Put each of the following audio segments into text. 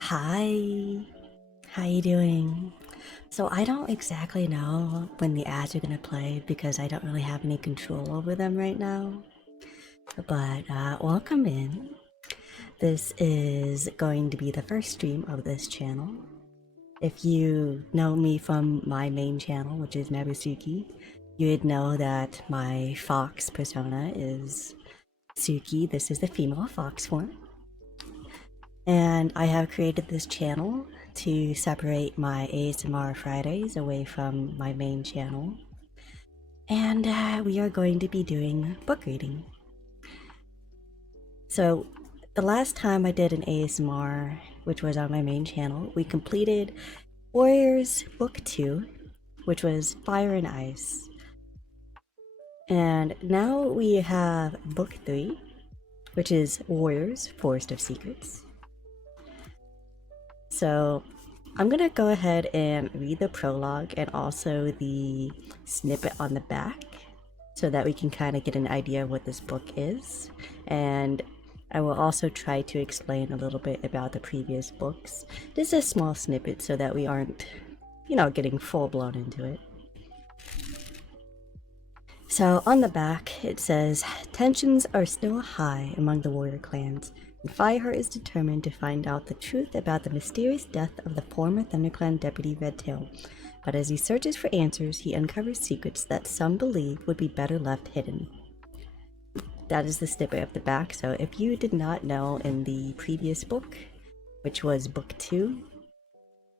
Hi, how you doing? So I don't exactly know when the ads are gonna play because I don't really have any control over them right now. But welcome in. This is going to be the first stream of this channel. If you know me from my main channel, which is Mabusuki, you would know that my fox persona is Suki. This is the female fox form. And I have created this channel to separate my ASMR Fridays away from my main channel. And we are going to be doing book reading. So the last time I did an ASMR, which was on my main channel, we completed Warriors Book 2, which was Fire and Ice. And now we have Book 3, which is Warriors Forest of Secrets. So I'm gonna go ahead and read the prologue and also the snippet on the back so that we can kind of get an idea of what this book is. And I will also try to explain a little bit about the previous books. Just a small snippet so that we aren't, getting full blown into it. So on the back it says, tensions are still high among the warrior clans. And Fireheart is determined to find out the truth about the mysterious death of the former ThunderClan deputy Redtail. But as he searches for answers, he uncovers secrets that some believe would be better left hidden. That is the snippet of the back. So if you did not know, in the previous book, which was book 2,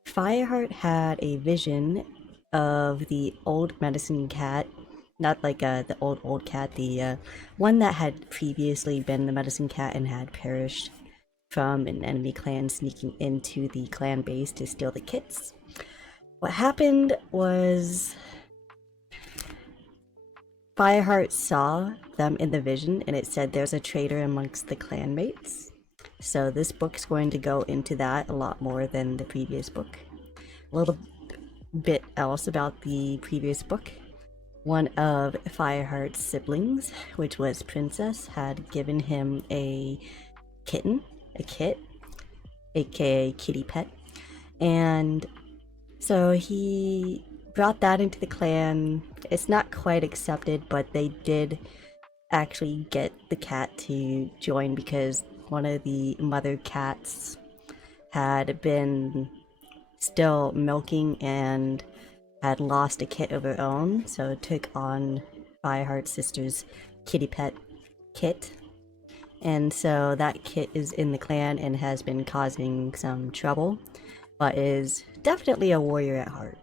Fireheart had a vision of the old medicine cat. Not like the old cat, the one that had previously been the medicine cat and had perished from an enemy clan sneaking into the clan base to steal the kits. What happened was Fireheart saw them in the vision and it said there's a traitor amongst the clanmates. So this book's going to go into that a lot more than the previous book. A little bit else about the previous book. One of Fireheart's siblings, which was Princess, had given him a kitten, a kit, aka kitty pet, and so he brought that into the clan. It's not quite accepted, but they did actually get the cat to join because one of the mother cats had been still milking and had lost a kit of her own, so took on Fireheart's sister's kitty pet, Kit. And so that Kit is in the clan and has been causing some trouble, but is definitely a warrior at heart.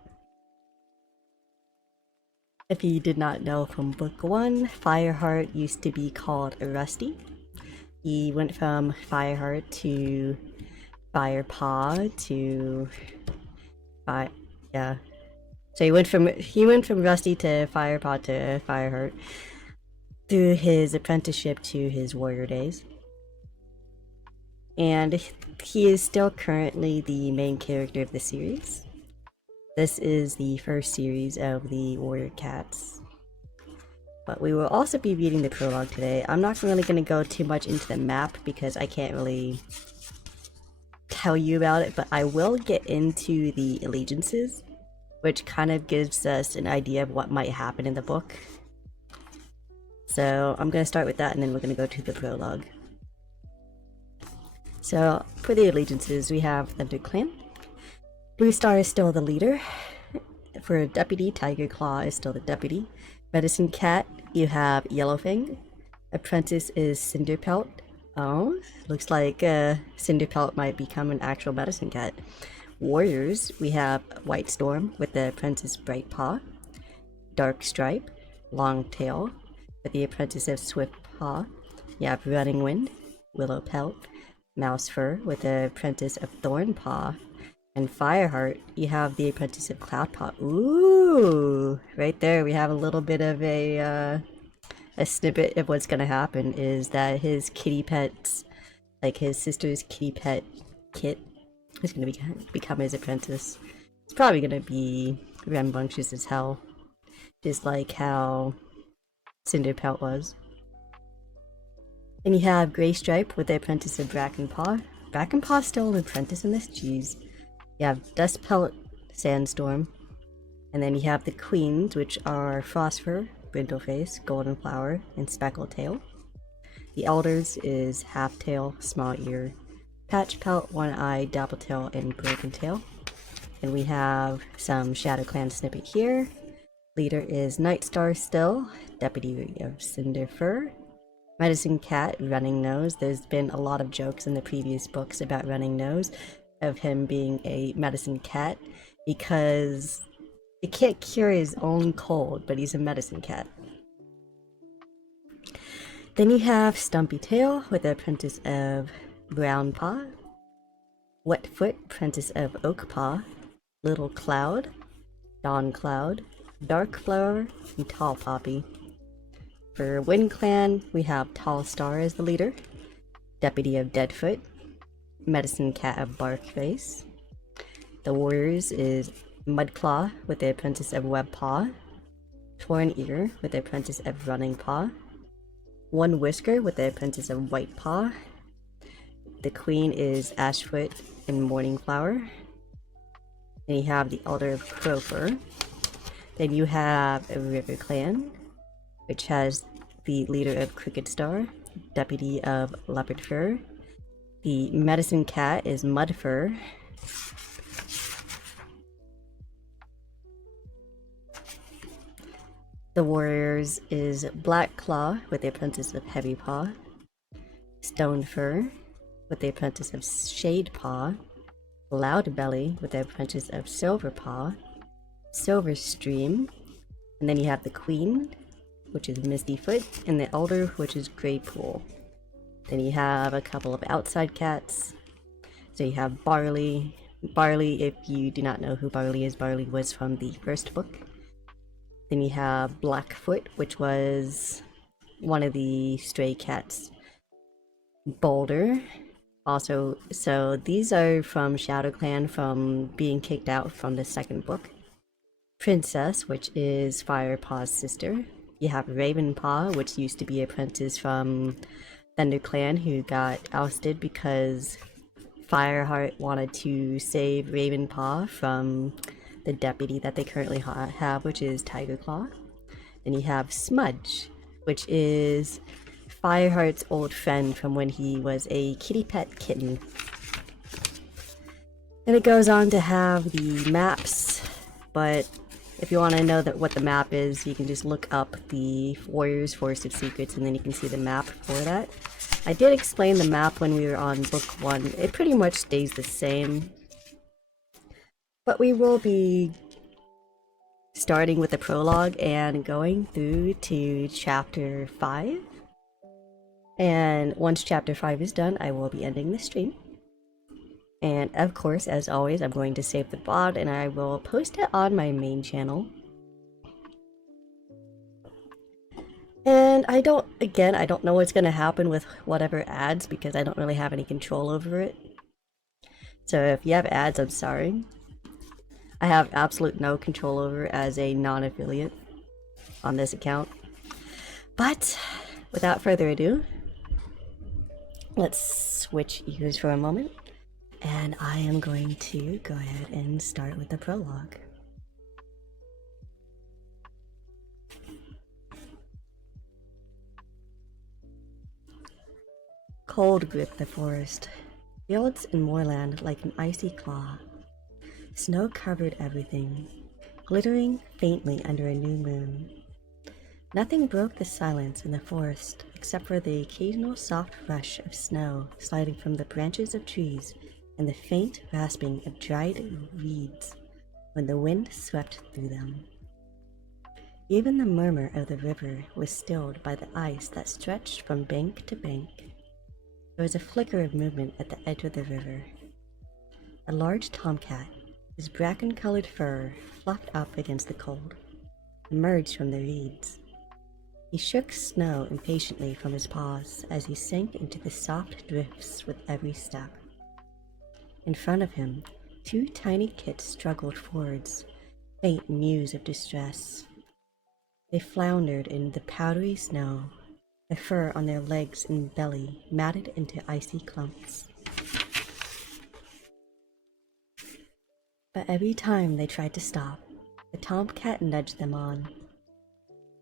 If you did not know from book 1, Fireheart used to be called Rusty. He went from Fireheart to Firepaw to So he went from Rusty to Firepaw to Fireheart through his apprenticeship to his warrior days. And he is still currently the main character of the series. This is the first series of the Warrior Cats. But we will also be reading the prologue today. I'm not really going to go too much into the map because I can't really tell you about it, but I will get into the allegiances, which kind of gives us an idea of what might happen in the book. So I'm going to start with that and then we're going to go to the prologue. So for the allegiances, we have ThunderClan. Blue Star is still the leader. For Deputy, Tiger Claw is still the Deputy. Medicine Cat, you have Yellowfang. Apprentice is Cinderpelt. Oh, looks like Cinderpelt might become an actual medicine cat. Warriors, we have White Storm with the Apprentice Bright Paw, Dark Stripe, Long Tail with the Apprentice of Swift Paw. You have Running Wind, Willow Pelt, Mouse Fur with the Apprentice of Thorn Paw, and Fireheart, you have the Apprentice of Cloud Paw. Ooh, right there we have a little bit of a snippet of what's gonna happen is that his kitty pets, like his sister's kitty pet, Kit, is gonna become his apprentice. It's probably gonna be rambunctious as hell, just like how Cinderpelt was. And you have Grey Stripe with the Apprentice of Brackenpaw. Brackenpaw's still an apprentice in this? Jeez. You have Dustpelt, Sandstorm. And then you have the Queens, which are Frostfur, Brindleface, Golden Flower, and Speckled Tail. The Elders is Halftail, Small Ear, Patchpelt, One Eye, Dappletail, and Broken Tail. And we have some Shadow Clan snippet here. Leader is Nightstar still, Deputy of Cinderfur. Medicine Cat, Running Nose. There's been a lot of jokes in the previous books about Running Nose, of him being a medicine cat, because it can't cure his own cold, but he's a medicine cat. Then you have Stumpy Tail with the Apprentice of Brown Paw, Wetfoot, Apprentice of Oak Paw, Little Cloud, Dawn Cloud, Dark Flower, and Tall Poppy. For Wind Clan, we have Tall Star as the leader, Deputy of Deadfoot, Medicine Cat of Barkface. The Warriors is Mudclaw with the Apprentice of Web Paw, Torn Ear with the Apprentice of Running Paw, One Whisker with the Apprentice of White Paw. The Queen is Ashfoot and Morning Flower. Then you have the Elder of Crowfur. Then you have a River Clan, which has the leader of Crooked Star, Deputy of Leopard Fur. The Medicine Cat is Mudfur. The Warriors is Black Claw with the Apprentice of Heavy Paw, Stone Fur with the Apprentice of Shade Paw, Loud Belly with the Apprentice of Silver Paw, Silver Stream, and then you have the Queen, which is Misty Foot, and the Elder, which is Grey Pool. Then you have a couple of outside cats. So you have Barley. Barley, if you do not know who Barley is, Barley was from the first book. Then you have Blackfoot, which was one of the stray cats. Boulder. Also, so these are from Shadow Clan from being kicked out from the second book. Princess, which is Firepaw's sister. You have Ravenpaw, which used to be an apprentice from Thunder Clan who got ousted because Fireheart wanted to save Ravenpaw from the deputy that they currently have, which is Tiger Claw. Then you have Smudge, which is Fireheart's old friend from when he was a kitty pet kitten. And it goes on to have the maps, but if you want to know what the map is, you can just look up the Warriors Forest of Secrets and then you can see the map for that. I did explain the map when we were on book 1. It pretty much stays the same. But we will be starting with the prologue and going through to chapter 5. And once chapter 5 is done, I will be ending the stream. And of course, as always, I'm going to save the VOD and I will post it on my main channel. And I don't know what's going to happen with whatever ads because I don't really have any control over it. So if you have ads, I'm sorry. I have absolute no control over it as a non-affiliate on this account. But without further ado, let's switch ears for a moment. And I am going to go ahead and start with the prologue. Cold gripped the forest, fields and moorland like an icy claw. Snow covered everything, glittering faintly under a new moon. Nothing broke the silence in the forest except for the occasional soft rush of snow sliding from the branches of trees and the faint rasping of dried reeds when the wind swept through them. Even the murmur of the river was stilled by the ice that stretched from bank to bank. There was a flicker of movement at the edge of the river. A large tomcat, his bracken-colored fur fluffed up against the cold, emerged from the reeds. He shook snow impatiently from his paws as he sank into the soft drifts with every step. In front of him, two tiny kits struggled forwards, faint mews of distress. They floundered in the powdery snow, the fur on their legs and belly matted into icy clumps. But every time they tried to stop, the tomcat nudged them on.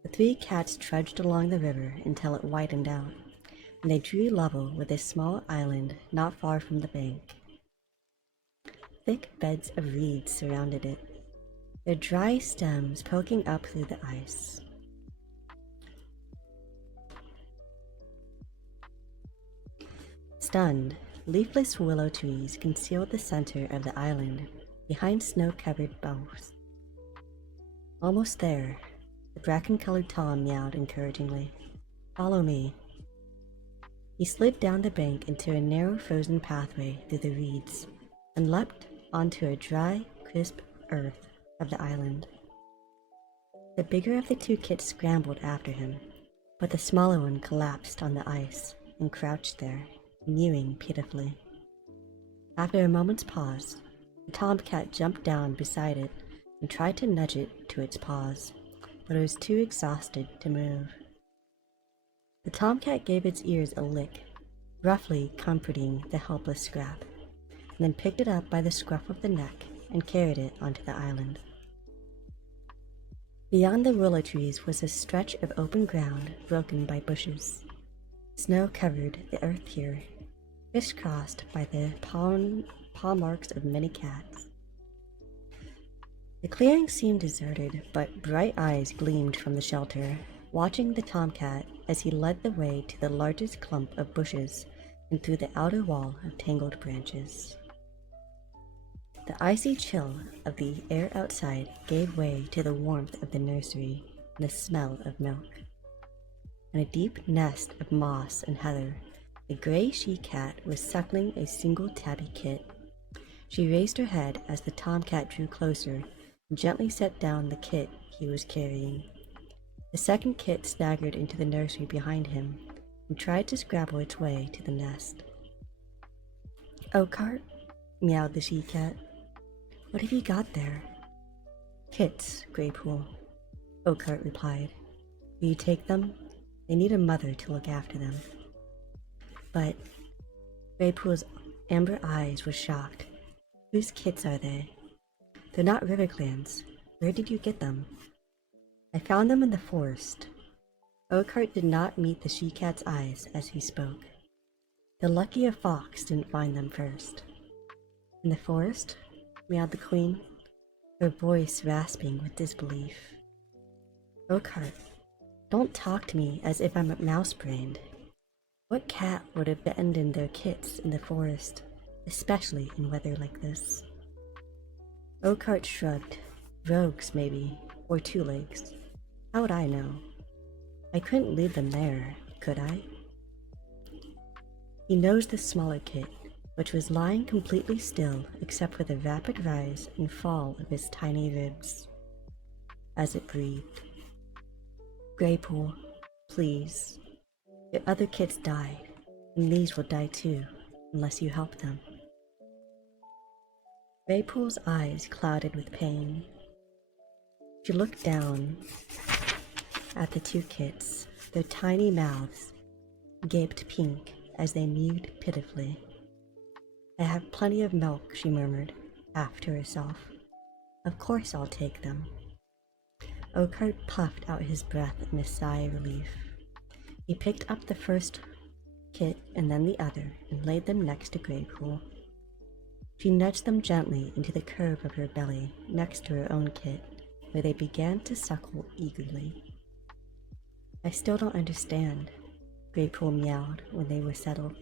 The three cats trudged along the river until it widened out, and they drew level with a small island not far from the bank. Thick beds of reeds surrounded it, their dry stems poking up through the ice. Stunned, leafless willow trees concealed the center of the island behind snow-covered boughs. Almost there, the bracken-colored Tom meowed encouragingly. "Follow me." He slid down the bank into a narrow frozen pathway through the reeds and leapt onto a dry, crisp earth of the island. The bigger of the two kits scrambled after him, but the smaller one collapsed on the ice and crouched there, mewing pitifully. After a moment's pause, the tomcat jumped down beside it and tried to nudge it to its paws, but it was too exhausted to move. The tomcat gave its ears a lick, roughly comforting the helpless scrap, and then picked it up by the scruff of the neck and carried it onto the island. Beyond the willow trees was a stretch of open ground broken by bushes. Snow covered the earth here, crisscrossed by the paw marks of many cats. The clearing seemed deserted, but bright eyes gleamed from the shelter, watching the tomcat as he led the way to the largest clump of bushes and through the outer wall of tangled branches. The icy chill of the air outside gave way to the warmth of the nursery and the smell of milk. In a deep nest of moss and heather, the gray she-cat was suckling a single tabby kit. She raised her head as the tomcat drew closer and gently set down the kit he was carrying. The second kit staggered into the nursery behind him and tried to scrabble its way to the nest. "Oakheart," meowed the she-cat. "What have you got there?" "Kits, Greypool," Oakheart replied. "Will you take them? They need a mother to look after them." But Greypool's amber eyes were shocked. "Whose kits are they?" "They're not RiverClan's. Where did you get them?" "I found them in the forest." Oakheart did not meet the she-cat's eyes as he spoke. The lucky of Fox didn't find them first. "In the forest?" meowed the queen, her voice rasping with disbelief. "Oakheart, don't talk to me as if I'm mouse-brained. What cat would abandon their kits in the forest, especially in weather like this?" Oakheart shrugged. "Rogues, maybe, or two-legs. How would I know? I couldn't leave them there, could I?" He nosed the smaller kit, which was lying completely still except for the rapid rise and fall of its tiny ribs. As it breathed, "Greypool, please. Your other kits died, and these will die too, unless you help them." Greypool's eyes clouded with pain. She looked down at the two kits, their tiny mouths gaped pink as they mewed pitifully. "I have plenty of milk," she murmured, half to herself. "Of course I'll take them." Oakheart puffed out his breath in a sigh of relief. He picked up the first kit and then the other and laid them next to Greypool. She nudged them gently into the curve of her belly next to her own kit, where they began to suckle eagerly. I still don't understand, Greypool meowed when they were settled.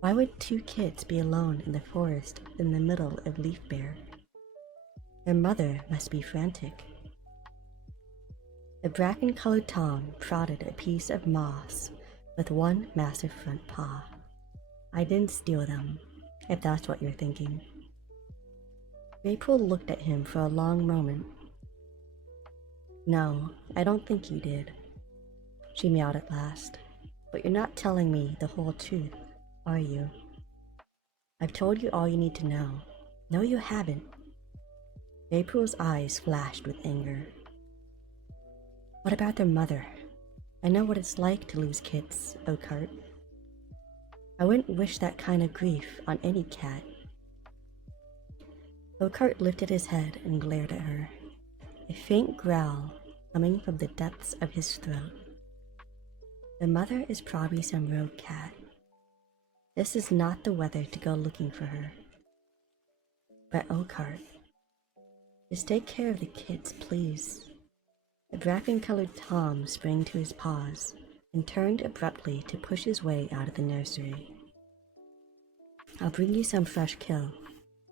Why would two kids be alone in the forest in the middle of Leaf Bear? Their mother must be frantic. The bracken-colored Tom prodded a piece of moss with one massive front paw. I didn't steal them, if that's what you're thinking. Greypool looked at him for a long moment. No, I don't think you did, she meowed at last. But you're not telling me the whole truth, are you? I've told you all you need to know. No, you haven't. Greypool's eyes flashed with anger. What about their mother? I know what it's like to lose kids, Oakheart. I wouldn't wish that kind of grief on any cat. Oakheart lifted his head and glared at her, a faint growl coming from the depths of his throat. The mother is probably some rogue cat. This is not the weather to go looking for her. But Oakheart, just take care of the kids, please. The bracken-colored Tom sprang to his paws and turned abruptly to push his way out of the nursery. I'll bring you some fresh kill,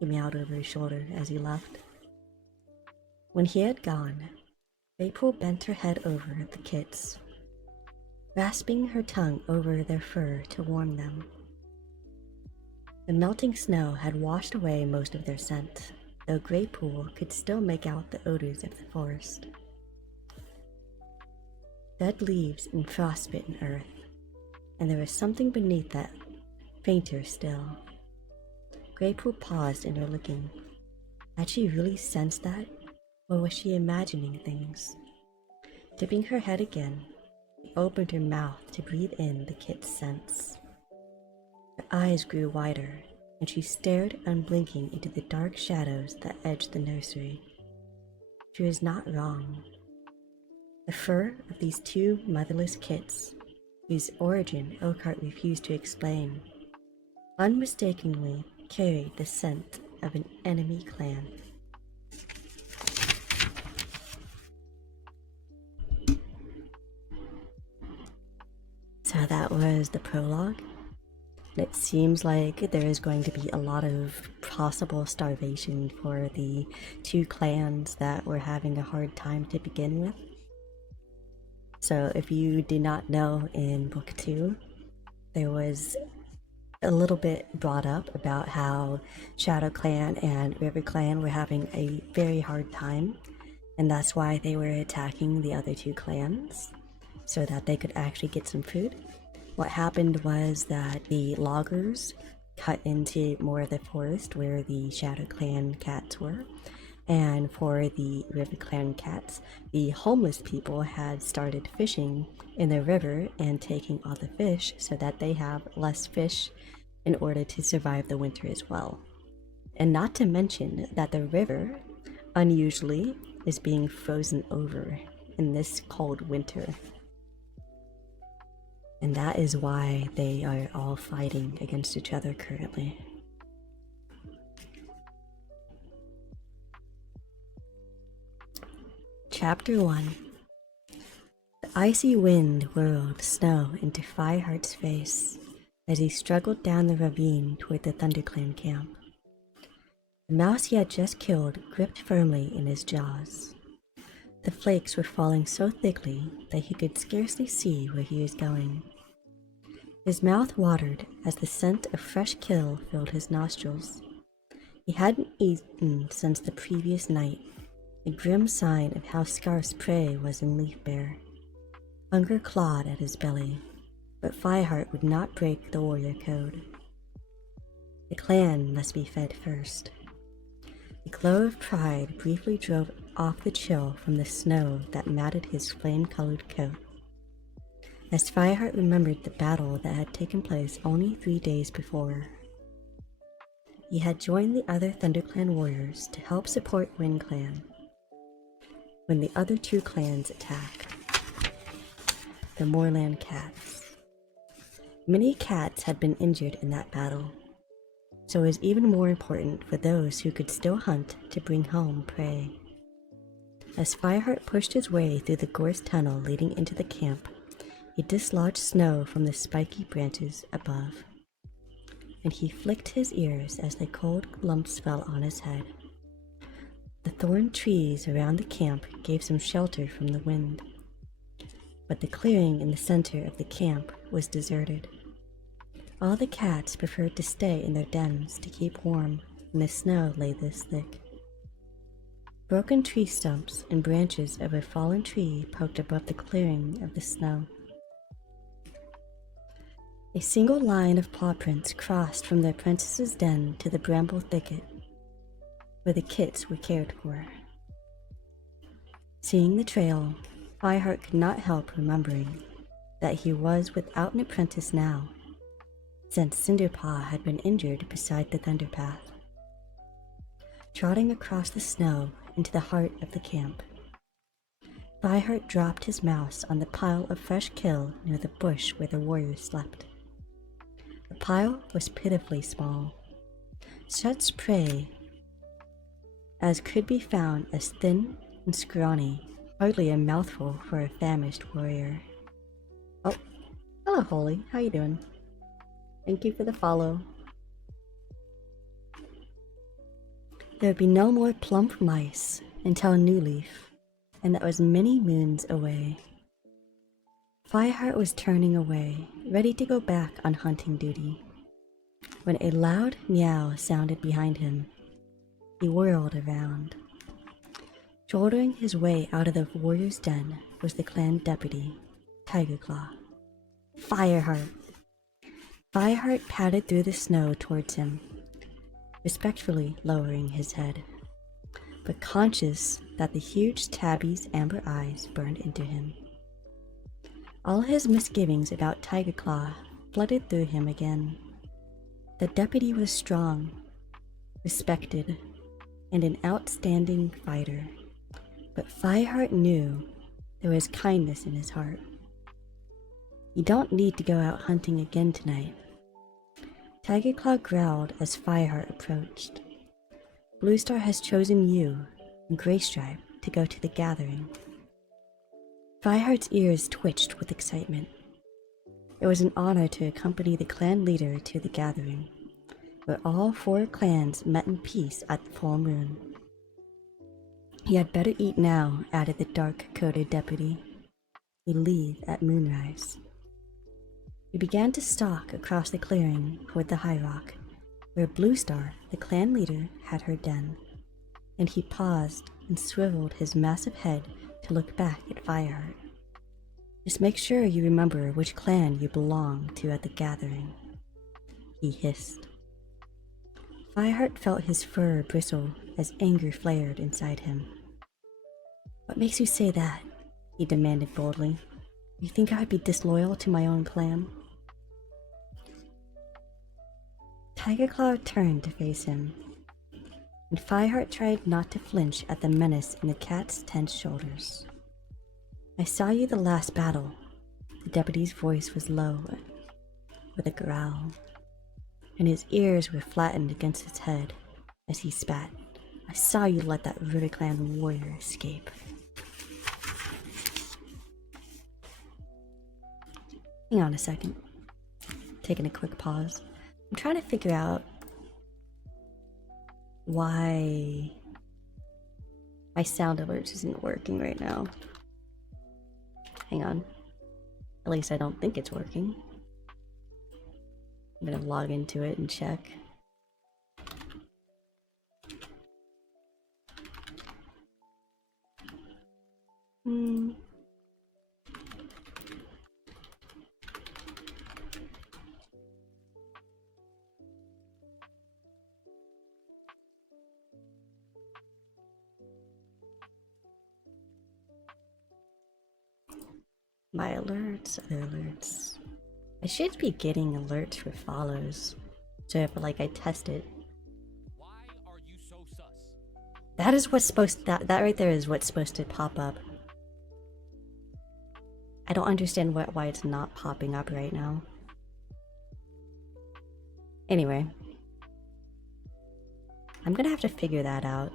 he meowed over his shoulder as he left. When he had gone, Greypool bent her head over the kids, rasping her tongue over their fur to warm them. The melting snow had washed away most of their scent, though Greypool could still make out the odors of the forest. Dead leaves and frostbitten earth, and there was something beneath that, fainter still. Greypool paused in her looking. Had she really sensed that, or was she imagining things? Dipping her head again, she opened her mouth to breathe in the kit's scents. Her eyes grew wider, and she stared unblinking into the dark shadows that edged the nursery. She was not wrong. The fur of these two motherless kits, whose origin Oakheart refused to explain, unmistakably carried the scent of an enemy clan. So that was the prologue. It seems like there is going to be a lot of possible starvation for the two clans that were having a hard time to begin with. So if you did not know, in book 2, there was a little bit brought up about how Shadow Clan and River Clan were having a very hard time, and that's why they were attacking the other two clans, so that they could actually get some food. What happened was that the loggers cut into more of the forest where the Shadow Clan cats were, and for the River Clan cats, the homeless people had started fishing in the river and taking all the fish so that they have less fish in order to survive the winter as well. And not to mention that the river, unusually, is being frozen over in this cold winter. And that is why they are all fighting against each other currently. Chapter 1. The icy wind whirled snow into Fireheart's face as he struggled down the ravine toward the ThunderClan camp. The mouse he had just killed gripped firmly in his jaws. The flakes were falling so thickly that he could scarcely see where he was going. His mouth watered as the scent of fresh kill filled his nostrils. He hadn't eaten since the previous night, a grim sign of how scarce prey was in Leaf Bear. Hunger clawed at his belly, but Fireheart would not break the warrior code. The clan must be fed first. The glow of pride briefly drove off the chill from the snow that matted his flame-colored coat. As Fireheart remembered the battle that had taken place only 3 days before. He had joined the other ThunderClan warriors to help support Wind Clan when the other two clans attack. The Moorland Cats. Many cats had been injured in that battle, so it was even more important for those who could still hunt to bring home prey. As Fireheart pushed his way through the gorse tunnel leading into the camp, he dislodged snow from the spiky branches above, and he flicked his ears as the cold lumps fell on his head. The thorn trees around the camp gave some shelter from the wind, but the clearing in the center of the camp was deserted. All the cats preferred to stay in their dens to keep warm when the snow lay this thick. Broken tree stumps and branches of a fallen tree poked above the clearing of the snow. A single line of paw prints crossed from the apprentice's den to the bramble thicket, where the kits were cared for. Seeing the trail, Fireheart could not help remembering that he was without an apprentice now, since Cinderpaw had been injured beside the Thunderpath. Trotting across the snow into the heart of the camp, Fireheart dropped his mouse on the pile of fresh kill near the bush where the warriors slept. The pile was pitifully small, such prey as could be found as thin and scrawny, hardly a mouthful for a famished warrior. Oh, hello Holy, how you doing? Thank you for the follow. There would be no more plump mice until New Leaf, and that was many moons away. Fireheart was turning away, ready to go back on hunting duty, when a loud meow sounded behind him. He whirled around. Shouldering his way out of the warrior's den was the clan deputy, Tigerclaw. Fireheart! Fireheart padded through the snow towards him, respectfully lowering his head, but conscious that the huge tabby's amber eyes burned into him. All his misgivings about Tigerclaw flooded through him again. The deputy was strong, respected, and an outstanding fighter, but Fireheart knew there was kindness in his heart. You don't need to go out hunting again tonight. Tigerclaw growled as Fireheart approached. Bluestar has chosen you and Greystripe to go to the gathering. Fireheart's ears twitched with excitement. It was an honor to accompany the clan leader to the gathering, where all 4 clans met in peace at the full moon. He had better eat now, added the dark-coated deputy. We leave at moonrise. He began to stalk across the clearing toward the high rock, where Bluestar, the clan leader, had her den, and he paused and swiveled his massive head to look back at Fireheart. Just make sure you remember which clan you belong to at the gathering, he hissed. Fireheart felt his fur bristle as anger flared inside him. What makes you say that? He demanded boldly. You think I'd be disloyal to my own clan? Tigerclaw turned to face him, and Fireheart tried not to flinch at the menace in the cat's tense shoulders. I saw you the last battle. The deputy's voice was low, with a growl, and his ears were flattened against his head as he spat. I saw you let that River Clan warrior escape. Hang on a second. Taking a quick pause. I'm trying to figure out why my sound alert isn't working right now. Hang on. At least I don't think it's working. I'm gonna log into it and check. My alerts, other alerts. I should be getting alerts for follows. So if I test it. Why are you so sus? That is what's supposed that right there is what's supposed to pop up. I don't understand why it's not popping up right now. Anyway. I'm gonna have to figure that out.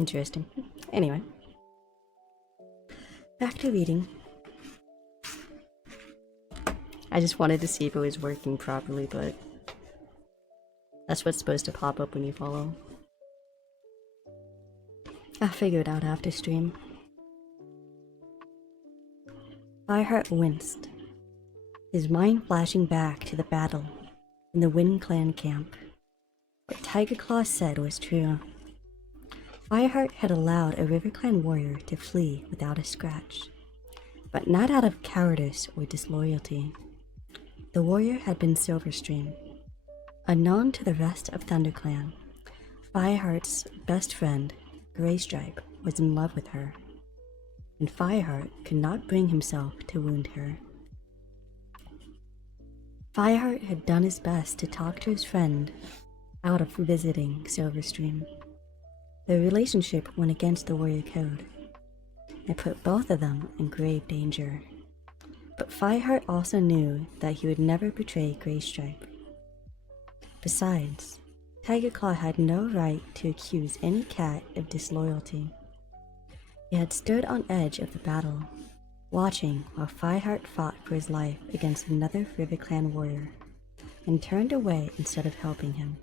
Interesting. Anyway. Back to reading. I just wanted to see if it was working properly, but that's what's supposed to pop up when you follow. I'll figure it out after stream. Fireheart winced, his mind flashing back to the battle in the Wind Clan camp. What Tiger Claw said was true. Fireheart had allowed a River Clan warrior to flee without a scratch, but not out of cowardice or disloyalty. The warrior had been Silverstream. Unknown to the rest of ThunderClan, Fireheart's best friend, Graystripe, was in love with her, and Fireheart could not bring himself to wound her. Fireheart had done his best to talk to his friend out of visiting Silverstream. Their relationship went against the warrior code and put both of them in grave danger. But Fireheart also knew that he would never betray Graystripe. Besides, Tiger Claw had no right to accuse any cat of disloyalty. He had stood on edge of the battle, watching while Fireheart fought for his life against another River Clan warrior, and turned away instead of helping him.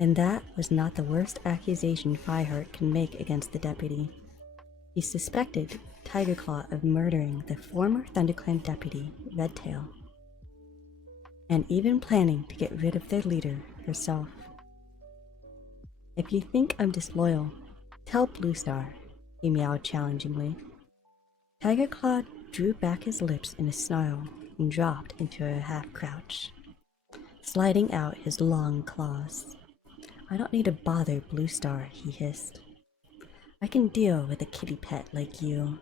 And that was not the worst accusation Fireheart can make against the deputy. He suspected Tiger Claw of murdering the former ThunderClan deputy, Redtail, and even planning to get rid of their leader herself. If you think I'm disloyal, tell Bluestar, he meowed challengingly. Tiger Claw drew back his lips in a snarl and dropped into a half-crouch, sliding out his long claws. I don't need to bother Bluestar, he hissed. I can deal with a kitty pet like you.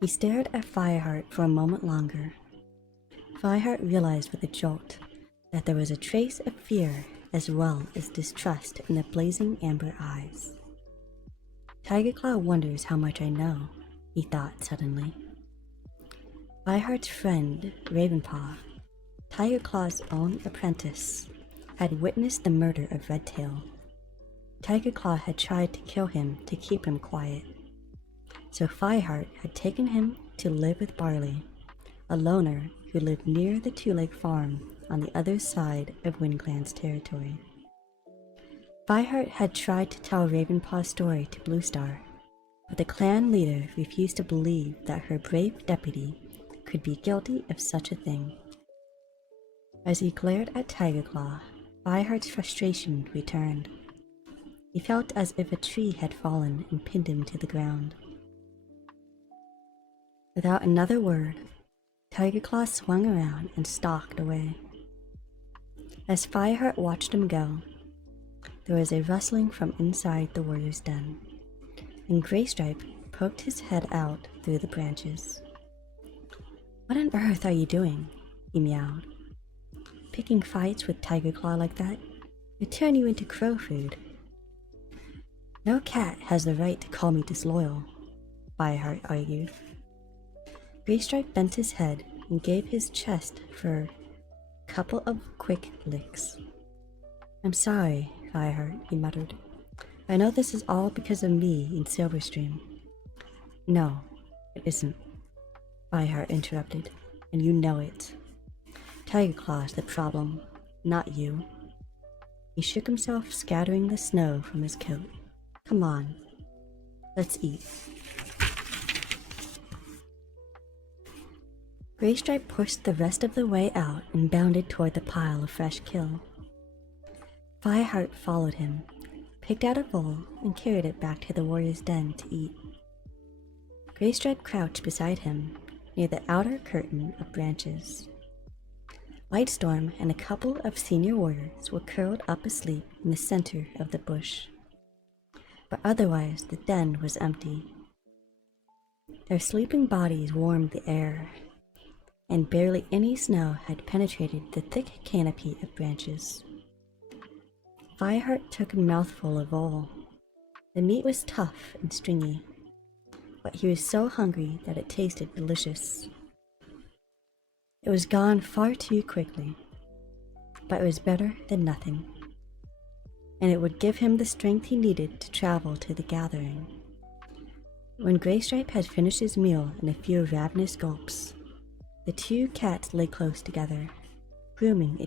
He stared at Fireheart for a moment longer. Fireheart realized with a jolt that there was a trace of fear as well as distrust in the blazing amber eyes. Tiger Claw wonders how much I know, he thought suddenly. Fireheart's friend, Ravenpaw, Tiger Claw's own apprentice, had witnessed the murder of Redtail. Tiger Claw had tried to kill him to keep him quiet, so Fireheart had taken him to live with Barley, a loner who lived near the Two-Leg farm on the other side of Wind Clan's territory. Fireheart had tried to tell Ravenpaw's story to Bluestar, but the clan leader refused to believe that her brave deputy could be guilty of such a thing. As he glared at Tiger Claw, Fireheart's frustration returned. He felt as if a tree had fallen and pinned him to the ground. Without another word, Tiger Claw swung around and stalked away. As Fireheart watched him go, there was a rustling from inside the warrior's den, and Graystripe poked his head out through the branches. What on earth are you doing? He meowed. Picking fights with Tiger Claw like that would turn you into crow food. No cat has the right to call me disloyal, Fireheart argued. Graystripe bent his head and gave his chest for a couple of quick licks. I'm sorry, Fireheart, he muttered. I know this is all because of me in Silverstream. No, it isn't, Fireheart interrupted, and you know it. Tiger Claw's the problem, not you. He shook himself, scattering the snow from his coat. Come on, let's eat. Graystripe pushed the rest of the way out and bounded toward the pile of fresh kill. Fireheart followed him, picked out a bowl, and carried it back to the warrior's den to eat. Graystripe crouched beside him, near the outer curtain of branches. Lightstorm and a couple of senior warriors were curled up asleep in the center of the bush. But otherwise the den was empty. Their sleeping bodies warmed the air, and barely any snow had penetrated the thick canopy of branches. Fireheart took a mouthful of all. The meat was tough and stringy, but he was so hungry that it tasted delicious. It was gone far too quickly, but it was better than nothing. and it would give him the strength he needed to travel to the gathering. When Graystripe had finished his meal in a few ravenous gulps, the two cats lay close together, grooming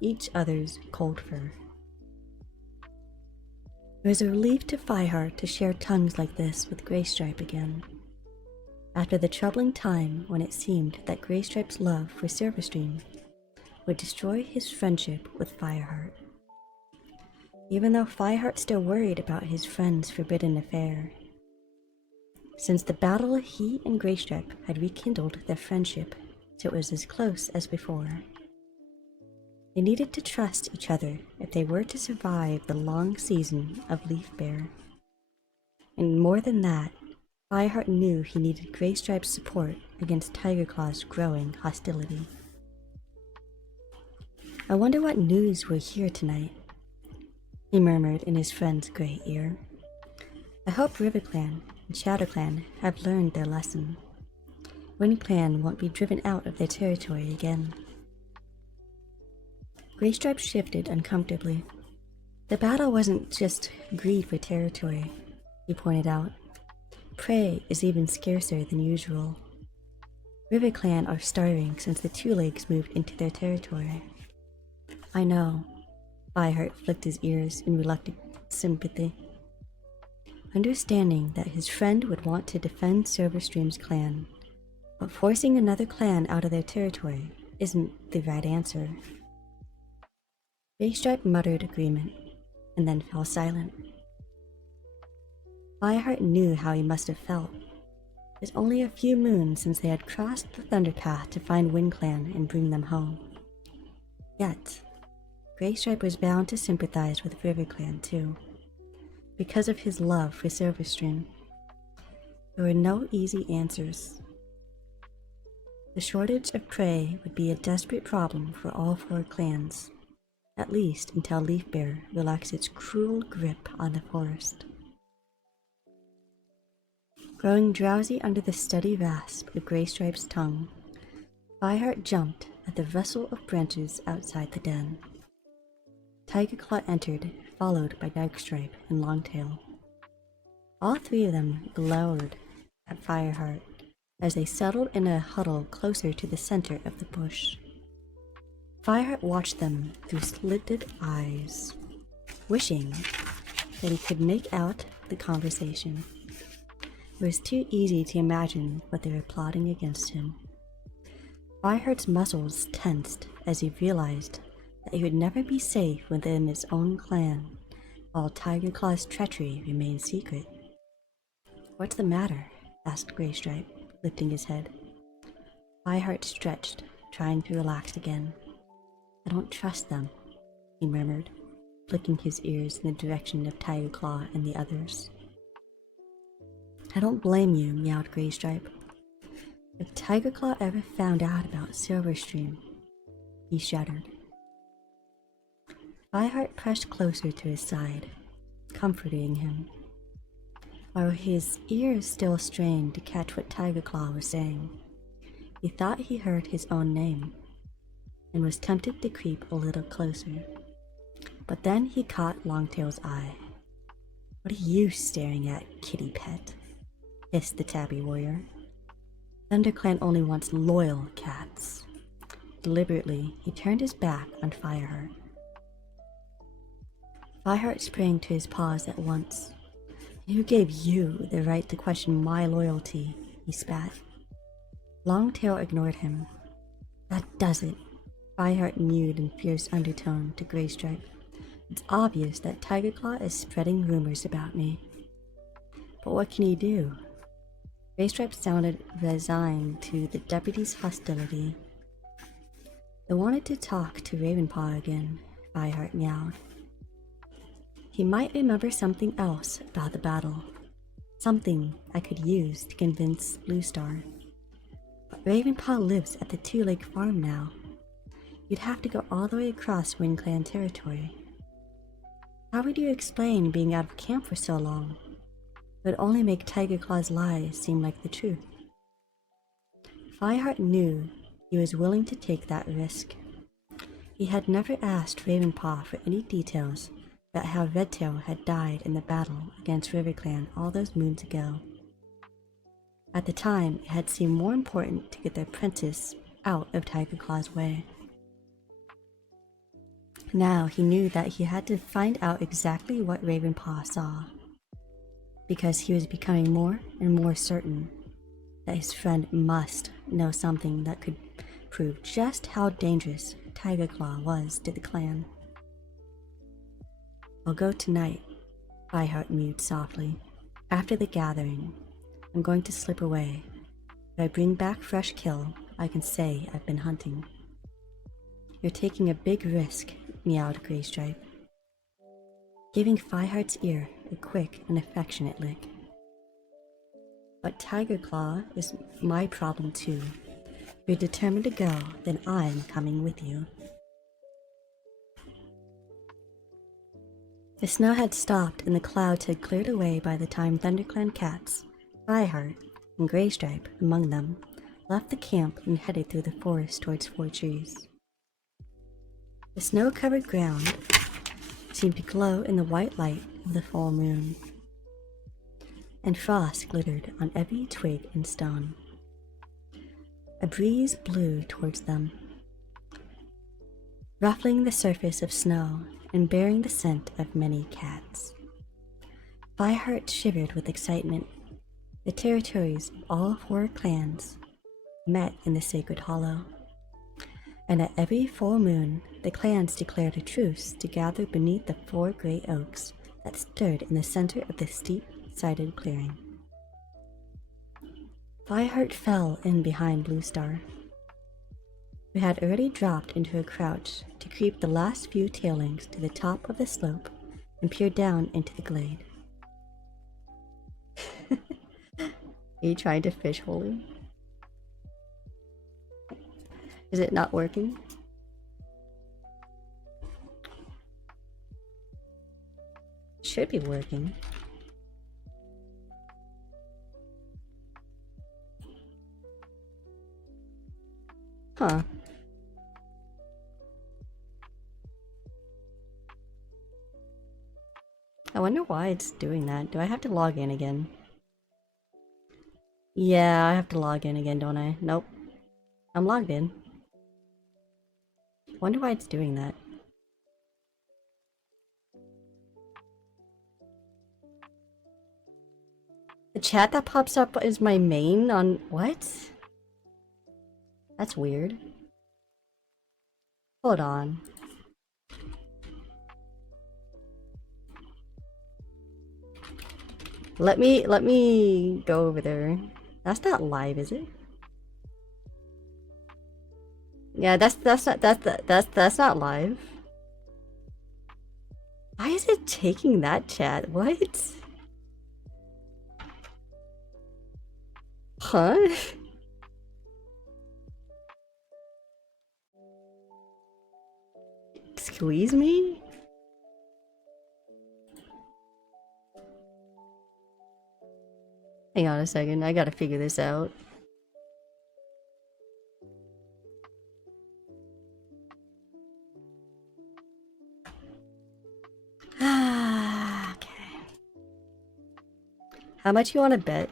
each other's cold fur. It was a relief to Fireheart to share tongues like this with Graystripe again, after the troubling time when it seemed that Graystripe's love for Silverstream would destroy his friendship with Fireheart. Even though Fireheart still worried about his friend's forbidden affair. Since the battle, he and Graystripe had rekindled their friendship so it was as close as before. They needed to trust each other if they were to survive the long season of Leafbear. And more than that, Fireheart knew he needed Graystripe's support against Tigerclaw's growing hostility. "I wonder what news we'll hear tonight," he murmured in his friend's gray ear. "I hope RiverClan and ShadowClan have learned their lesson. WindClan won't be driven out of their territory again." Graystripe shifted uncomfortably. The battle wasn't just greed for territory, he pointed out. Prey is even scarcer than usual. RiverClan are starving since the Two Legs moved into their territory. "I know." Fireheart flicked his ears in reluctant sympathy, understanding that his friend would want to defend Silverstream's clan, but forcing another clan out of their territory isn't the right answer. Graystripe muttered agreement, and then fell silent. Fireheart knew how he must have felt. It was only a few moons since they had crossed the Thunderpath to find WindClan and bring them home. Yet, Graystripe was bound to sympathize with RiverClan too, because of his love for Silverstream. There were no easy answers. The shortage of prey would be a desperate problem for all four clans, at least until Leafbear relaxed its cruel grip on the forest. Growing drowsy under the steady rasp of Graystripe's tongue, Fireheart jumped at the rustle of branches outside the den. Tigerclaw entered, followed by Darkstripe and Longtail. All three of them glowered at Fireheart as they settled in a huddle closer to the center of the bush. Fireheart watched them through slitted eyes, wishing that he could make out the conversation. It was too easy to imagine what they were plotting against him. Fireheart's muscles tensed as he realized that he would never be safe within his own clan while Tigerclaw's treachery remained secret. "What's the matter?" asked Graystripe, lifting his head. Fireheart stretched, trying to relax again. "I don't trust them," he murmured, flicking his ears in the direction of Tigerclaw and the others. "I don't blame you," meowed Graystripe. "If Tigerclaw ever found out about Silverstream," he shuddered. Fireheart pressed closer to his side, comforting him, while his ears still strained to catch what Tigerclaw was saying. He thought he heard his own name, and was tempted to creep a little closer. But then he caught Longtail's eye. "What are you staring at, kitty pet?" hissed the tabby warrior. "ThunderClan only wants loyal cats." Deliberately, he turned his back on Fireheart. Fireheart sprang to his paws at once. "Who gave you the right to question my loyalty?" he spat. Longtail ignored him. "That does it," Fireheart mewed in fierce undertone to Graystripe. "It's obvious that Tigerclaw is spreading rumors about me. But what can you do?" Graystripe sounded resigned to the deputy's hostility. "I wanted to talk to Ravenpaw again," Fireheart meowed. "He might remember something else about the battle, something I could use to convince Bluestar. But Ravenpaw lives at the Two-Lake Farm now. You'd have to go all the way across WindClan territory. How would you explain being out of camp for so long? It would only make Tigerclaw's lies seem like the truth." Fireheart knew he was willing to take that risk. He had never asked Ravenpaw for any details about how Redtail had died in the battle against RiverClan all those moons ago. At the time, it had seemed more important to get the apprentice out of Tiger Claw's way. Now he knew that he had to find out exactly what Ravenpaw saw, because he was becoming more and more certain that his friend must know something that could prove just how dangerous Tiger Claw was to the clan. "I'll go tonight," Fireheart mewed softly. "After the gathering, I'm going to slip away. If I bring back fresh kill, I can say I've been hunting." "You're taking a big risk," meowed Graystripe, giving Fireheart's ear a quick and affectionate lick. "But Tiger Claw is my problem too. If you're determined to go, then I'm coming with you." The snow had stopped and the clouds had cleared away by the time ThunderClan cats, Fireheart, and Graystripe among them, left the camp and headed through the forest towards Four Trees. The snow-covered ground seemed to glow in the white light of the full moon, and frost glittered on every twig and stone. A breeze blew towards them, ruffling the surface of snow and bearing the scent of many cats. Fireheart shivered with excitement. The territories of all 4 clans met in the Sacred Hollow, and at every full moon the clans declared a truce to gather beneath the 4 great oaks that stood in the center of the steep-sided clearing. Fireheart fell in behind Bluestar, who had already dropped into a crouch to creep the last few tailings to the top of the slope and peer down into the glade. Are you trying to fish holy? Is it not working? Should be working. Huh. I wonder why it's doing that. Do I have to log in again? Yeah, I have to log in again, don't I? Nope. I'm logged in. Wonder why it's doing that. The chat that pops up is my main on what? That's weird. Hold on. Let me go over there. That's not live, is it? Yeah, that's not live. Why is it taking that chat? What? Huh? Squeeze me? Hang on a second, I gotta figure this out. Okay. How much you want to bet?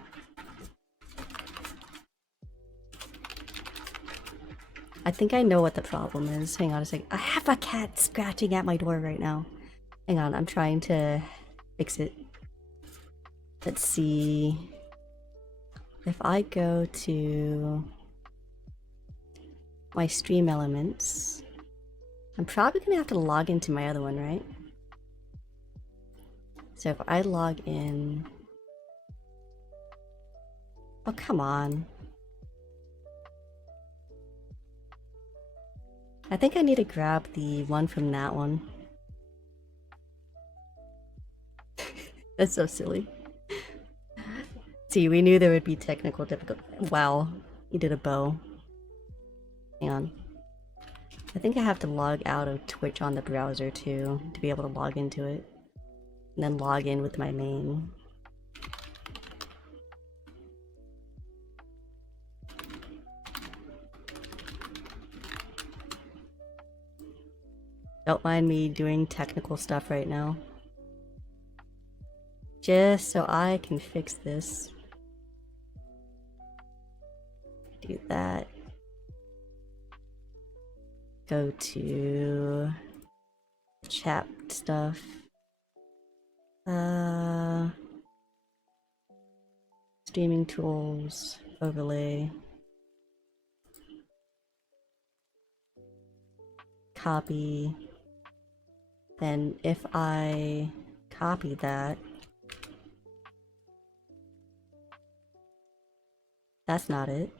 I think I know what the problem is. Hang on a second. I have a cat scratching at my door right now. Hang on, I'm trying to fix it. Let's see. If I go to my stream elements, I'm probably gonna have to log into my other one, right? So if I log in... Oh, come on. I think I need to grab the one from that one. That's so silly. See, we knew there would be technical difficulty. Wow, you did a bow. Hang on. I think I have to log out of Twitch on the browser too, to be able to log into it. And then log in with my main. Don't mind me doing technical stuff right now. just so I can fix this. Do that. Go to chat stuff. Streaming tools, overlay. Copy. Then if I copy that, that's not it.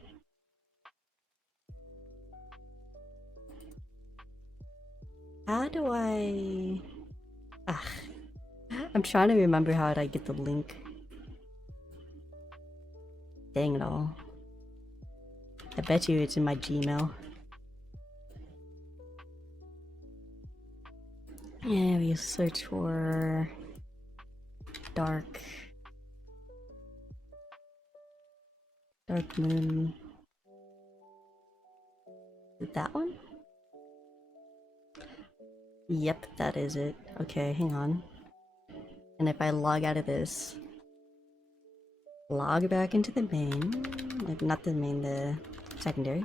How do I... I'm trying to remember how I get the link. Dang it all. I bet you it's in my Gmail. Yeah, we search for dark moon. Is it that one? Yep, that is it. Okay, hang on. And if I log out of this, log back into the main, like not the main, the secondary.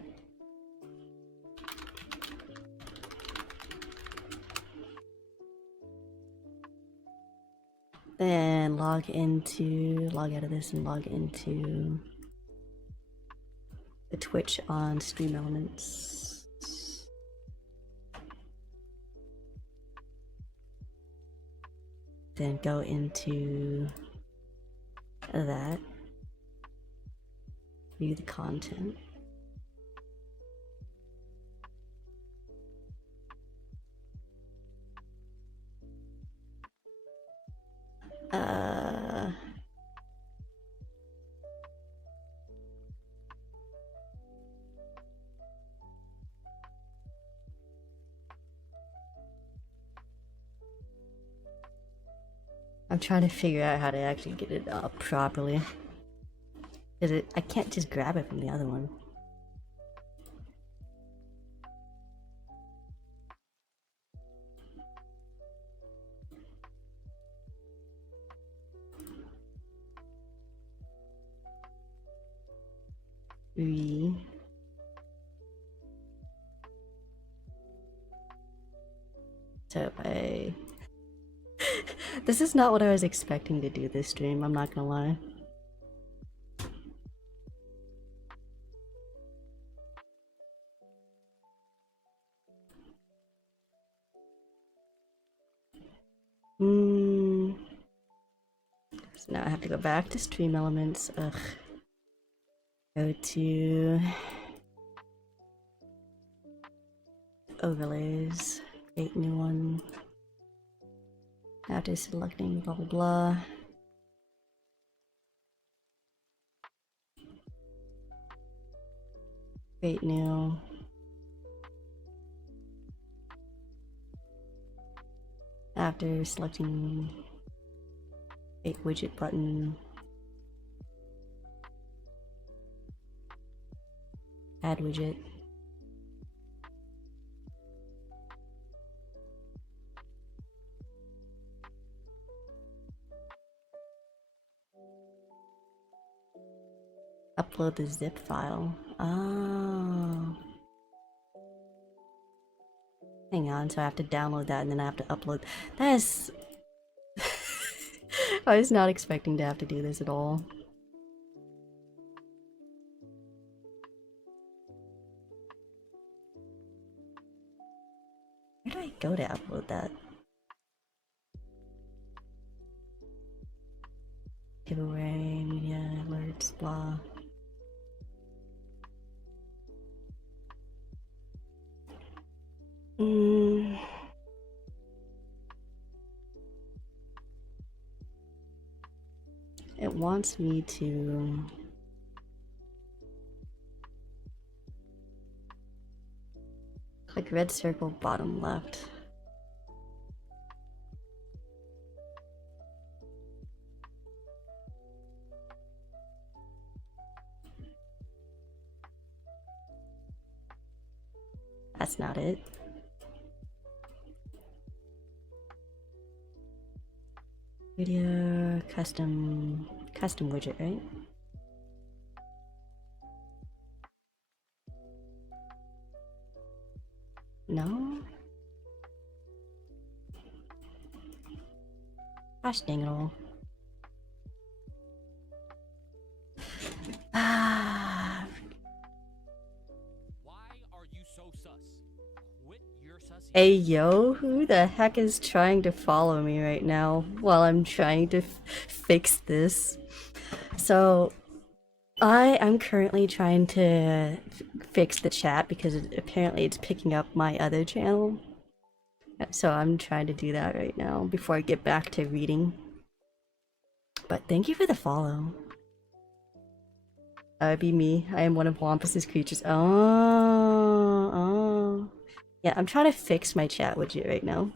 Then log out of this and log into the Twitch on Stream Elements. Then go into that. View the content. I'm trying to figure out how to actually get it up properly. I can't just grab it from the other one. So if I... This is not what I was expecting to do this stream, I'm not gonna lie. So now I have to go back to Stream Elements. Ugh. Go to overlays, create new one. After selecting blah blah blah. Create new. After selecting create widget button. Add widget. Upload the zip file. Oh. Hang on, so I have to download that and then I have to upload. That is... I was not expecting to have to do this at all. Where do I go to upload that? Giveaway, media, alerts, blah. It wants me to... click red circle bottom left. That's not it. Video, custom widget, right? No? Gosh dang it all. Ah. Why are you so sus? Quit your sussy. Hey yo, who the heck is trying to follow me right now while I'm trying to fix this? So, I'm currently trying to fix the chat because apparently it's picking up my other channel. So I'm trying to do that right now before I get back to reading. But thank you for the follow. It'd be me. I am one of Wampus's creatures. Oh. Yeah, I'm trying to fix my chat widget right now.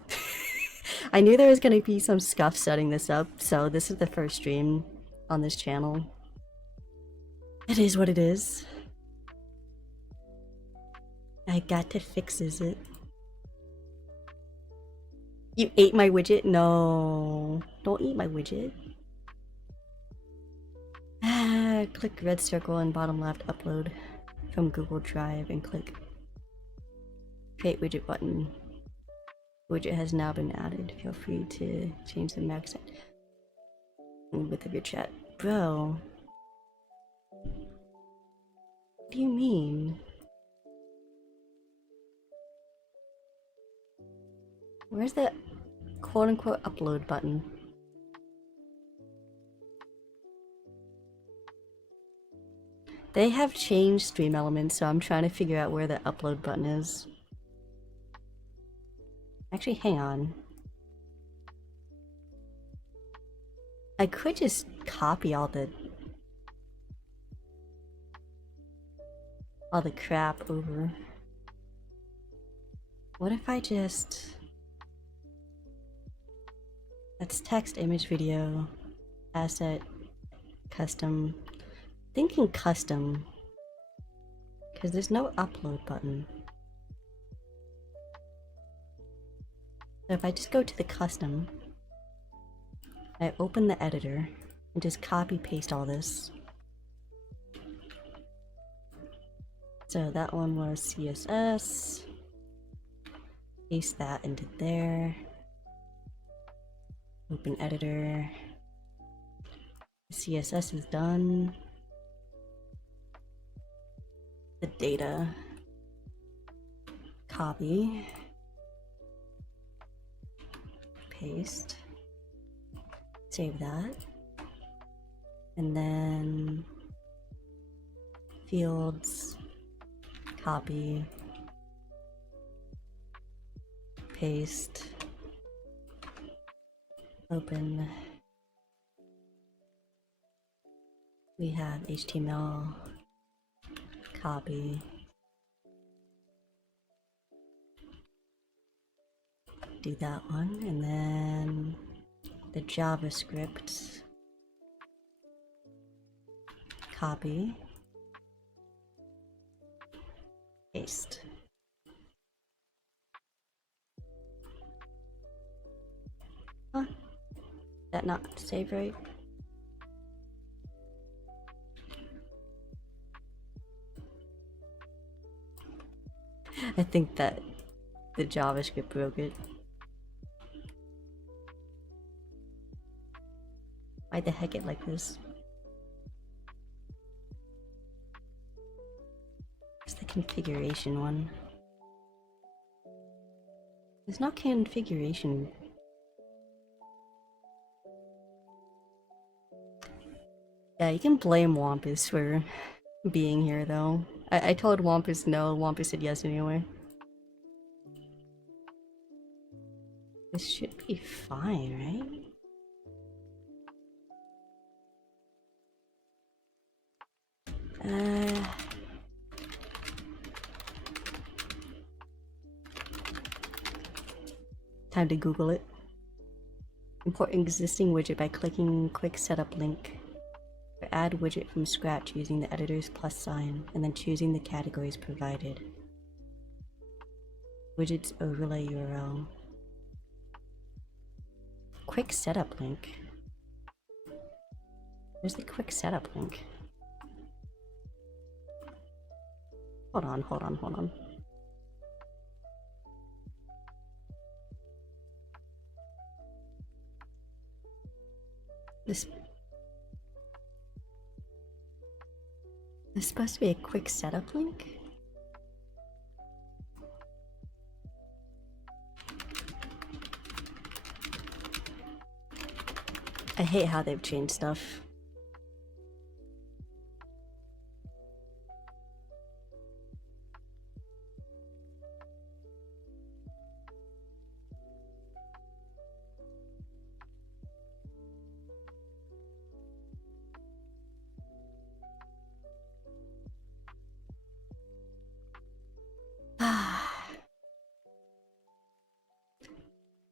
I knew there was gonna be some scuff setting this up, so this is the first stream on this channel. It is what it is. I got to fix it. You ate my widget? No. Don't eat my widget. Click red circle in bottom left, upload from Google Drive, and click create widget button. Widget has now been added. Feel free to change the max width of your chat. Bro. What do you mean? Where's the quote-unquote upload button? They have changed stream elements, so I'm trying to figure out where the upload button is. Actually, hang on. I could just copy all the crap over. What if I just... That's text, image, video, asset, custom. Thinking custom, because there's no upload button. So if I just go to the custom, I open the editor and just copy paste all this. So that one was CSS. Paste that into there. Open editor. CSS is done. The data. Copy. Paste. Save that. And then fields. Copy. Paste. Open. We have HTML. Copy. Do that one, and then the JavaScript. Copy. Paste. Huh? That not save right? I think that the JavaScript broke it. Why the heck it like this? It's the configuration one. There's no configuration. Yeah, you can blame Wampus for being here though. I told Wampus no, Wampus said yes anyway. This should be fine, right? Time to Google it. Import existing widget by clicking quick setup link. Or add widget from scratch using the editor's plus sign, and then choosing the categories provided. Widgets overlay URL. Quick setup link. Where's the quick setup link? Hold on, hold on, hold on. This is supposed to be a quick setup link? I hate how they've changed stuff.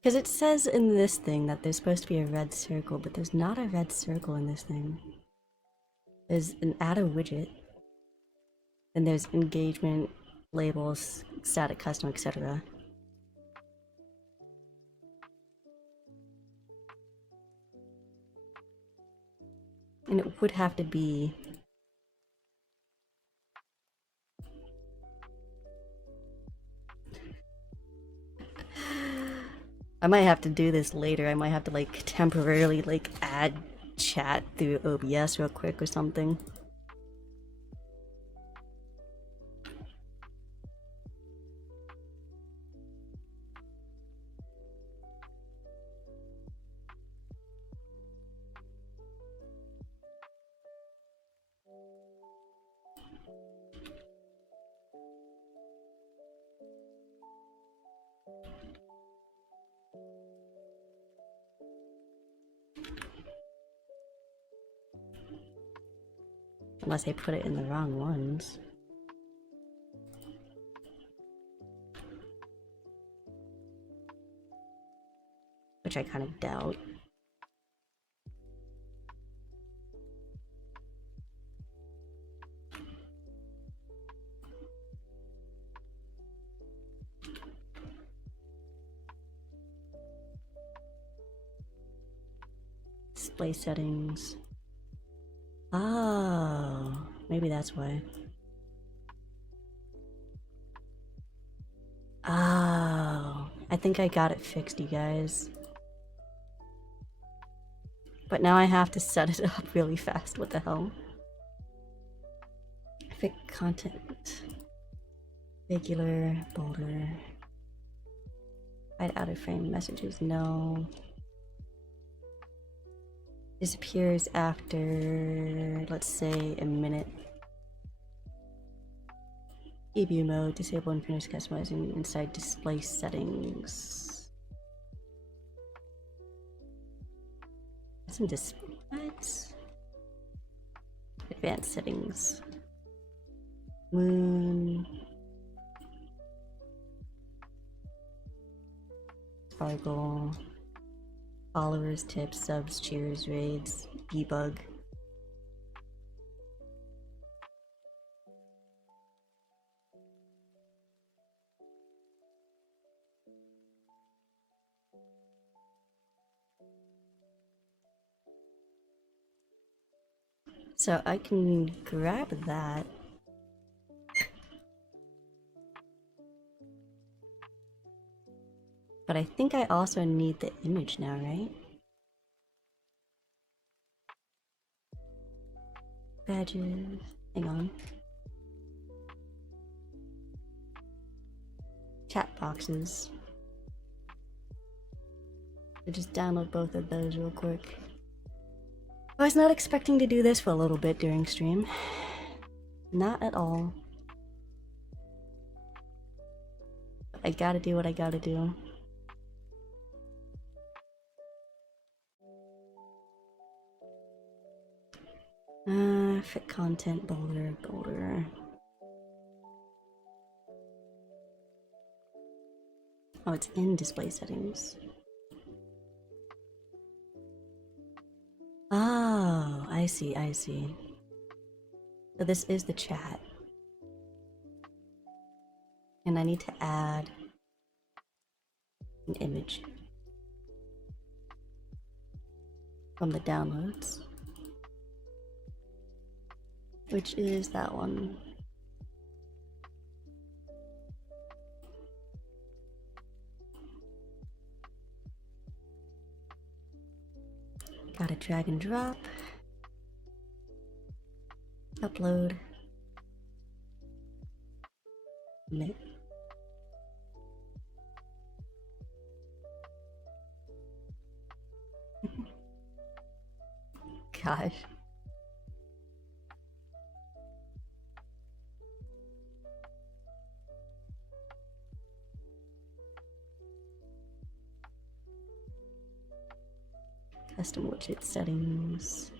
Because it says in this thing that there's supposed to be a red circle, but there's not a red circle in this thing. There's an add a widget, and there's engagement, labels, static custom, etc. And it would have to be... I might have to do this later. I might have to like temporarily like add chat through OBS real quick or something. Unless I put it in the wrong ones. Which I kind of doubt. Display settings. Oh, maybe that's why. Oh, I think I got it fixed, you guys. But now I have to set it up really fast. What the hell? Fit content. Regular, bolder. Hide out of frame messages, no. Disappears after, let's say, a minute. EBU mode, disable and finish customizing inside display settings. Some displays. Advanced settings. Moon. Sparkle. Followers, tips, subs, cheers, raids, debug. So I can grab that. But I think I also need the image now, right? Badges. Hang on. Chat boxes. So just download both of those real quick. I was not expecting to do this for a little bit during stream. Not at all. But I gotta do what I gotta do. Fit content, bolder, bolder. Oh, it's in display settings. Oh, I see, I see. So this is the chat. And I need to add an image from the downloads. which is that one. Gotta drag and drop. Upload. Submit. Gosh. Custom widget settings.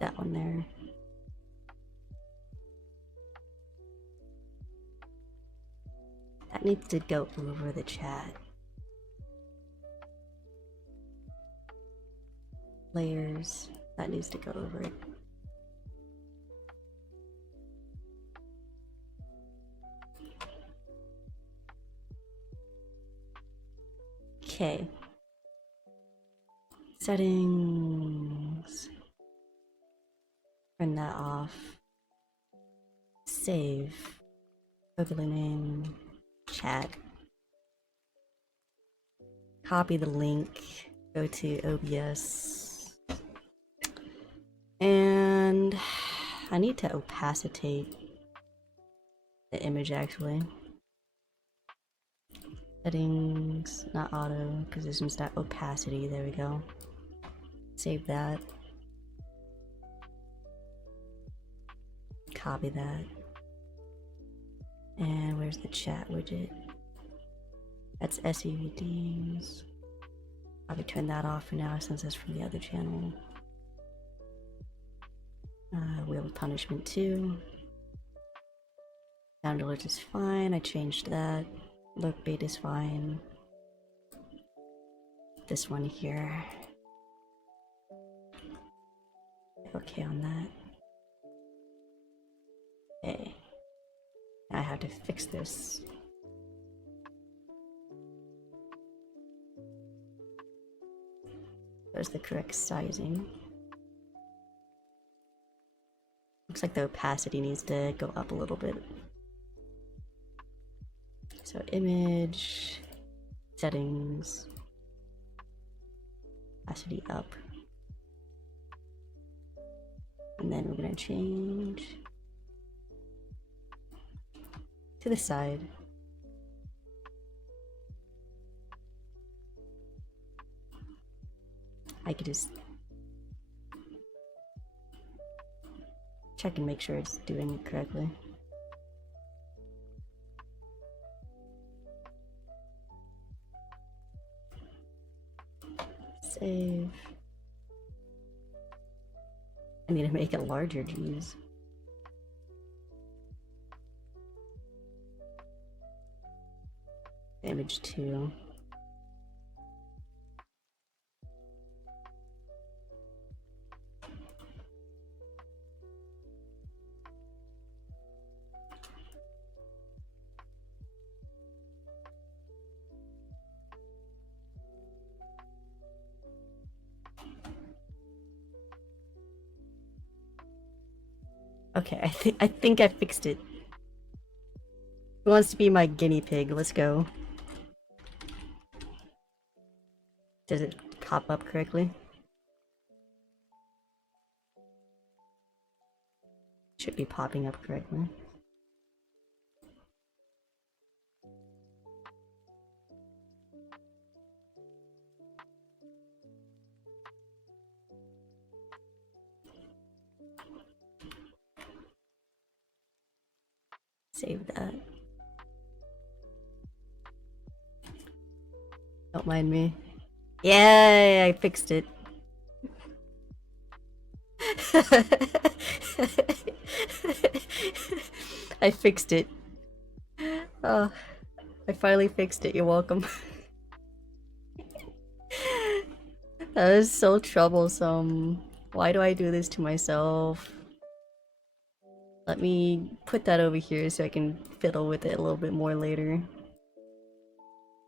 That one there. That needs to go over the chat. Layers. That needs to go over it. Okay. Settings. Turn that off. Save. Overlay name. Chat. Copy the link. Go to OBS. And I need to opacitate the image actually. Settings, not auto, positions, that opacity, there we go. Save that. Copy that. And where's the chat widget? That's SUVDs. Probably turn that off for now since that's from the other channel. Wheel of Punishment 2. Sound alert is fine, I changed that. Look bait is fine. This one here. Okay on that. Okay. I have to fix this. There's the correct sizing. Looks like the opacity needs to go up a little bit. So image, settings, opacity up. And then we're gonna change to the side. I could just check and make sure it's doing it correctly. Save. I need to make it larger, geez. Image 2. Okay, I think I fixed it. Who wants to be my guinea pig? Let's go. Does it pop up correctly? Should be popping up correctly. Save that. Don't mind me. Yay, I fixed it. I fixed it. Oh, I finally fixed it. You're welcome. That is so troublesome. Why do I do this to myself? Let me put that over here so I can fiddle with it a little bit more later.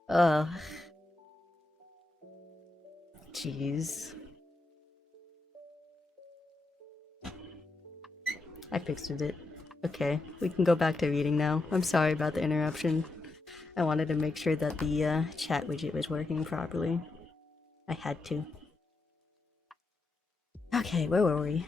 Ugh. Jeez. I fixed it. Okay, we can go back to reading now. I'm sorry about the interruption. I wanted to make sure that the chat widget was working properly. I had to. Okay, where were we?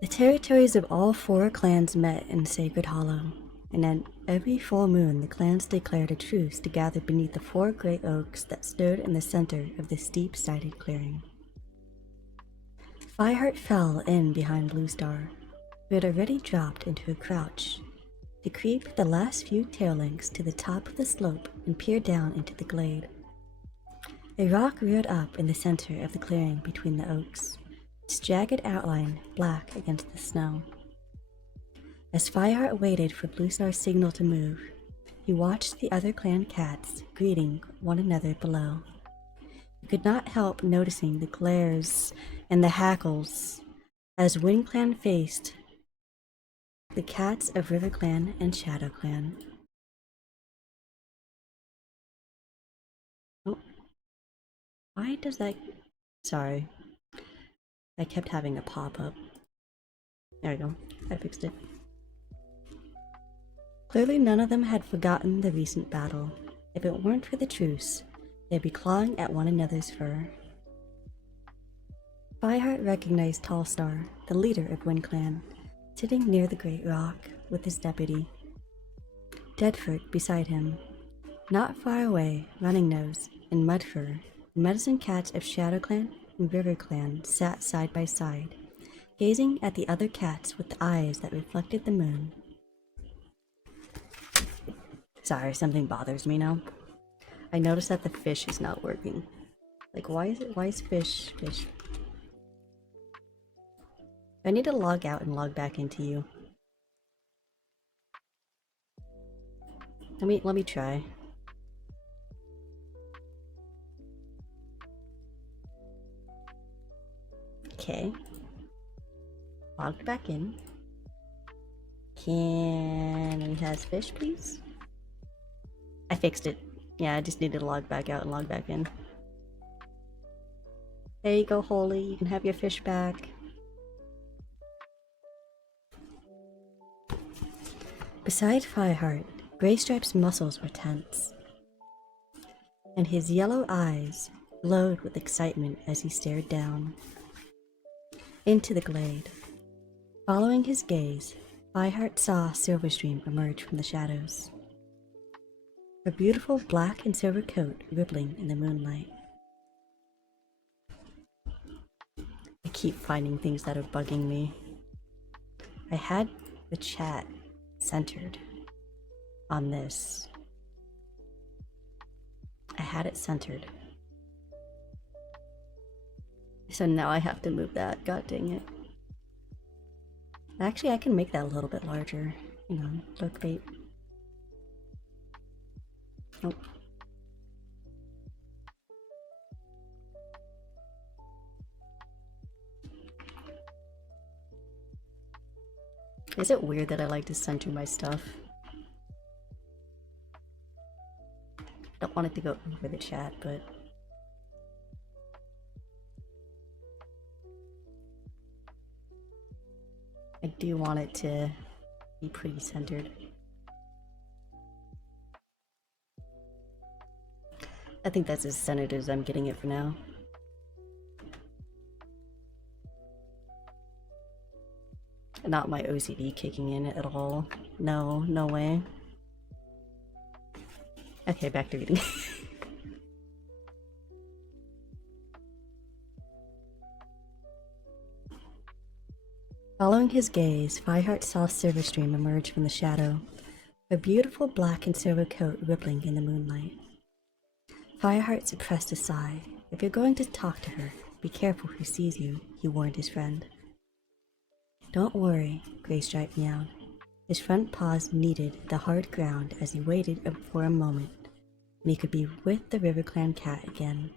The territories of all 4 clans met in Sacred Hollow, and at every full moon the clans declared a truce to gather beneath the 4 great oaks that stood in the center of the steep-sided clearing. Fireheart fell in behind Bluestar, who had already dropped into a crouch, to creep the last few tail lengths to the top of the slope and peer down into the glade. A rock reared up in the center of the clearing between the oaks, its jagged outline black against the snow. As Fireheart waited for Bluestar's signal to move, he watched the other clan cats greeting one another below. He could not help noticing the glares and the hackles as Wind Clan faced the cats of River Clan and Shadow Clan. Oh, why does that... Sorry. I kept having a pop-up. There we go. I fixed it. Clearly none of them had forgotten the recent battle. If it weren't for the truce, they'd be clawing at one another's fur. Fireheart recognized Tallstar, the leader of Wind Clan, sitting near the great rock with his deputy. Deadfoot beside him. Not far away, Running Nose and Mudfur, the medicine cats of Shadow Clan and River Clan, sat side by side, gazing at the other cats with eyes that reflected the moon. Sorry, something bothers me now. I noticed that the fish is not working. Like, why is fish? I need to log out and log back into you. Let me try. Okay. Logged back in. Can we have fish, please? I fixed it. Yeah, I just needed to log back out and log back in. There you go, Holy. You can have your fish back. Beside Fireheart, Greystripe's muscles were tense, and his yellow eyes glowed with excitement as he stared down into the glade. Following his gaze, Fireheart saw Silverstream emerge from the shadows, her beautiful black and silver coat rippling in the moonlight. I keep finding things that are bugging me. I had the chat centered on this. I had it centered. So now I have to move that. God dang it. Actually, I can make that a little bit larger. Hang on. Lurk bait. Nope. Is it weird that I like to center my stuff? I don't want it to go over the chat, but... I do want it to be pretty centered. I think that's as centered as I'm getting it for now. Not my OCD kicking in at all. No, no way. Okay, back to reading. Following his gaze, Fireheart saw Silverstream emerge from the shadow, her beautiful black and silver coat rippling in the moonlight. Fireheart suppressed a sigh. If you're going to talk to her, be careful who sees you, he warned his friend. Don't worry, Greystripe meowed. His front paws kneaded the hard ground as he waited for a moment when he could be with the River Clan cat again.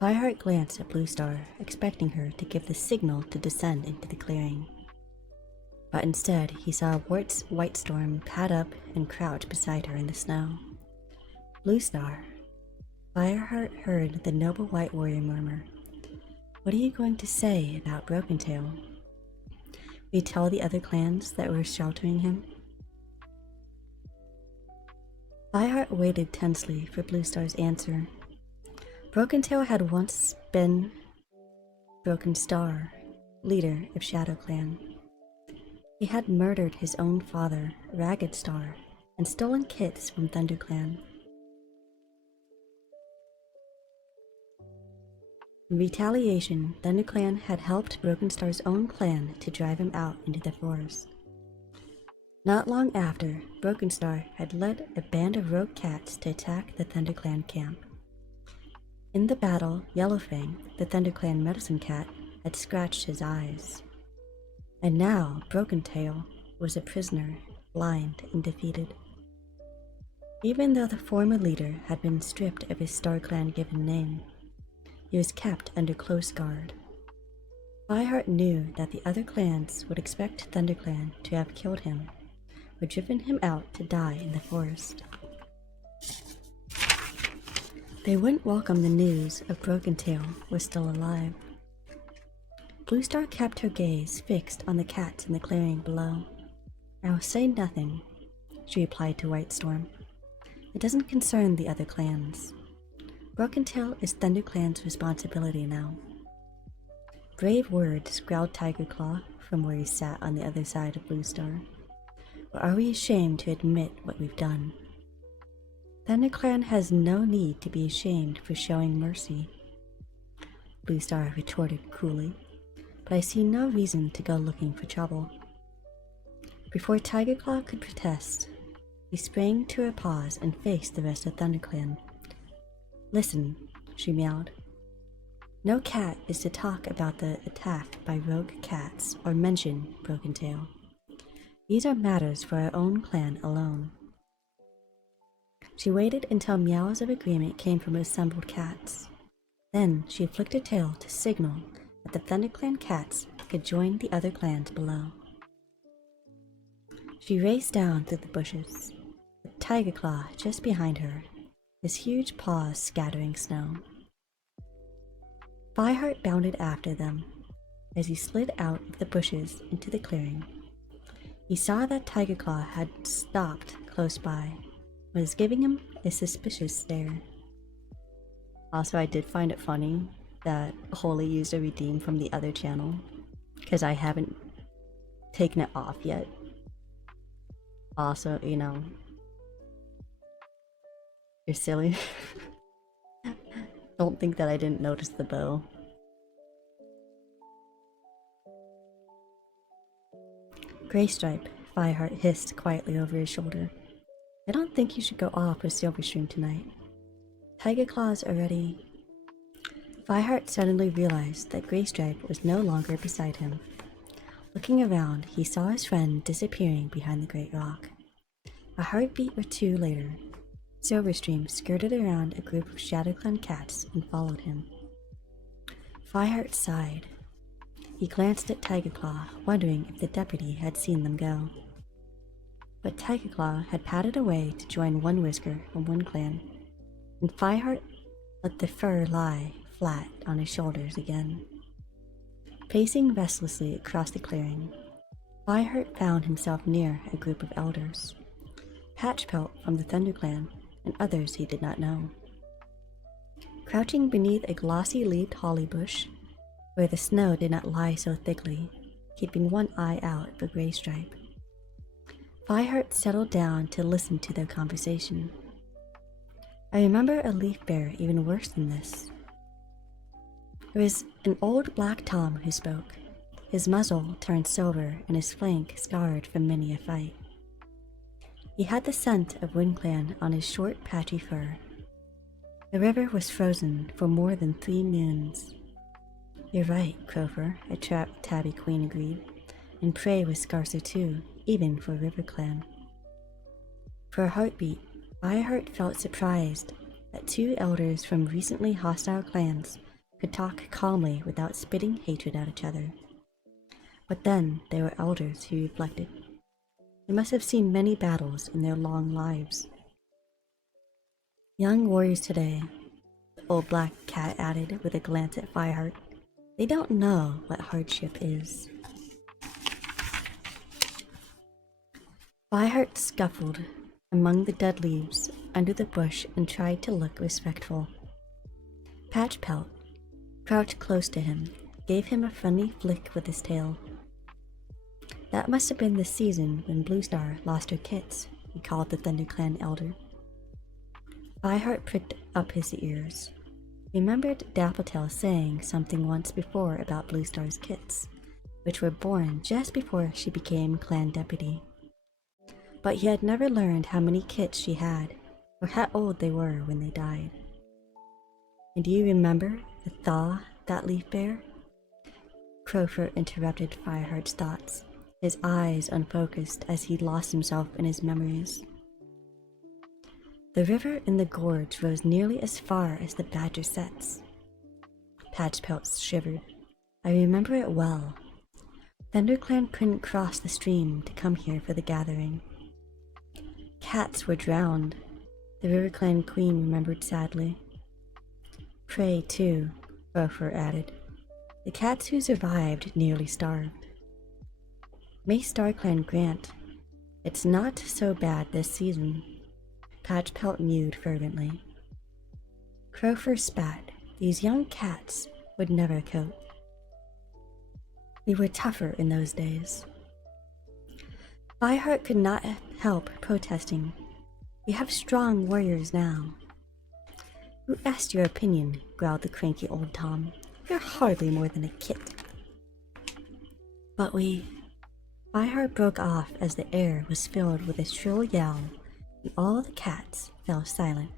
Fireheart glanced at Bluestar, expecting her to give the signal to descend into the clearing. But instead, he saw White Storm pad up and crouch beside her in the snow, Blue Star. Fireheart heard the noble white warrior murmur, "What are you going to say about Broken Tail? Will you tell the other clans that were sheltering him?" Fireheart waited tensely for Blue Star's answer. Broken Tail had once been Broken Star, leader of Shadow Clan. He had murdered his own father, Ragged Star, and stolen kits from Thunder Clan. In retaliation, Thunder Clan had helped Broken Star's own clan to drive him out into the forest. Not long after, Broken Star had led a band of rogue cats to attack the Thunder Clan camp. In the battle, Yellowfang, the Thunder Clan medicine cat, had scratched his eyes. And now Broken Tail was a prisoner, blind and defeated. Even though the former leader had been stripped of his Star Clan given name, he was kept under close guard. Fireheart knew that the other clans would expect Thunder Clan to have killed him, or driven him out to die in the forest. They wouldn't welcome the news of Broken Tail was still alive. Blue Star kept her gaze fixed on the cats in the clearing below. "I will say nothing," she replied to White Storm. "It doesn't concern the other clans. Broken Tail is Thunder Clan's responsibility now." "Brave words," growled Tiger Claw from where he sat on the other side of Blue Star. "Or are we ashamed to admit what we've done?" "Thunder Clan has no need to be ashamed for showing mercy," Blue Star retorted coolly, "but I see no reason to go looking for trouble." Before Tiger Claw could protest, he sprang to her paws and faced the rest of Thunder Clan. "Listen," she meowed. "No cat is to talk about the attack by rogue cats or mention Broken Tail. These are matters for our own clan alone." She waited until meows of agreement came from assembled cats. Then she flicked her tail to signal that the Thunder Clan cats could join the other clans below. She raced down through the bushes, with Tiger Claw just behind her, his huge paws scattering snow. Fireheart bounded after them. As he slid out of the bushes into the clearing, he saw that Tiger Claw had stopped close by, was giving him a suspicious stare. Also, I did find it funny that Holy used a redeem from the other channel, because I haven't taken it off yet. Also, you're silly. Don't think that I didn't notice the bow. "Gray Stripe," Fireheart hissed quietly over his shoulder. "I don't think you should go off with Silverstream tonight. Tiger Claw's already..." Fireheart suddenly realized that Gray Stripe was no longer beside him. Looking around, he saw his friend disappearing behind the great rock. A heartbeat or two later, Silverstream skirted around a group of Shadow Clan cats and followed him. Fireheart sighed. He glanced at Tiger Claw, wondering if the deputy had seen them go. But Tiger Claw had padded away to join One Whisker from one clan, and Fireheart let the fur lie flat on his shoulders again. Pacing restlessly across the clearing, Fireheart found himself near a group of elders. Patchpelt from the Thunder Clan, and others he did not know. Crouching beneath a glossy-leaved holly bush, where the snow did not lie so thickly, keeping one eye out for Gray Stripe, Fireheart settled down to listen to their conversation. "I remember a leaf bear even worse than this." It was an old black Tom who spoke, his muzzle turned silver and his flank scarred from many a fight. He had the scent of Wind Clan on his short, patchy fur. The river was frozen for more than 3 moons. "You're right, Crofer," a tabby queen agreed, "and prey was scarcer too, even for River Clan." For a heartbeat, Fireheart felt surprised that 2 elders from recently hostile clans could talk calmly without spitting hatred at each other. But then they were elders, he reflected. They must have seen many battles in their long lives. Young warriors today, the old black cat added with a glance at Fireheart. They don't know what hardship is. Fireheart scuffled among the dead leaves under the bush and tried to look respectful. Patchpelt crouched close to him, gave him a friendly flick with his tail. That must have been the season when Bluestar lost her kits, he called the ThunderClan elder. Fireheart pricked up his ears. He remembered Dappletail saying something once before about Bluestar's kits, which were born just before she became clan deputy. But he had never learned how many kits she had, or how old they were when they died. And do you remember the thaw that leaf bear? Crowford interrupted Fireheart's thoughts, his eyes unfocused as he lost himself in his memories. The river in the gorge rose nearly as far as the Badger sets. Patchpelt shivered. I remember it well. ThunderClan couldn't cross the stream to come here for the gathering. Cats were drowned, the RiverClan queen remembered sadly. Prey, too, Crowford added. The cats who survived nearly starved. May StarClan grant, it's not so bad this season. Patchpelt mewed fervently. Crowford spat. These young cats would never cope. We were tougher in those days. Fireheart could not help protesting. We have strong warriors now. Who asked your opinion? Growled the cranky old Tom. You're hardly more than a kit. But we... Fireheart broke off as the air was filled with a shrill yell, and all the cats fell silent.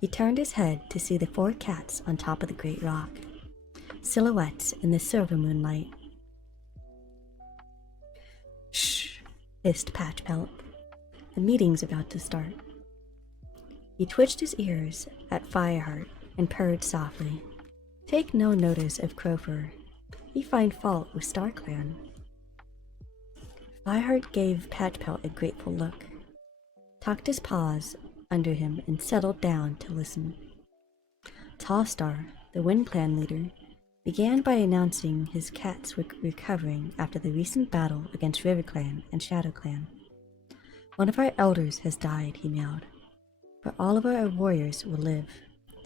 He turned his head to see the 4 cats on top of the great rock, silhouettes in the silver moonlight. Shh, hissed Patchpelt. The meeting's about to start. He twitched his ears at Fireheart and purred softly. Take no notice of Crowford. He find fault with StarClan. Fireheart gave Patchpelt a grateful look, tucked his paws under him and settled down to listen. Tallstar, the WindClan leader, began by announcing his cats were recovering after the recent battle against RiverClan and ShadowClan. One of our elders has died, he meowed, but all of our warriors will live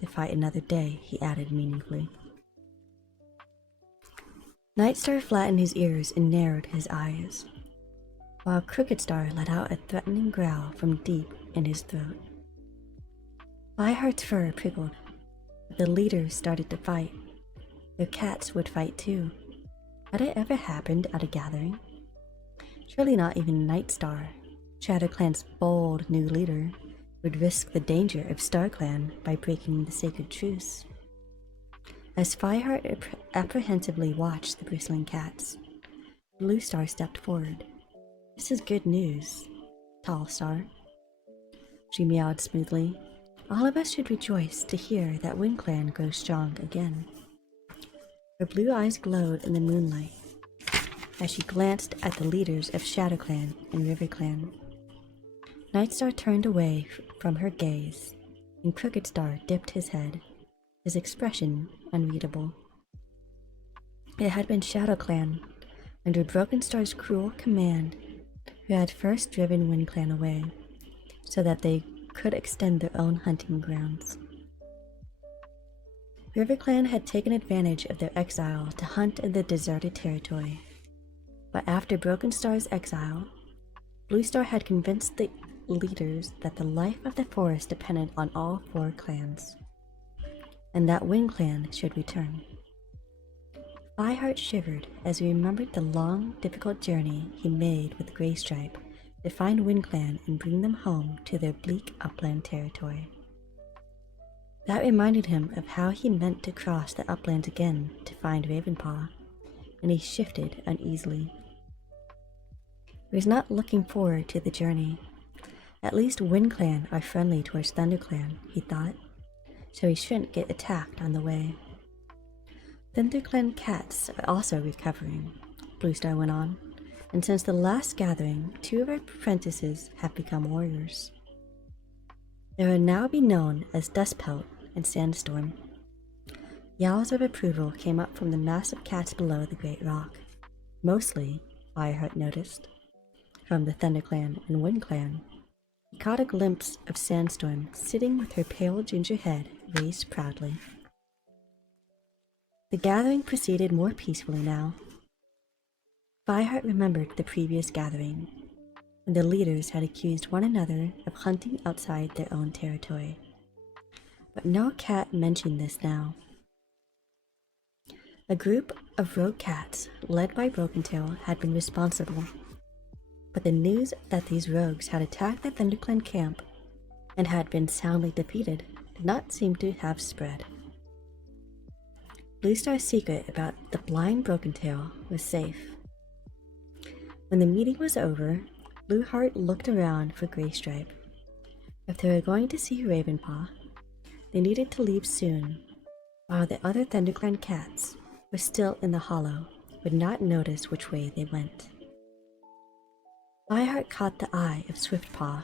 to fight another day, he added meaningfully. Nightstar flattened his ears and narrowed his eyes, while Crookedstar let out a threatening growl from deep in his throat. Fireheart's fur prickled. The leaders started to fight. Their cats would fight too. Had it ever happened at a gathering? Surely not even Nightstar, ShadowClan's bold new leader, would risk the danger of StarClan by breaking the sacred truce. As Fireheart apprehensively watched the bristling cats, Bluestar stepped forward. This is good news, Tallstar. She meowed smoothly. All of us should rejoice to hear that WindClan grows strong again. Her blue eyes glowed in the moonlight as she glanced at the leaders of ShadowClan and RiverClan. Nightstar turned away from her gaze, and Crookedstar dipped his head, his expression unreadable. It had been ShadowClan, under Brokenstar's cruel command, who had first driven WindClan away, so that they could extend their own hunting grounds. RiverClan had taken advantage of their exile to hunt in the deserted territory, but after Brokenstar's exile, Bluestar had convinced the leaders that the life of the forest depended on all 4 clans, and that WindClan should return. Fireheart shivered as he remembered the long, difficult journey he made with Greystripe to find WindClan and bring them home to their bleak upland territory. That reminded him of how he meant to cross the uplands again to find Ravenpaw, and he shifted uneasily. He was not looking forward to the journey. At least WindClan are friendly towards ThunderClan, he thought, so he shouldn't get attacked on the way. ThunderClan cats are also recovering, Bluestar went on, and since the last gathering, 2 of our apprentices have become warriors. They would now be known as Dustpelt and Sandstorm. Yowls of approval came up from the massive cats below the great rock. Mostly, Fireheart noticed, from the ThunderClan and WindClan. He caught a glimpse of Sandstorm sitting with her pale ginger head raised proudly. The gathering proceeded more peacefully now. Fireheart remembered the previous gathering, when the leaders had accused one another of hunting outside their own territory. But no cat mentioned this now. A group of rogue cats, led by Broken-Tail, had been responsible. But the news that these rogues had attacked the ThunderClan camp and had been soundly defeated did not seem to have spread. Bluestar's secret about the blind Broken-Tail was safe. When the meeting was over, Blueheart looked around for Graystripe. If they were going to see Ravenpaw, they needed to leave soon, while the other ThunderClan cats were still in the hollow, would not notice which way they went. Fireheart caught the eye of Swiftpaw,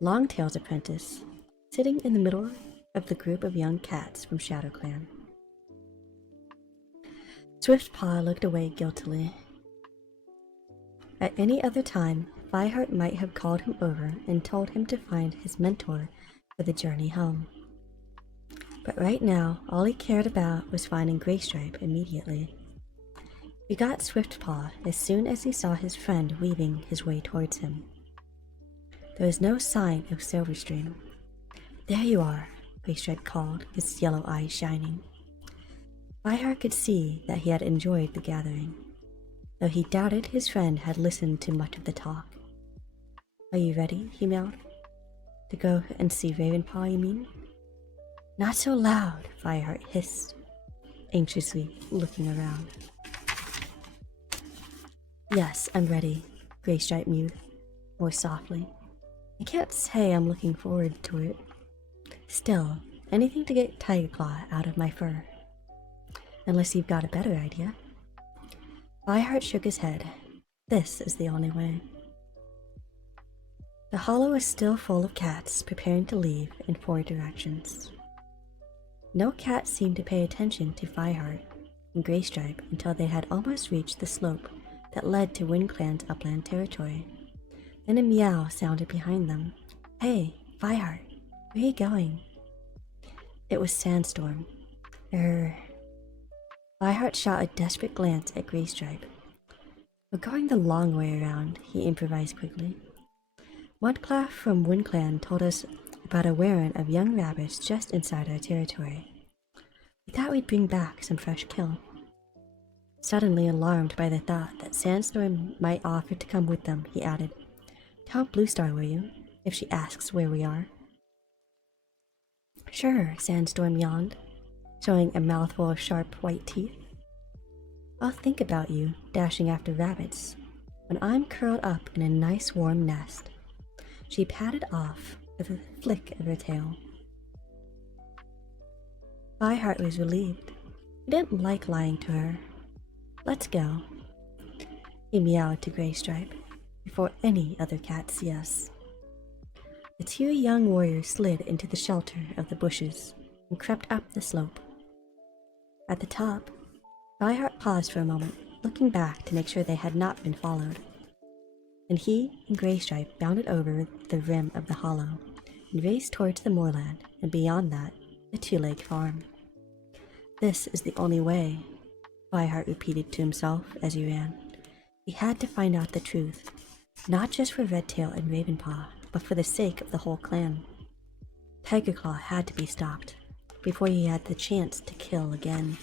Longtail's apprentice, sitting in the middle of the group of young cats from ShadowClan. Swiftpaw looked away guiltily. At any other time, Fireheart might have called him over and told him to find his mentor for the journey home. But right now, all he cared about was finding Graystripe immediately. He got Swiftpaw as soon as he saw his friend weaving his way towards him. There was no sign of Silverstream. "There you are," Graystripe called, his yellow eyes shining. Fireheart could see that he had enjoyed the gathering, though he doubted his friend had listened to much of the talk. "Are you ready?" he meowed. "To go and see Ravenpaw, you mean?" "Not so loud," Fireheart hissed, anxiously looking around. "Yes, I'm ready," Graystripe mewed, more softly. "I can't say I'm looking forward to it. Still, anything to get Tigerclaw out of my fur. Unless you've got a better idea." Fireheart shook his head. "This is the only way." The hollow was still full of cats preparing to leave in 4 directions. No cat seemed to pay attention to Fireheart and Graystripe until they had almost reached the slope that led to WindClan's upland territory. Then a meow sounded behind them. "Hey, Fireheart, where are you going?" It was Sandstorm. Fireheart shot a desperate glance at Graystripe. "We're going the long way around," he improvised quickly. "Mudclaw from WindClan told us about a warren of young rabbits just inside our territory. We thought we'd bring back some fresh kill." Suddenly alarmed by the thought that Sandstorm might offer to come with them, he added, "Tell Bluestar, will you, if she asks where we are?" "Sure," Sandstorm yawned, showing a mouthful of sharp white teeth. "I'll think about you dashing after rabbits when I'm curled up in a nice warm nest." She padded off with a flick of her tail. Fireheart was relieved. He didn't like lying to her. "Let's go," he meowed to Graystripe, before any other cats see us. The 2 young warriors slid into the shelter of the bushes and crept up the slope. At the top, Fireheart paused for a moment, looking back to make sure they had not been followed. And he and Graystripe bounded over the rim of the hollow and raced towards the moorland, and beyond that, the 2-leg farm. "This is the only way," Fireheart repeated to himself as he ran. He had to find out the truth, not just for Redtail and Ravenpaw, but for the sake of the whole clan. Tigerclaw had to be stopped before he had the chance to kill again.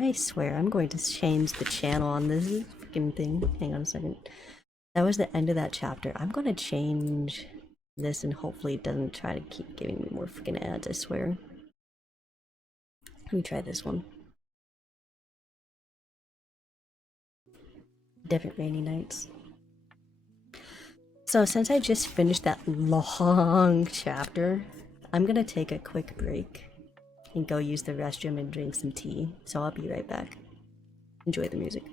I swear, I'm going to change the channel on this freaking thing. Hang on a second. That was the end of that chapter. I'm going to change this and hopefully it doesn't try to keep giving me more freaking ads, I swear. Let me try this one. Different rainy nights. So since I just finished that long chapter, I'm going to take a quick break and go use the restroom and drink some tea, so I'll be right back. Enjoy the music.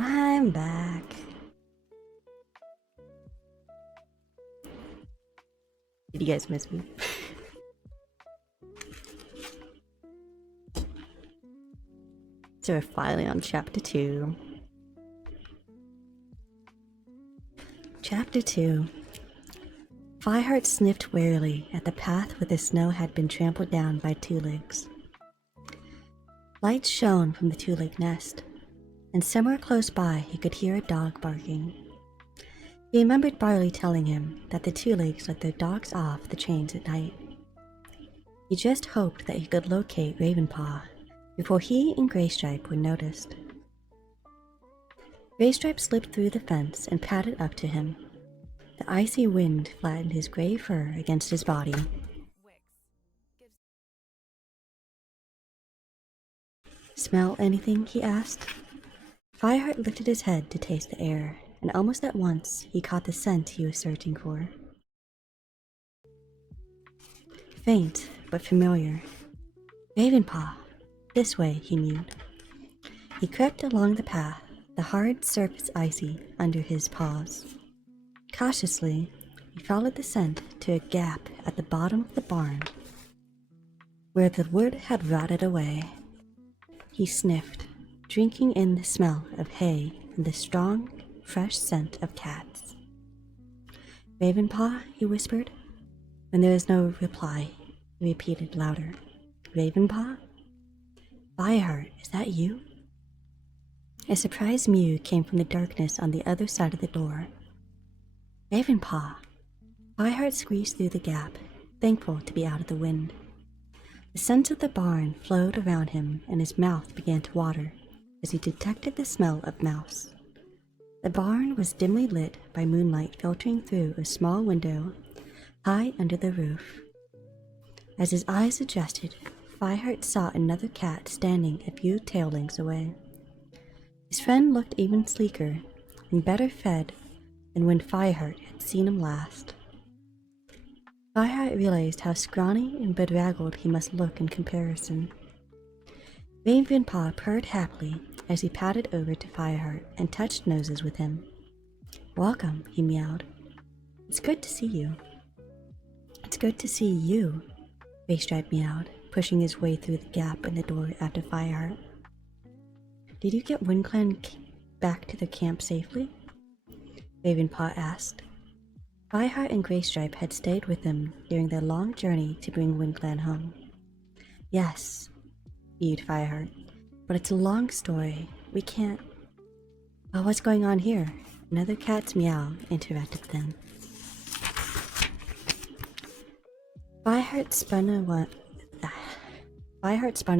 I'm back. Did you guys miss me? So we're finally on chapter 2. Chapter 2. Fireheart sniffed warily at the path where the snow had been trampled down by two legs. Lights shone from the two-leg nest, and somewhere close by he could hear a dog barking. He remembered Barley telling him that the two legs let their dogs off the chains at night. He just hoped that he could locate Ravenpaw before he and Graystripe were noticed. Graystripe slipped through the fence and padded up to him. The icy wind flattened his gray fur against his body. Smell anything? He asked. Fireheart lifted his head to taste the air, and almost at once he caught the scent he was searching for. Faint, but familiar. Ravenpaw. This way, he mewed. He crept along the path, the hard surface icy under his paws. Cautiously, he followed the scent to a gap at the bottom of the barn, where the wood had rotted away. He sniffed, drinking in the smell of hay and the strong, fresh scent of cats. Ravenpaw, he whispered. When there was no reply, he repeated louder. Ravenpaw? Fireheart, is that you? A surprised mew came from the darkness on the other side of the door. Ravenpaw. Fireheart squeezed through the gap, thankful to be out of the wind. The scent of the barn flowed around him, and his mouth began to water as he detected the smell of mouse. The barn was dimly lit by moonlight filtering through a small window high under the roof. As his eyes adjusted, Fireheart saw another cat standing a few tail lengths away. His friend looked even sleeker and better fed than when Fireheart had seen him last. Fireheart realized how scrawny and bedraggled he must look in comparison. Ravenpaw purred happily as he padded over to Fireheart and touched noses with him. Welcome, he meowed. It's good to see you. It's good to see you, Graystripe meowed, pushing his way through the gap in the door after Fireheart. Did you get WindClan back to the camp safely? Ravenpaw asked. Fireheart and Graystripe had stayed with them during their long journey to bring WindClan home. Yes, mewed Fireheart, but it's a long story. We can't... Oh, what's going on here? Another cat's meow interrupted them. Fireheart spun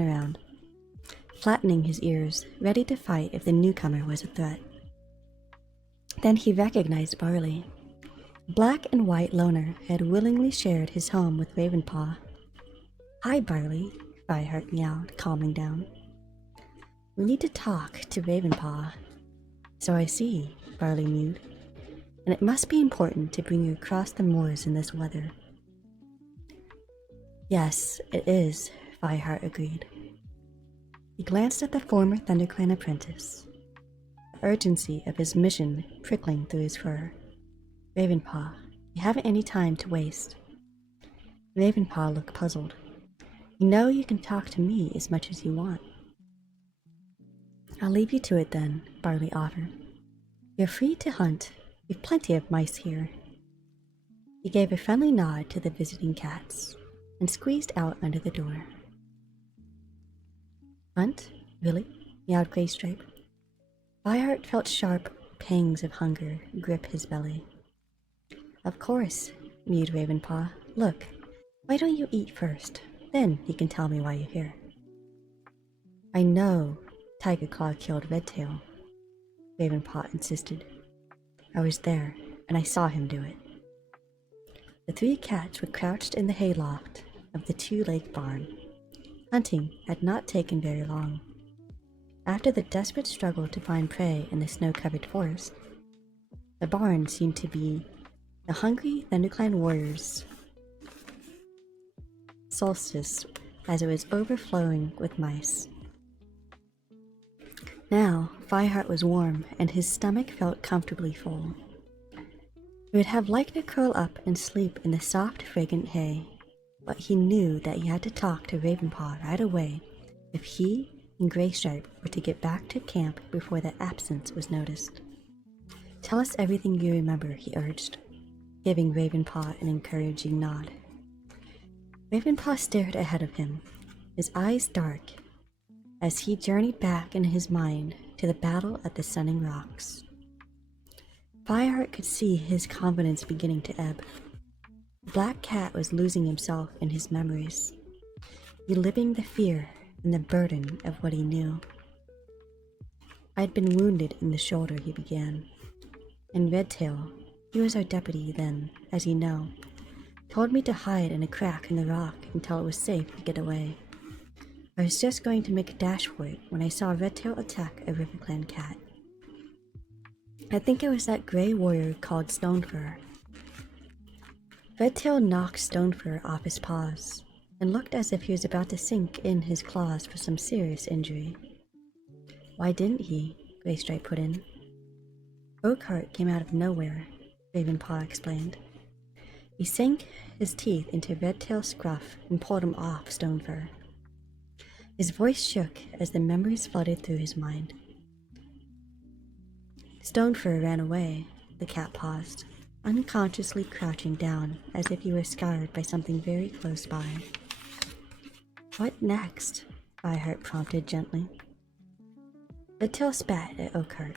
around, flattening his ears, ready to fight if the newcomer was a threat. Then he recognized Barley. Black and White Loner had willingly shared his home with Ravenpaw. Hi, Barley, Fireheart meowed, calming down. We need to talk to Ravenpaw. So I see, Barley mewed. and it must be important to bring you across the moors in this weather. Yes, it is, Fireheart agreed. He glanced at the former ThunderClan apprentice, the urgency of his mission prickling through his fur. Ravenpaw, you haven't any time to waste. Ravenpaw looked puzzled. You know you can talk to me as much as you want. I'll leave you to it then, Barley offered. You're free to hunt. We've plenty of mice here. He gave a friendly nod to the visiting cats and squeezed out under the door. Hunt? Really? Meowed Graystripe. Fireheart felt sharp pangs of hunger grip his belly. Of course, mewed Ravenpaw. Look, why don't you eat first? Then you can tell me why you're here. I know Tiger Claw killed Redtail, Ravenpaw insisted. I was there, and I saw him do it. The three cats were crouched in the hayloft of the two-leg barn. Hunting had not taken very long. After the desperate struggle to find prey in the snow-covered forest, the barn seemed to be the hungry ThunderClan warriors' solstice as it was overflowing with mice. Now, Fireheart was warm and his stomach felt comfortably full. He would have liked to curl up and sleep in the soft, fragrant hay, but he knew that he had to talk to Ravenpaw right away if he and Graystripe were to get back to camp before their absence was noticed. Tell us everything you remember, he urged, giving Ravenpaw an encouraging nod. Ravenpaw stared ahead of him, his eyes dark, as he journeyed back in his mind to the battle at the Sunning Rocks. Fireheart could see his confidence beginning to ebb. The black cat was losing himself in his memories, reliving the fear and the burden of what he knew. I'd been wounded in the shoulder, he began, and Redtail, he was our deputy then, as you know, told me to hide in a crack in the rock until it was safe to get away. I was just going to make a dash for it when I saw Redtail attack a RiverClan cat. I think it was that gray warrior called Stonefur. Redtail knocked Stonefur off his paws and looked as if he was about to sink in his claws for some serious injury. Why didn't he? Graystripe put in. Oakheart came out of nowhere, Ravenpaw explained. He sank his teeth into Redtail's scruff and pulled him off Stonefur. His voice shook as the memories flooded through his mind. Stonefur ran away. The cat paused, unconsciously crouching down as if he were scarred by something very close by. What next? Fireheart prompted gently. Redtail spat at Oakheart.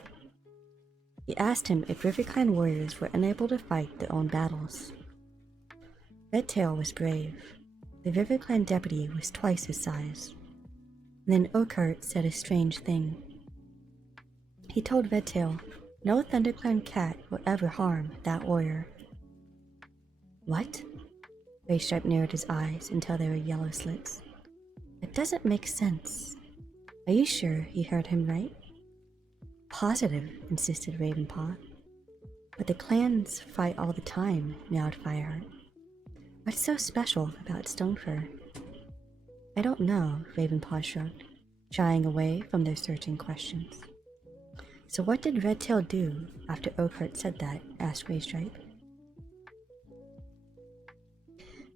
He asked him if RiverClan warriors were unable to fight their own battles. Redtail was brave. The RiverClan deputy was twice his size. And then Oakheart said a strange thing. He told Redtail no ThunderClan cat will ever harm that warrior. What? Graystripe narrowed his eyes until they were yellow slits. It doesn't make sense. Are you sure you heard him right? Positive, insisted Ravenpaw. But the clans fight all the time, meowed Fireheart. What's so special about Stonefur? I don't know, Ravenpaw shrugged, shying away from their searching questions. So what did Redtail do after Oakheart said that? Asked Graystripe.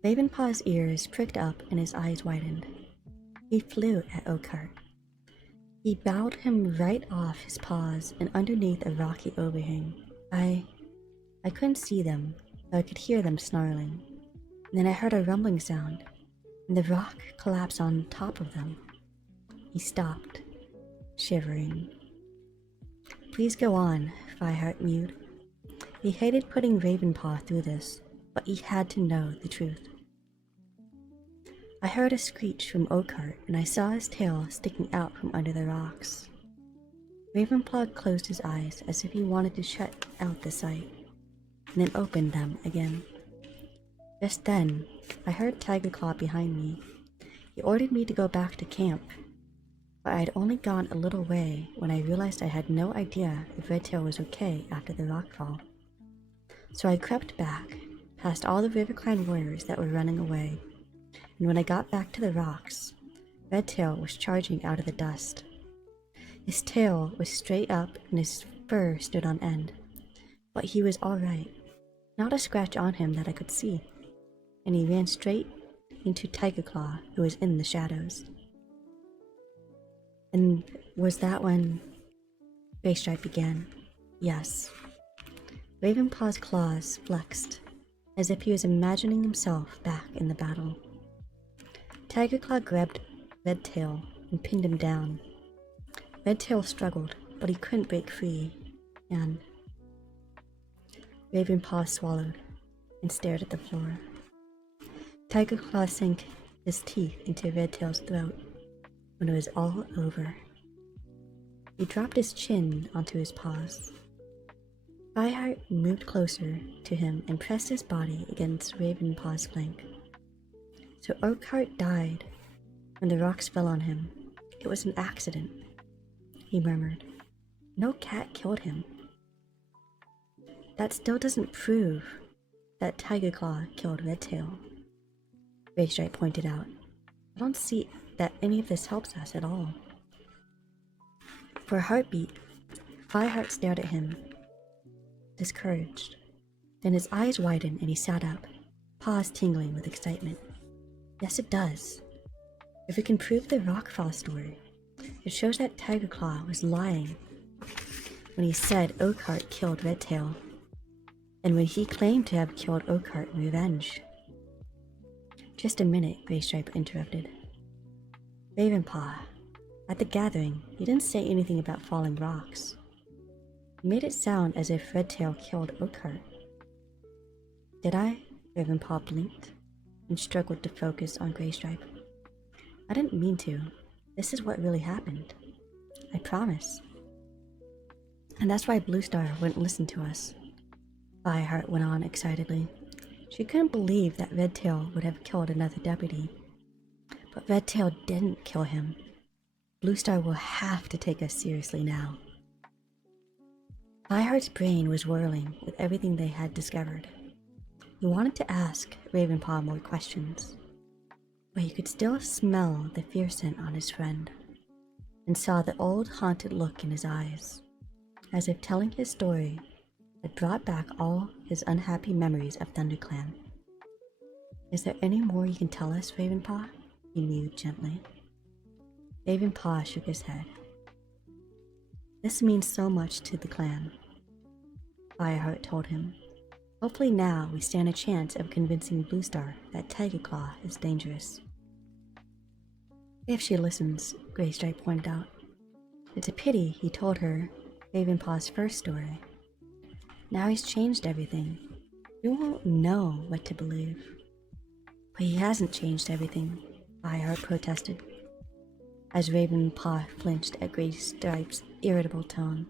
Ravenpaw's ears pricked up and his eyes widened. He flew at Oakheart. He bowed him right off his paws and underneath a rocky overhang. I couldn't see them, but I could hear them snarling. And then I heard a rumbling sound, and the rock collapsed on top of them. He stopped, shivering. Please go on, Fireheart mewed. He hated putting Ravenpaw through this, but he had to know the truth. I heard a screech from Oakheart, and I saw his tail sticking out from under the rocks. Ravenpaw closed his eyes as if he wanted to shut out the sight, and then opened them again. Just then, I heard Tiger Claw behind me. He ordered me to go back to camp, but I had only gone a little way when I realized I had no idea if Redtail was okay after the rockfall. So I crept back, past all the RiverClan warriors that were running away, and when I got back to the rocks, Redtail was charging out of the dust. His tail was straight up and his fur stood on end, but he was alright, not a scratch on him that I could see, and he ran straight into Tiger Claw, who was in the shadows. And was that when Graystripe began? Yes. Ravenpaw's claws flexed, as if he was imagining himself back in the battle. Tigerclaw grabbed Redtail and pinned him down. Redtail struggled, but he couldn't break free, and Ravenpaw swallowed and stared at the floor. Tigerclaw sank his teeth into Redtail's throat when it was all over. He dropped his chin onto his paws. Fireheart moved closer to him and pressed his body against Ravenpaw's flank. So Oakheart died when the rocks fell on him. It was an accident, he murmured. No cat killed him. That still doesn't prove that Tigerclaw killed Redtail, Graystripe pointed out. I don't see that any of this helps us at all. For a heartbeat, Fireheart stared at him, discouraged. Then his eyes widened and he sat up, paws tingling with excitement. Yes, it does. If we can prove the Rockfall story, it shows that Tigerclaw was lying when he said Oakheart killed Redtail, and when he claimed to have killed Oakheart in revenge. Just a minute, Graystripe interrupted. Ravenpaw, at the gathering, you didn't say anything about falling rocks. You made it sound as if Redtail killed Oakheart. Did I? Ravenpaw blinked and struggled to focus on Graystripe. I didn't mean to. This is what really happened. I promise. And that's why Bluestar wouldn't listen to us. Fireheart went on excitedly. She couldn't believe that Redtail would have killed another deputy. But Redtail didn't kill him. Bluestar will have to take us seriously now. Fireheart's brain was whirling with everything they had discovered. He wanted to ask Ravenpaw more questions, but he could still smell the fear scent on his friend, and saw the old haunted look in his eyes, as if telling his story had brought back all his unhappy memories of ThunderClan. Is there any more you can tell us, Ravenpaw? He mewed gently. Ravenpaw shook his head. This means so much to the clan, Fireheart told him. Hopefully now we stand a chance of convincing Bluestar that Tigerclaw is dangerous. If she listens, Graystripe pointed out. It's a pity he told her Ravenpaw's first story. Now he's changed everything. We won't know what to believe. But he hasn't changed everything, Fireheart protested, as Ravenpaw flinched at Graystripe's irritable tone.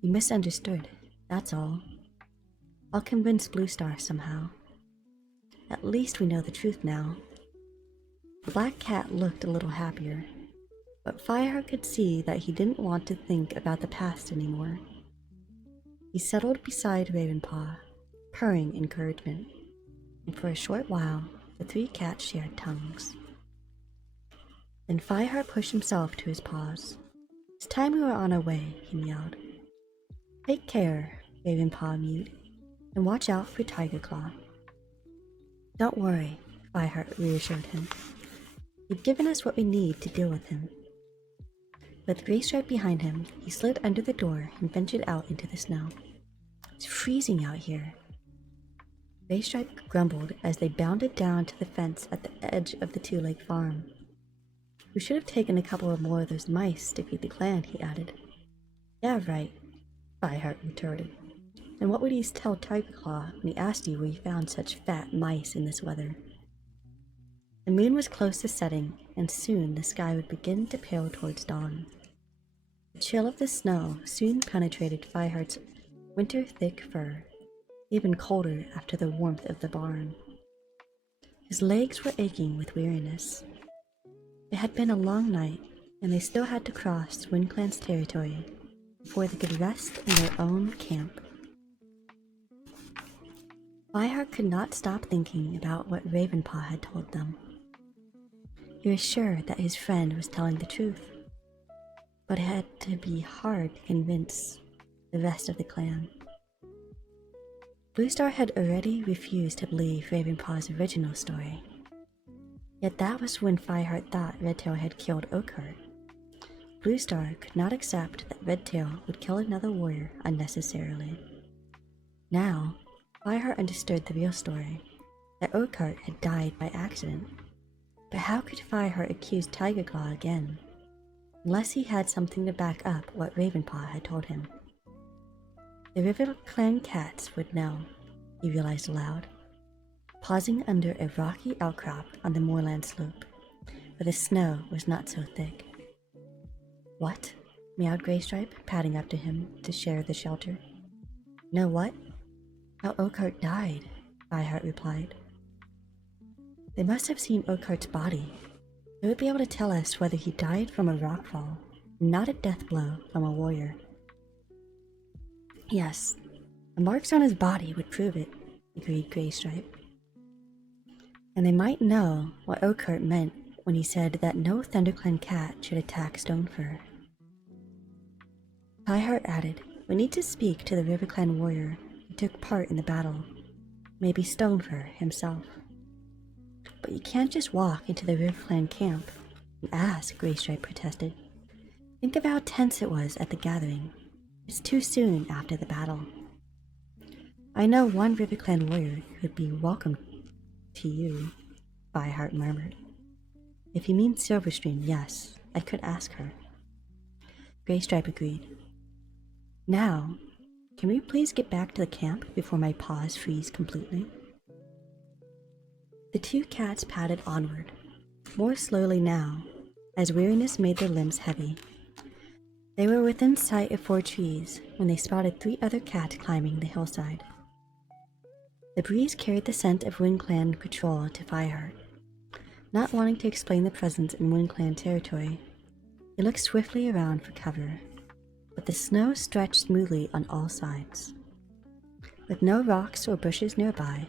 You misunderstood, that's all. I'll convince Bluestar somehow. At least we know the truth now. The Black Cat looked a little happier, but Fireheart could see that he didn't want to think about the past anymore. He settled beside Ravenpaw, purring encouragement, and for a short while the three cats shared tongues. Then Fireheart pushed himself to his paws. It's time we were on our way, he meowed. Take care, Ravenpaw mewed, and watch out for Tigerclaw. Don't worry, Fireheart reassured him. You've given us what we need to deal with him. With Graystripe behind him, he slid under the door and ventured out into the snow. It's freezing out here. Graystripe grumbled as they bounded down to the fence at the edge of the two-leg farm. We should have taken a couple of more of those mice to feed the clan, he added. Yeah, right, Fireheart retorted. And what would he tell Tigerclaw when he asked you where you found such fat mice in this weather? The moon was close to setting, and soon the sky would begin to pale towards dawn. The chill of the snow soon penetrated Fireheart's winter-thick fur, even colder after the warmth of the barn. His legs were aching with weariness. It had been a long night, and they still had to cross WindClan's territory before they could rest in their own camp. Fireheart could not stop thinking about what Ravenpaw had told them. He was sure that his friend was telling the truth, but it had to be hard to convince the rest of the clan. Bluestar had already refused to believe Ravenpaw's original story. Yet that was when Fireheart thought Redtail had killed Oakheart. Bluestar could not accept that Redtail would kill another warrior unnecessarily. Now, Fireheart understood the real story, that Oakheart had died by accident. But how could Fireheart accuse Tigerclaw again, unless he had something to back up what Ravenpaw had told him? The River Clan cats would know, he realized aloud, pausing under a rocky outcrop on the moorland slope, where the snow was not so thick. What? Meowed Graystripe, padding up to him to share the shelter. No what? How Oakheart died, Fireheart replied. They must have seen Oakheart's body. They would be able to tell us whether he died from a rockfall, not a death blow from a warrior. Yes, the marks on his body would prove it, agreed Graystripe. And they might know what Oakheart meant when he said that no ThunderClan cat should attack Stonefur. Fireheart added, we need to speak to the RiverClan warrior who took part in the battle, maybe Stonefur himself. But you can't just walk into the RiverClan camp and ask, Graystripe protested. Think of how tense it was at the gathering. It's too soon after the battle. I know one RiverClan warrior who would be welcome to you, Fireheart murmured. If you mean Silverstream, yes, I could ask her. Graystripe agreed. Now, can we please get back to the camp before my paws freeze completely? The two cats padded onward, more slowly now, as weariness made their limbs heavy. They were within sight of 4 trees when they spotted 3 other cats climbing the hillside. The breeze carried the scent of WindClan patrol to Fireheart. Not wanting to explain the presence in WindClan territory, he looked swiftly around for cover, but the snow stretched smoothly on all sides. With no rocks or bushes nearby,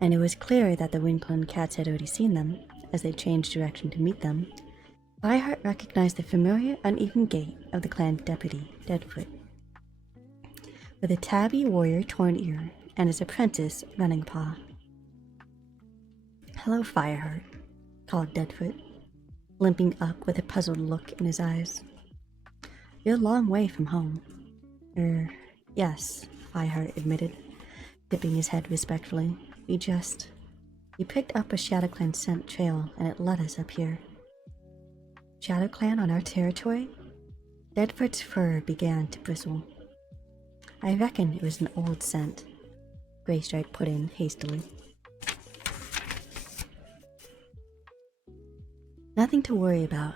and it was clear that the WindClan cats had already seen them as they changed direction to meet them, Fireheart recognized the familiar, uneven gait of the clan deputy, Deadfoot, with a tabby warrior Torn Ear and his apprentice, Running Paw. Hello, Fireheart, called Deadfoot, limping up with a puzzled look in his eyes. You're a long way from home. Yes, Fireheart admitted, dipping his head respectfully. We picked up a ShadowClan scent trail and it led us up here. ShadowClan on our territory? Deadfoot's fur began to bristle. I reckon it was an old scent, Graystripe put in hastily. Nothing to worry about.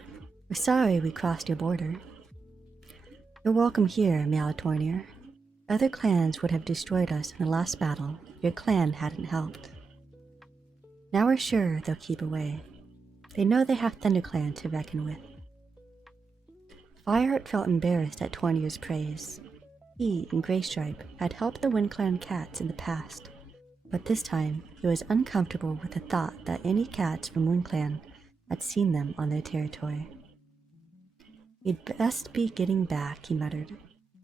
We're sorry we crossed your border. You're welcome here, meowed Tornir. Other clans would have destroyed us in the last battle if your clan hadn't helped. Now we're sure they'll keep away. They know they have ThunderClan to reckon with. Fireheart felt embarrassed at Tornir's praise. He and Graystripe had helped the WindClan cats in the past, but this time he was uncomfortable with the thought that any cats from WindClan had seen them on their territory. You'd best be getting back, he muttered.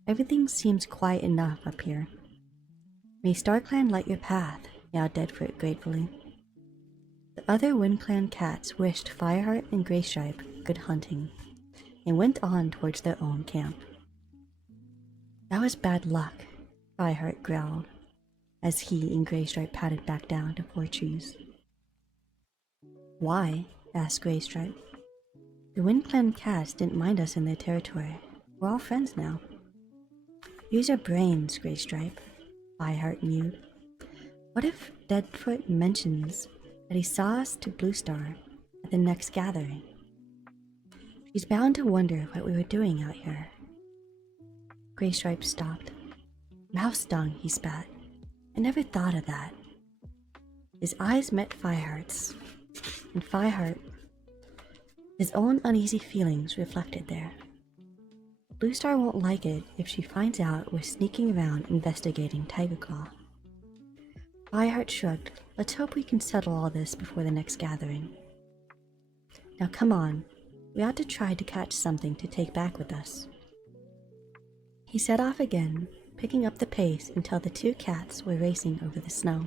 Everything seems quiet enough up here. May StarClan light your path, meowed Deadfoot gratefully. The other WindClan cats wished Fireheart and Graystripe good hunting, and went on towards their own camp. That was bad luck, Fireheart growled, as he and Graystripe padded back down to 4 trees. Why? Asked Graystripe. The WindClan cats didn't mind us in their territory. We're all friends now. Use your brains, Graystripe, Fireheart mewed. What if Deadfoot mentions that he saw us to Bluestar at the next gathering? He's bound to wonder what we were doing out here. Graystripe stopped. Mouse dung, he spat. I never thought of that. His eyes met Fireheart's, and Fireheart, his own uneasy feelings reflected there. Bluestar won't like it if she finds out we're sneaking around investigating Tigerclaw. Fireheart shrugged. Let's hope we can settle all this before the next gathering. Now come on. We ought to try to catch something to take back with us. He set off again, picking up the pace until the two cats were racing over the snow.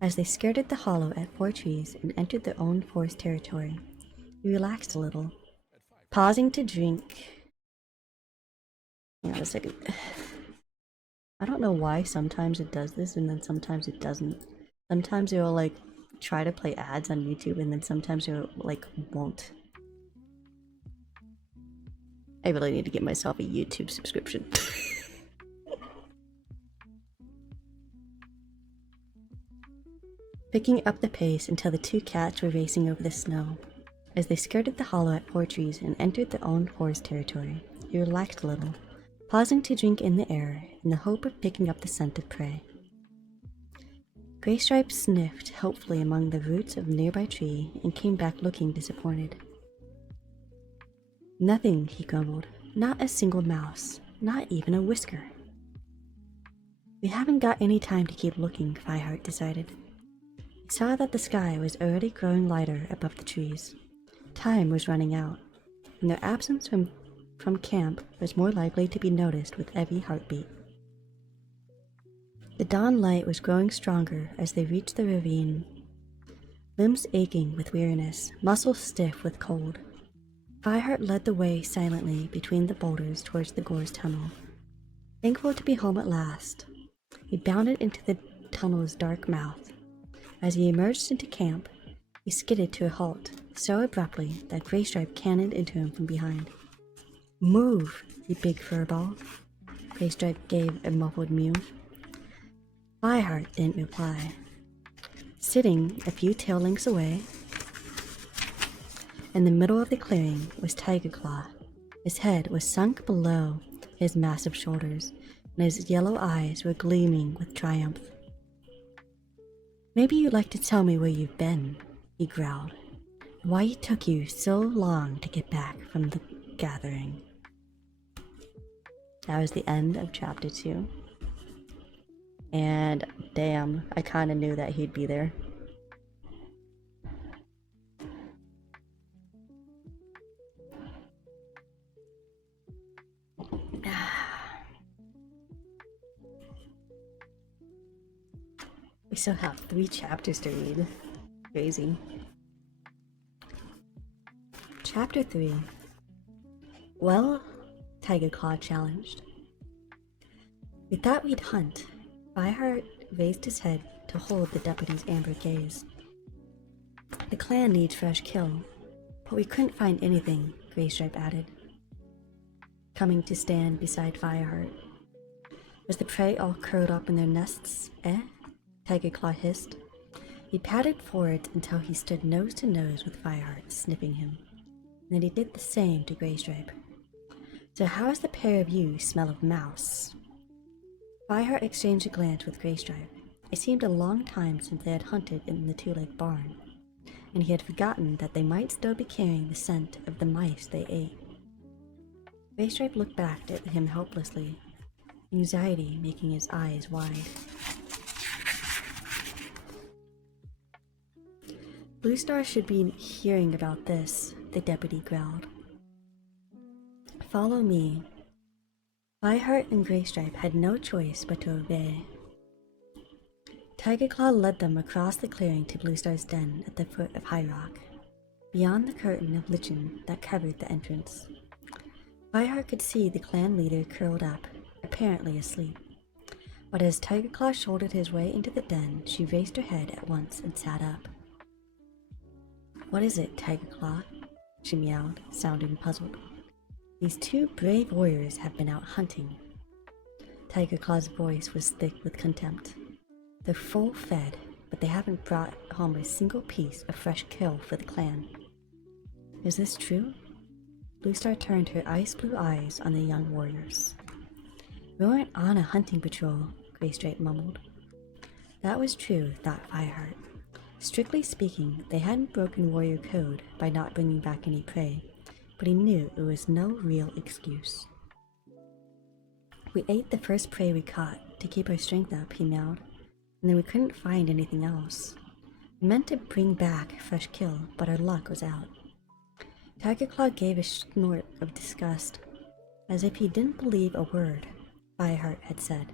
As they skirted the hollow at 4 trees and entered their own forest territory, he relaxed a little, pausing to drink. Hang on a second. I don't know why sometimes it does this and then sometimes it doesn't. Sometimes it will like try to play ads on YouTube and then sometimes it like won't. I really need to get myself a YouTube subscription. Picking up the pace until the two cats were racing over the snow. As they skirted the hollow at 4 trees and entered their own forest territory, he relaxed a little, pausing to drink in the air in the hope of picking up the scent of prey. Graystripe sniffed hopefully among the roots of a nearby tree and came back looking disappointed. Nothing, he grumbled. Not a single mouse. Not even a whisker. We haven't got any time to keep looking, Fireheart decided. He saw that the sky was already growing lighter above the trees. Time was running out, and their absence from camp was more likely to be noticed with every heartbeat. The dawn light was growing stronger as they reached the ravine, limbs aching with weariness, muscles stiff with cold. Fireheart led the way silently between the boulders towards the gore's tunnel. Thankful to be home at last, he bounded into the tunnel's dark mouth. As he emerged into camp, he skidded to a halt, so abruptly that Graystripe cannoned into him from behind. "Move, you big furball!" Graystripe gave a muffled mew. Fireheart didn't reply. Sitting a few tail lengths away, in the middle of the clearing, was Tigerclaw. His head was sunk below his massive shoulders, and his yellow eyes were gleaming with triumph. "Maybe you'd like to tell me where you've been," he growled. "Why it took you so long to get back from the gathering." That was the end of chapter 2. And damn, I kind of knew that he'd be there. We still have 3 chapters to read. Crazy. Chapter 3. Well, Tigerclaw challenged. "We thought we'd hunt." Fireheart raised his head to hold the deputy's amber gaze. "The clan needs fresh kill, but we couldn't find anything," Graystripe added, coming to stand beside Fireheart. "Was the prey all curled up in their nests, eh?" Tigerclaw hissed. He padded forward until he stood nose to nose with Fireheart, sniffing him. Then he did the same to Graystripe. "So how does the pair of you smell of mouse?" Fireheart exchanged a glance with Graystripe. It seemed a long time since they had hunted in the two-leg barn, and he had forgotten that they might still be carrying the scent of the mice they ate. Graystripe looked back at him helplessly, anxiety making his eyes wide. "Bluestar should be hearing about this," the deputy growled. "Follow me." Fireheart and Graystripe had no choice but to obey. Tigerclaw led them across the clearing to Bluestar's den at the foot of High Rock, beyond the curtain of lichen that covered the entrance. Fireheart could see the clan leader curled up, apparently asleep. But as Tigerclaw shouldered his way into the den, she raised her head at once and sat up. "What is it, Tigerclaw?" she meowed, sounding puzzled. "These 2 brave warriors have been out hunting." Tigerclaw's voice was thick with contempt. "They're full fed, but they haven't brought home a single piece of fresh kill for the clan." "Is this true?" Bluestar turned her ice blue eyes on the young warriors. "We weren't on a hunting patrol," Graystripe mumbled. That was true, thought Fireheart. Strictly speaking, they hadn't broken warrior code by not bringing back any prey, but he knew it was no real excuse. "We ate the first prey we caught to keep our strength up," he meowed. and then we couldn't find anything else. We meant to bring back a fresh kill, but our luck was out. Tiger Claw gave a snort of disgust, as if he didn't believe a word Fireheart had said.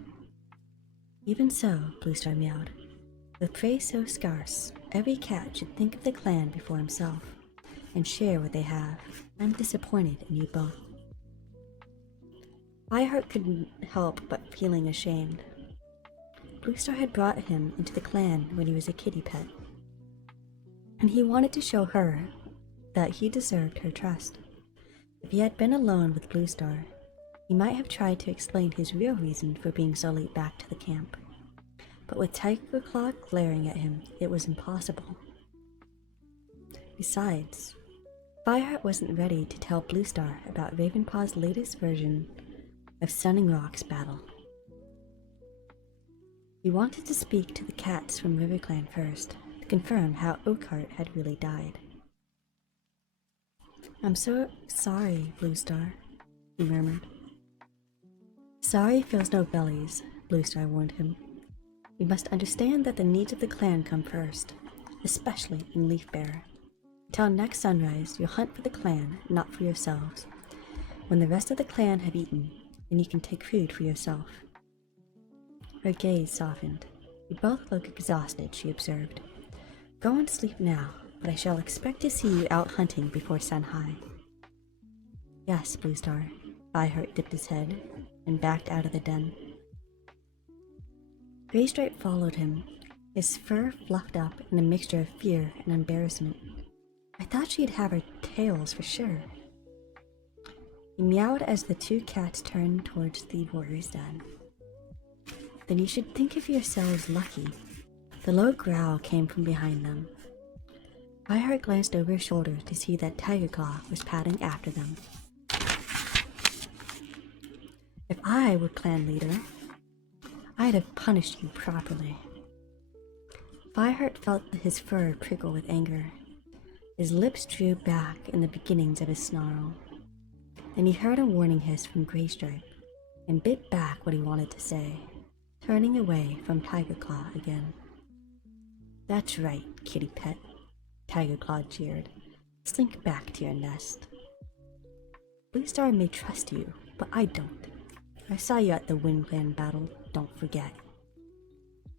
Even so, Bluestar meowed. With prey so scarce, every cat should think of the clan before himself, and share what they have. I'm disappointed in you both. Fireheart couldn't help but feeling ashamed. Bluestar had brought him into the clan when he was a kitty pet, and he wanted to show her that he deserved her trust. If he had been alone with Bluestar, he might have tried to explain his real reason for being so late back to the camp. But with Tiger Claw glaring at him, it was impossible. Besides, Fireheart wasn't ready to tell Bluestar about Ravenpaw's latest version of Sunning Rock's battle. He wanted to speak to the cats from RiverClan first, to confirm how Oakheart had really died. I'm so sorry, Bluestar, he murmured. Sorry fills no bellies, Bluestar warned him. You must understand that the needs of the clan come first, especially in Leafbearer. Until next sunrise, you'll hunt for the clan, not for yourselves. When the rest of the clan have eaten, then you can take food for yourself. Her gaze softened. You both look exhausted, she observed. Go and sleep now, but I shall expect to see you out hunting before sun high. Yes, Bluestar. Fireheart dipped his head and backed out of the den. Graystripe followed him, his fur fluffed up in a mixture of fear and embarrassment. I thought she'd have her tails for sure. He meowed as the two cats turned towards the warrior's den. Then you should think of yourselves lucky. The low growl came from behind them. Fireheart glanced over his shoulder to see that Tiger Claw was padding after them. If I were clan leader, I'd have punished you properly. Fireheart felt his fur prickle with anger. His lips drew back in the beginnings of his snarl. Then he heard a warning hiss from Graystripe, and bit back what he wanted to say, turning away from Tiger Claw again. That's right, kitty pet, Tiger Claw jeered. Slink back to your nest. Bluestar may trust you, but I don't. I saw you at the Wind Clan battle, don't forget.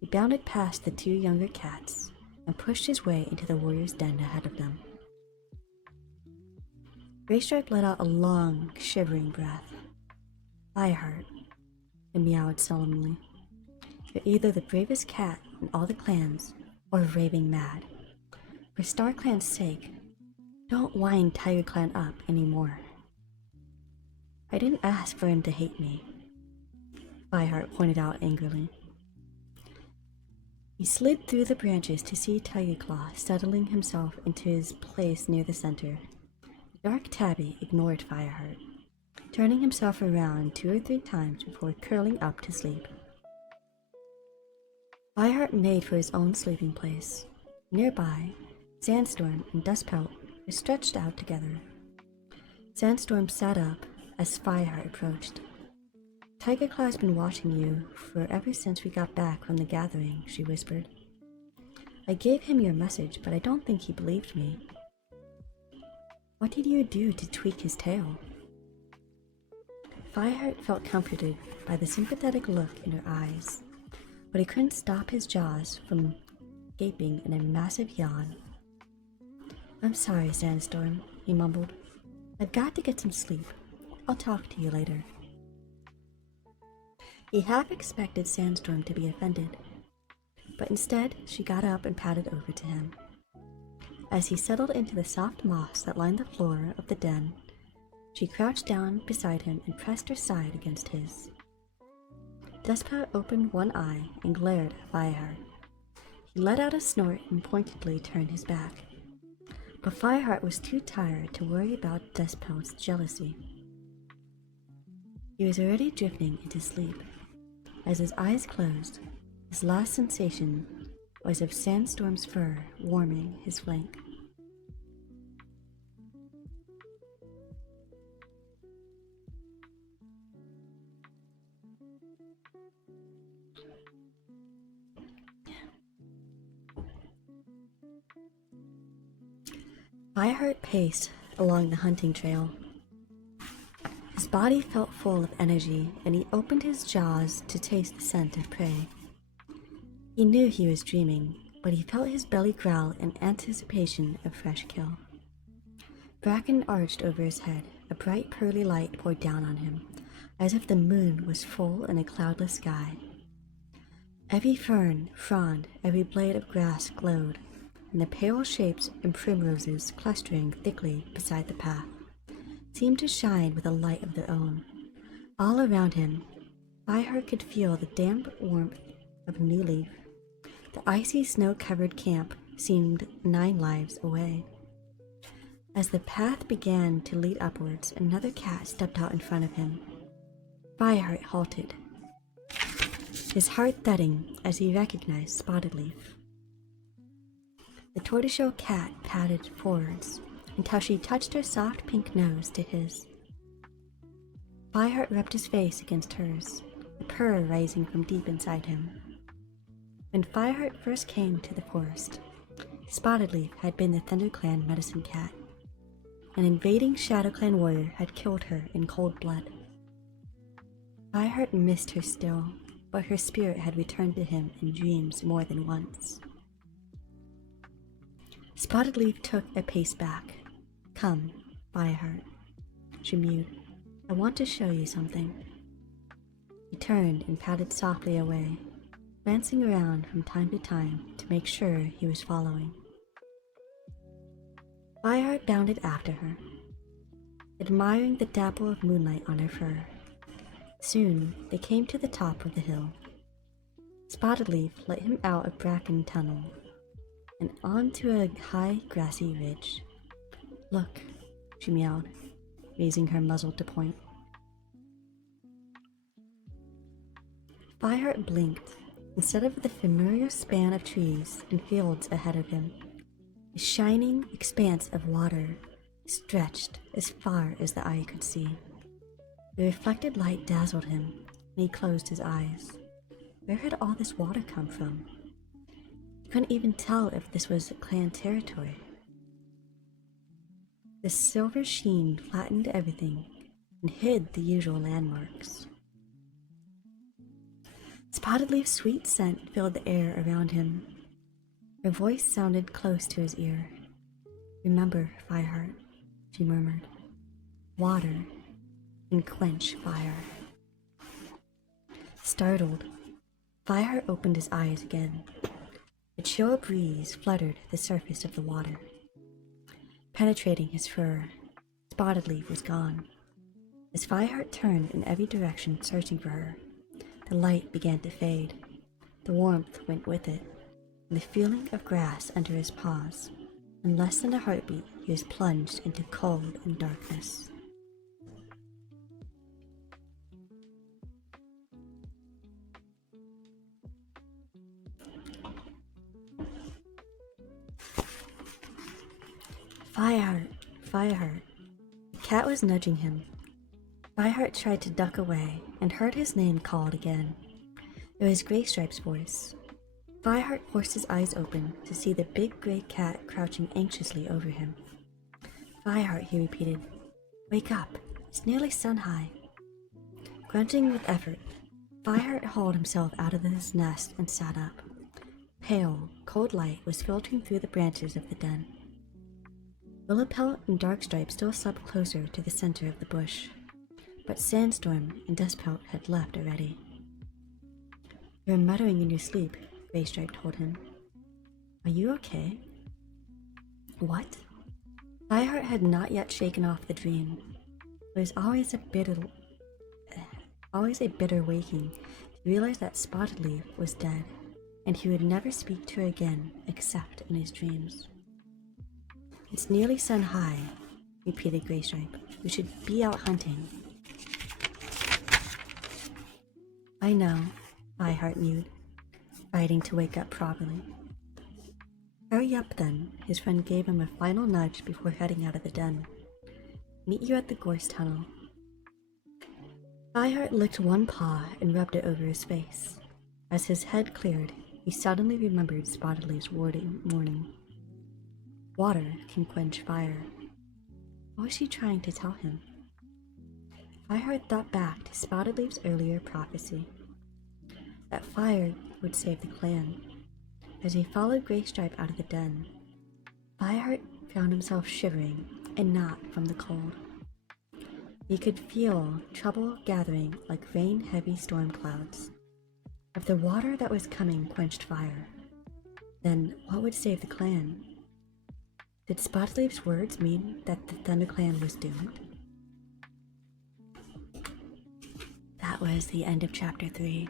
He bounded past the two younger cats and pushed his way into the warrior's den ahead of them. Graystripe let out a long, shivering breath. Fireheart, he meowed solemnly. You're either the bravest cat in all the clans, or raving mad. For Star Clan's sake, don't wind Tiger Clan up anymore. I didn't ask for him to hate me, Fireheart pointed out angrily. He slid through the branches to see Tiger Claw settling himself into his place near the center. The dark tabby ignored Fireheart, turning himself around 2 or 3 times before curling up to sleep. Fireheart made for his own sleeping place. Nearby, Sandstorm and Dustpelt were stretched out together. Sandstorm sat up as Fireheart approached. Tiger Claw's been watching you for ever since we got back from the gathering, she whispered. I gave him your message, but I don't think he believed me. What did you do to tweak his tail? Fireheart felt comforted by the sympathetic look in her eyes, but he couldn't stop his jaws from gaping in a massive yawn. I'm sorry, Sandstorm, he mumbled. I've got to get some sleep. I'll talk to you later. He half expected Sandstorm to be offended, but instead she got up and padded over to him. As he settled into the soft moss that lined the floor of the den, she crouched down beside him and pressed her side against his. Dustpelt opened one eye and glared at Fireheart. He let out a snort and pointedly turned his back. But Fireheart was too tired to worry about Dustpelt's jealousy. He was already drifting into sleep. As his eyes closed, his last sensation was of Sandstorm's fur warming his flank. Fireheart paced along the hunting trail. His body felt full of energy, and he opened his jaws to taste the scent of prey. He knew he was dreaming, but he felt his belly growl in anticipation of fresh kill. Bracken arched over his head. A bright pearly light poured down on him, as if the moon was full in a cloudless sky. Every fern, frond, every blade of grass glowed, and the pale shapes and primroses clustering thickly beside the path seemed to shine with a light of their own. All around him, Fireheart could feel the damp warmth of new leaf. The icy snow-covered camp seemed 9 lives away. As the path began to lead upwards, another cat stepped out in front of him. Fireheart halted, his heart thudding as he recognized Spotted Leaf. The tortoiseshell cat padded forwards until she touched her soft pink nose to his. Fireheart rubbed his face against hers, a purr rising from deep inside him. When Fireheart first came to the forest, Spotted Leaf had been the ThunderClan medicine cat. An invading ShadowClan warrior had killed her in cold blood. Fireheart missed her still, but her spirit had returned to him in dreams more than once. Spotted Leaf took a pace back. "Come, Fireheart," she mewed. "I want to show you something." He turned and padded softly away, glancing around from time to time to make sure he was following. Fireheart bounded after her, admiring the dapple of moonlight on her fur. Soon they came to the top of the hill. Spotted Leaf let him out of Bracken Tunnel and onto a high grassy ridge. "Look," she meowed, raising her muzzle to point. Fireheart blinked. Instead of the familiar span of trees and fields ahead of him, a shining expanse of water stretched as far as the eye could see. The reflected light dazzled him, and he closed his eyes. Where had all this water come from? He couldn't even tell if this was clan territory. The silver sheen flattened everything and hid the usual landmarks. Spotted Leaf's sweet scent filled the air around him. Her voice sounded close to his ear. "Remember, Fireheart," she murmured. "Water can quench fire." Startled, Fireheart opened his eyes again. A chill breeze fluttered the surface of the water. Penetrating his fur, Spotted Leaf was gone. As Fireheart turned in every direction searching for her, the light began to fade. The warmth went with it, and the feeling of grass under his paws. In less than a heartbeat, he was plunged into cold and darkness. "Fireheart, Fireheart." The cat was nudging him. Fireheart tried to duck away and heard his name called again. It was Graystripe's voice. Fireheart forced his eyes open to see the big gray cat crouching anxiously over him. "Fireheart," he repeated. "Wake up. It's nearly sun high." Grunting with effort, Fireheart hauled himself out of his nest and sat up. Pale, cold light was filtering through the branches of the den. Willowpelt and Darkstripe still slept closer to the center of the bush, but Sandstorm and Dustpelt had left already. "You're muttering in your sleep," Graystripe told him. "Are you okay?" "What?" Fireheart had not yet shaken off the dream. It was always a bitter waking to realize that Spotted Leaf was dead, and he would never speak to her again except in his dreams. "It's nearly sun high," repeated Graystripe. "We should be out hunting." "I know," Fireheart mewed, fighting to wake up properly. "Hurry up then," his friend gave him a final nudge before heading out of the den. "Meet you at the gorse tunnel." Fireheart licked one paw and rubbed it over his face. As his head cleared, he suddenly remembered Spotted Leaf's warning. Water can quench fire. What was she trying to tell him? Fireheart thought back to Spotted Leaf's earlier prophecy, that fire would save the clan. As he followed Greystripe out of the den, Fireheart found himself shivering, and not from the cold. He could feel trouble gathering like rain-heavy storm clouds. If the water that was coming quenched fire, then what would save the clan? Did Spotleaf's words mean that the ThunderClan was doomed? That was the end of chapter 3.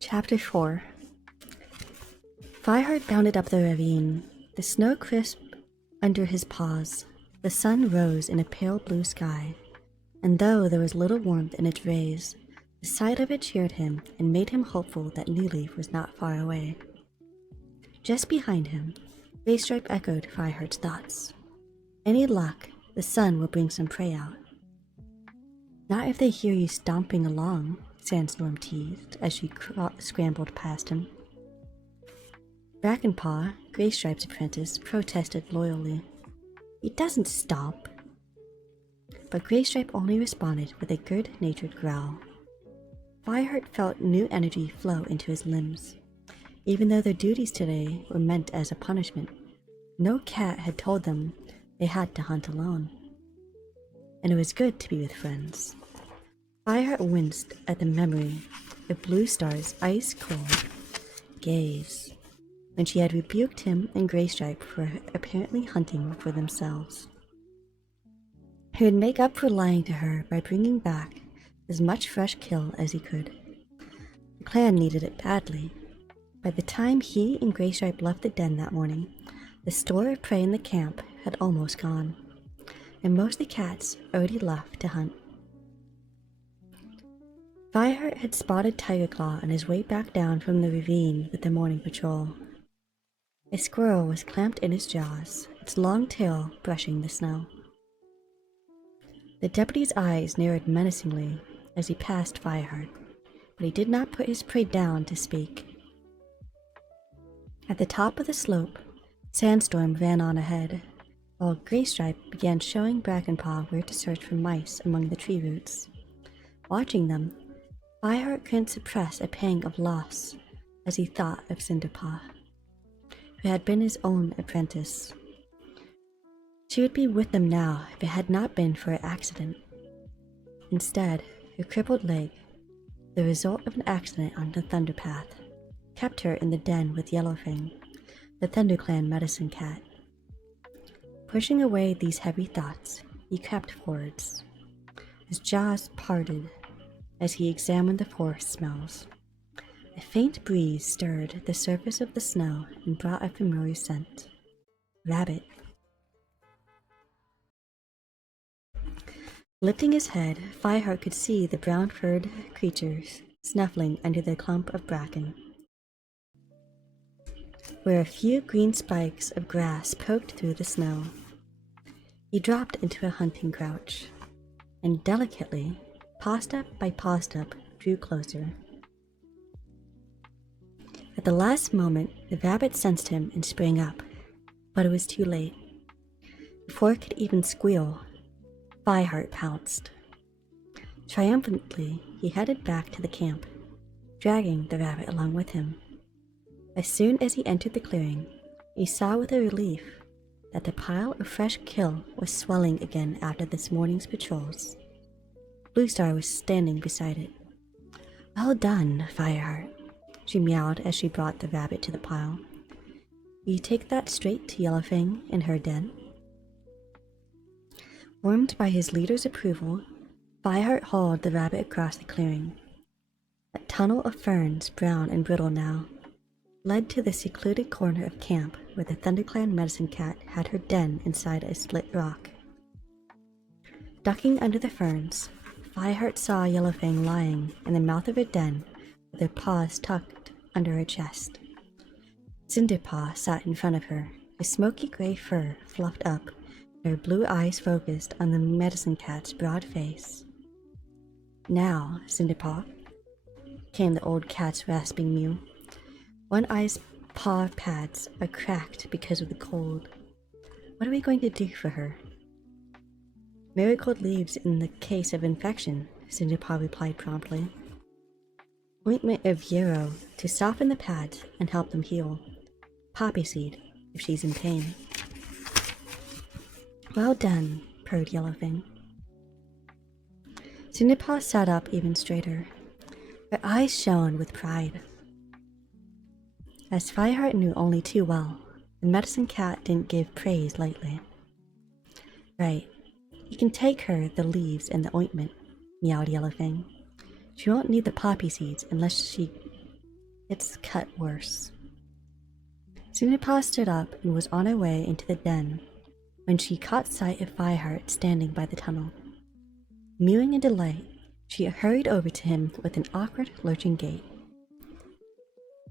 Chapter 4. Fireheart bounded up the ravine, the snow crisp under his paws. The sun rose in a pale blue sky, and though there was little warmth in its rays, the sight of it cheered him and made him hopeful that New Leaf was not far away. Just behind him, Greystripe echoed Fireheart's thoughts. Any luck, the sun will bring some prey out. Not if they hear you stomping along, Sandstorm teased as she scrambled past him. Brackenpaw, Greystripe's apprentice, protested loyally. He doesn't stomp. But Greystripe only responded with a good-natured growl. Fireheart felt new energy flow into his limbs. Even though their duties today were meant as a punishment, no cat had told them they had to hunt alone. And it was good to be with friends. Fireheart winced at the memory of Blue Star's ice-cold gaze when she had rebuked him and Greystripe for apparently hunting for themselves. He would make up for lying to her by bringing back as much fresh kill as he could. The clan needed it badly. By the time he and Greystripe left the den that morning, the store of prey in the camp had almost gone, and most of the cats already left to hunt. Fireheart had spotted Tigerclaw on his way back down from the ravine with the morning patrol. A squirrel was clamped in his jaws, its long tail brushing the snow. The deputy's eyes narrowed menacingly as he passed Fireheart, but he did not put his prey down to speak. At the top of the slope, Sandstorm ran on ahead, while Greystripe began showing Brackenpaw where to search for mice among the tree roots. Watching them, Fireheart couldn't suppress a pang of loss as he thought of Cinderpaw, who had been his own apprentice. She would be with them now if it had not been for an accident. Instead, her crippled leg, the result of an accident on the Thunderpath, kept her in the den with Yellowfang, the ThunderClan medicine cat. Pushing away these heavy thoughts, he crept forwards. His jaws parted as he examined the forest smells. A faint breeze stirred the surface of the snow and brought a familiar scent. Rabbit. Lifting his head, Fireheart could see the brown-furred creatures snuffling under the clump of bracken, where a few green spikes of grass poked through the snow. He dropped into a hunting crouch, and delicately, paw step by paw step, drew closer. At the last moment, the rabbit sensed him and sprang up, but it was too late. Before it could even squeal, Fireheart pounced. Triumphantly, he headed back to the camp, dragging the rabbit along with him. As soon as he entered the clearing, he saw with a relief that the pile of fresh kill was swelling again after this morning's patrols. Blue Star was standing beside it. "Well done, Fireheart," she meowed as she brought the rabbit to the pile. "Will you take that straight to Yellowfang in her den?" Warmed by his leader's approval, Fireheart hauled the rabbit across the clearing. A tunnel of ferns, brown and brittle now, led to the secluded corner of camp where the ThunderClan medicine cat had her den inside a split rock. Ducking under the ferns, Fireheart saw Yellowfang lying in the mouth of her den with her paws tucked under her chest. Cinderpaw sat in front of her, her smoky gray fur fluffed up her blue eyes focused on the medicine cat's broad face. "Now, Cinderpaw," came the old cat's rasping mew. One eye's paw pads are cracked because of the cold. "What are we going to do for her?" "Marigold leaves in the case of infection," Cinderpaw replied promptly. "Ointment of yarrow to soften the pads and help them heal. Poppy seed if she's in pain." "Well done," purred Yellowfin. Cinderpaw sat up even straighter. Her eyes shone with pride. As Fireheart knew only too well, the medicine cat didn't give praise lightly. "Right. You can take her the leaves and the ointment," meowed Yellowfin. "She won't need the poppy seeds unless she gets cut worse." Cinderpaw stood up and was on her way into the den when she caught sight of Fireheart standing by the tunnel. Mewing in delight, she hurried over to him with an awkward, lurching gait.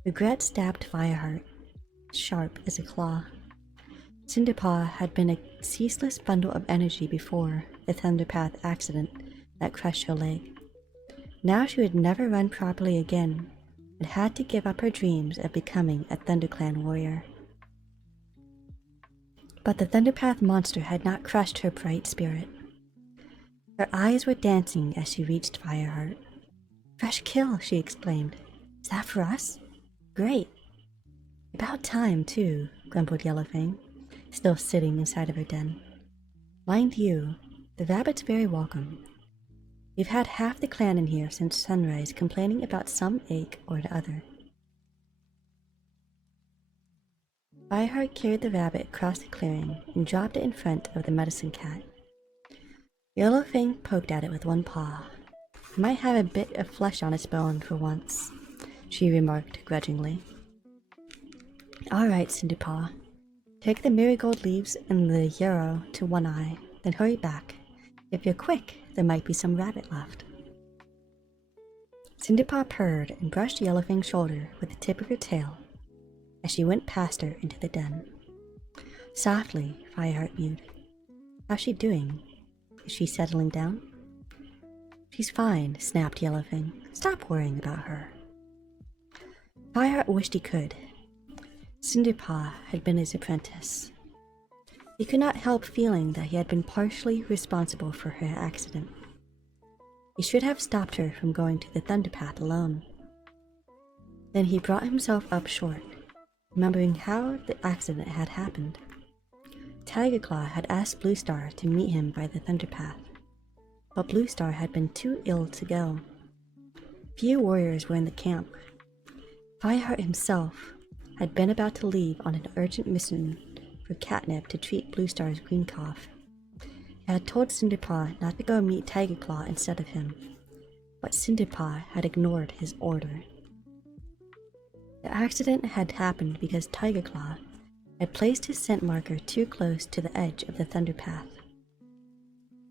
Regret stabbed Fireheart, sharp as a claw. Cinderpaw had been a ceaseless bundle of energy before the Thunderpath accident that crushed her leg. Now she would never run properly again and had to give up her dreams of becoming a ThunderClan warrior. But the Thunderpath monster had not crushed her bright spirit. Her eyes were dancing as she reached Fireheart. "Fresh kill," she exclaimed. "Is that for us? Great." "About time, too," grumbled Yellowfin, still sitting inside of her den. "Mind you, the rabbit's very welcome. We've had half the clan in here since sunrise complaining about some ache or the other." Fireheart carried the rabbit across the clearing and dropped it in front of the medicine cat. Yellowfin poked at it with one paw. "It might have a bit of flesh on its bone for once," she remarked grudgingly. "All right, Cinderpaw. Take the marigold leaves and the yarrow to one eye, then hurry back. If you're quick, there might be some rabbit left." Cinderpaw purred and brushed Yellowfin's shoulder with the tip of her tail as she went past her into the den. Softly, Fireheart mewed. "How's she doing? Is she settling down?" "She's fine," snapped Yellowfin. "Stop worrying about her." Fireheart wished he could. Cinderpaw had been his apprentice. He could not help feeling that he had been partially responsible for her accident. He should have stopped her from going to the Thunderpath alone. Then he brought himself up short, remembering how the accident had happened. Tigerclaw had asked Bluestar to meet him by the Thunderpath, but Bluestar had been too ill to go. Few warriors were in the camp. Fireheart himself had been about to leave on an urgent mission for catnip to treat Bluestar's green cough. He had told Cinderpaw not to go meet Tigerclaw instead of him, but Cinderpaw had ignored his order. The accident had happened because Tigerclaw had placed his scent marker too close to the edge of the Thunderpath.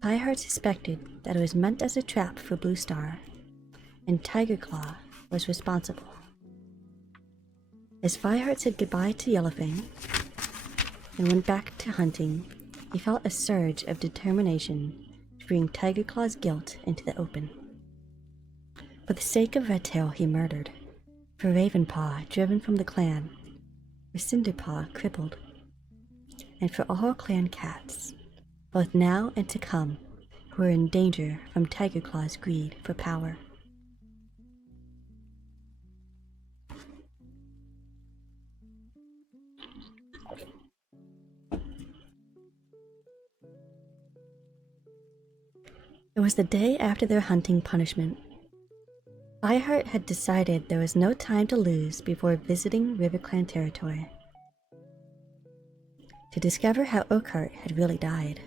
Fireheart suspected that it was meant as a trap for Bluestar, and Tigerclaw was responsible. As Fireheart said goodbye to Yellowfin and went back to hunting, he felt a surge of determination to bring Tigerclaw's guilt into the open. For the sake of Redtail he murdered, for Ravenpaw driven from the clan, for Cinderpaw crippled, and for all clan cats, both now and to come, who were in danger from Tigerclaw's greed for power. It was the day after their hunting punishment. Fireheart had decided there was no time to lose before visiting RiverClan territory to discover how Oakheart had really died.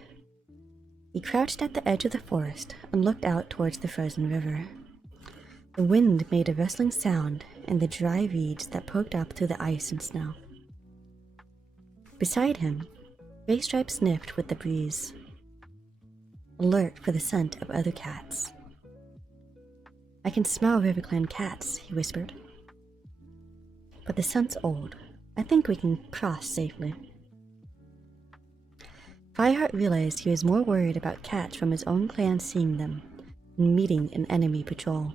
He crouched at the edge of the forest and looked out towards the frozen river. The wind made a rustling sound in the dry reeds that poked up through the ice and snow. Beside him, Graystripe sniffed with the breeze, alert for the scent of other cats. "I can smell RiverClan cats," he whispered. "But the scent's old. I think we can cross safely." Fireheart realized he was more worried about cats from his own clan seeing them than meeting an enemy patrol.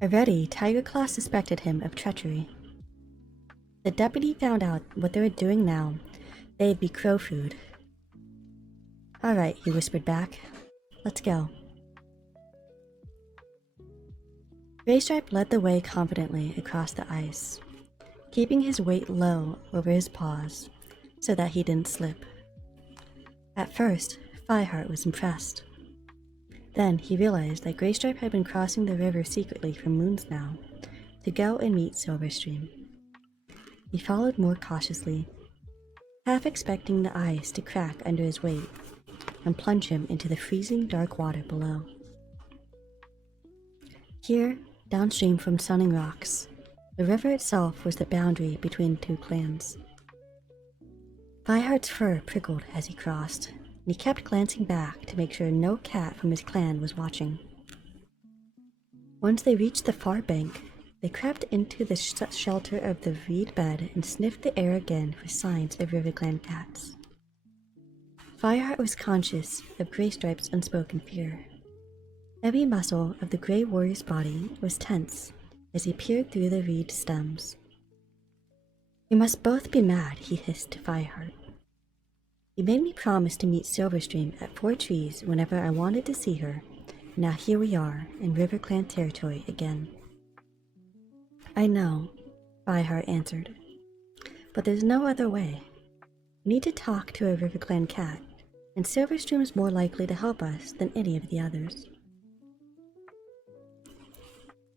Already, Tiger Claw suspected him of treachery. The deputy found out what they were doing now, they'd be crow food. "Alright," he whispered back. "Let's go." Graystripe led the way confidently across the ice, keeping his weight low over his paws so that he didn't slip. At first, Fireheart was impressed. Then he realized that Graystripe had been crossing the river secretly for moons now to go and meet Silverstream. He followed more cautiously, half expecting the ice to crack under his weight and plunge him into the freezing dark water below. Here, downstream from Sunning Rocks, the river itself was the boundary between the two clans. Fireheart's fur prickled as he crossed, and he kept glancing back to make sure no cat from his clan was watching. Once they reached the far bank, they crept into the shelter of the reed bed and sniffed the air again for signs of River Clan cats. Fireheart was conscious of Graystripe's unspoken fear. Every muscle of the Grey Warrior's body was tense as he peered through the reed stems. "You must both be mad," he hissed to Fireheart. "You made me promise to meet Silverstream at 4 Trees whenever I wanted to see her, and now here we are in River Clan territory again." "I know," Fireheart answered, "but there's no other way. We need to talk to a River Clan cat, and Silverstream's more likely to help us than any of the others."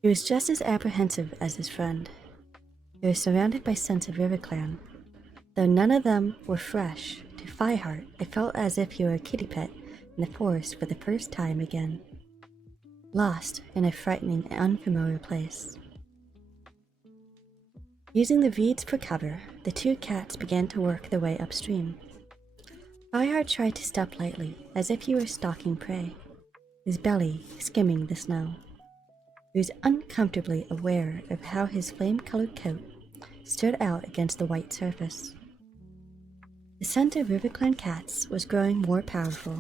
He was just as apprehensive as his friend. They were surrounded by scents of River Clan. Though none of them were fresh, to Fireheart it felt as if he were a kitty pet in the forest for the first time again, lost in a frightening and unfamiliar place. Using the reeds for cover, the two cats began to work their way upstream. Fireheart tried to step lightly, as if he were stalking prey, his belly skimming the snow. He was uncomfortably aware of how his flame-colored coat stood out against the white surface. The scent of River Clan cats was growing more powerful,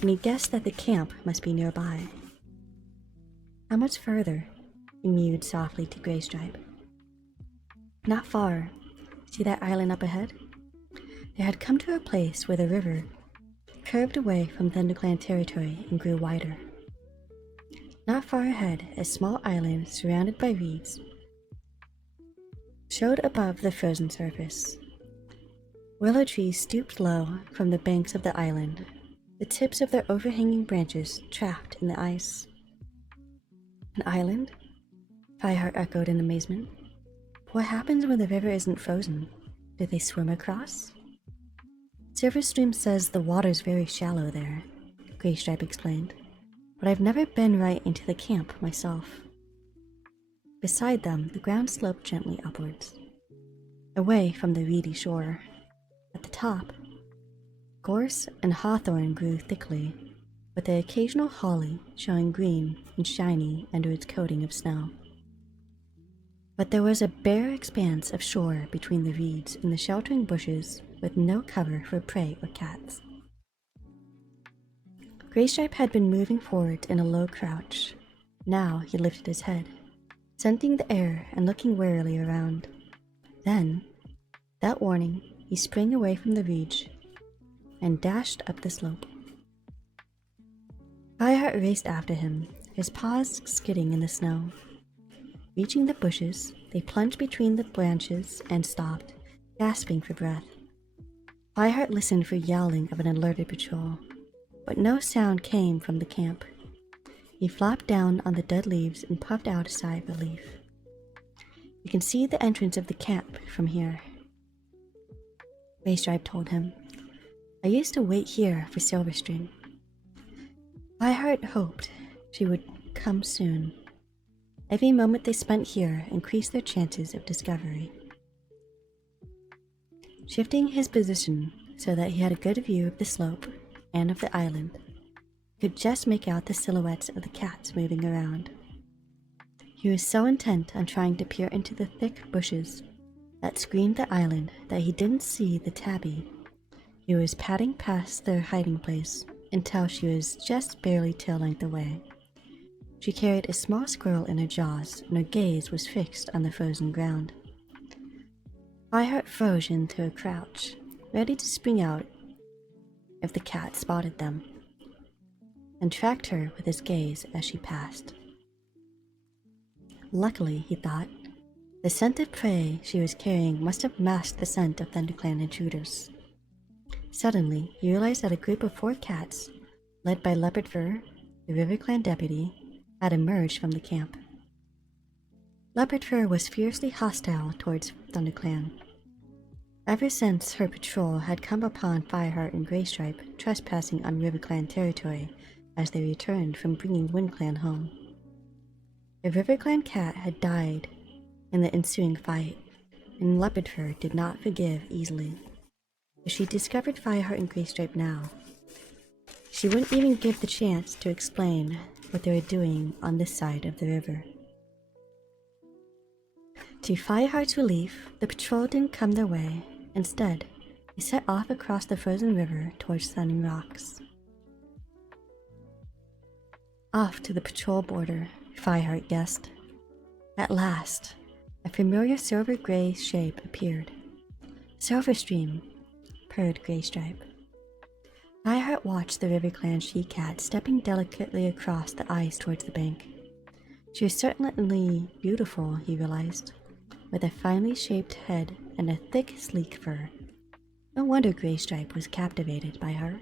and he guessed that the camp must be nearby. "How much further?" he mewed softly to Graystripe. "Not far. See that island up ahead?" They had come to a place where the river curved away from ThunderClan territory and grew wider. Not far ahead, a small island surrounded by reeds showed above the frozen surface. Willow trees stooped low from the banks of the island, the tips of their overhanging branches trapped in the ice. "An island?" Fireheart echoed in amazement. "What happens when the river isn't frozen? Do they swim across?" "Silverstream says the water's very shallow there," Graystripe explained, "but I've never been right into the camp myself." Beside them, the ground sloped gently upwards, away from the reedy shore. At the top, gorse and hawthorn grew thickly, with the occasional holly showing green and shiny under its coating of snow. But there was a bare expanse of shore between the reeds and the sheltering bushes, with no cover for prey or cats. Graystripe had been moving forward in a low crouch. Now he lifted his head, scenting the air and looking warily around. Then, without warning, he sprang away from the reeds and dashed up the slope. Fireheart raced after him, his paws skidding in the snow. Reaching the bushes, they plunged between the branches and stopped, gasping for breath. Fireheart listened for yowling of an alerted patrol, but no sound came from the camp. He flopped down on the dead leaves and puffed out a sigh of relief. "You can see the entrance of the camp from here," Graystripe told him. "I used to wait here for Silverstream." Fireheart hoped she would come soon. Every moment they spent here increased their chances of discovery. Shifting his position so that he had a good view of the slope and of the island, he could just make out the silhouettes of the cats moving around. He was so intent on trying to peer into the thick bushes that screamed the island that he didn't see the tabby. He was padding past their hiding place until she was just barely tail length away. She carried a small squirrel in her jaws, and her gaze was fixed on the frozen ground. Fireheart froze into a crouch, ready to spring out if the cat spotted them, and tracked her with his gaze as she passed. Luckily, he thought, the scent of prey she was carrying must have masked the scent of ThunderClan intruders. Suddenly, he realized that a group of 4 cats, led by Leopard Fur, the RiverClan deputy, had emerged from the camp. Leopard Fur was fiercely hostile towards ThunderClan. Ever since her patrol had come upon Fireheart and Graystripe trespassing on RiverClan territory as they returned from bringing WindClan home. A RiverClan cat had died in the ensuing fight, and Leopard Fur did not forgive easily. If she discovered Fireheart and Graystripe now, she wouldn't even give the chance to explain what they were doing on this side of the river. To Fireheart's relief, the patrol didn't come their way. Instead, they set off across the frozen river towards Sunning Rocks. Off to the patrol border, Fireheart guessed. At last, a familiar silver-gray shape appeared. Silverstream, purred Graystripe. Fireheart watched the RiverClan she-cat stepping delicately across the ice towards the bank. She was certainly beautiful, he realized, with a finely shaped head and a thick, sleek fur. No wonder Graystripe was captivated by her.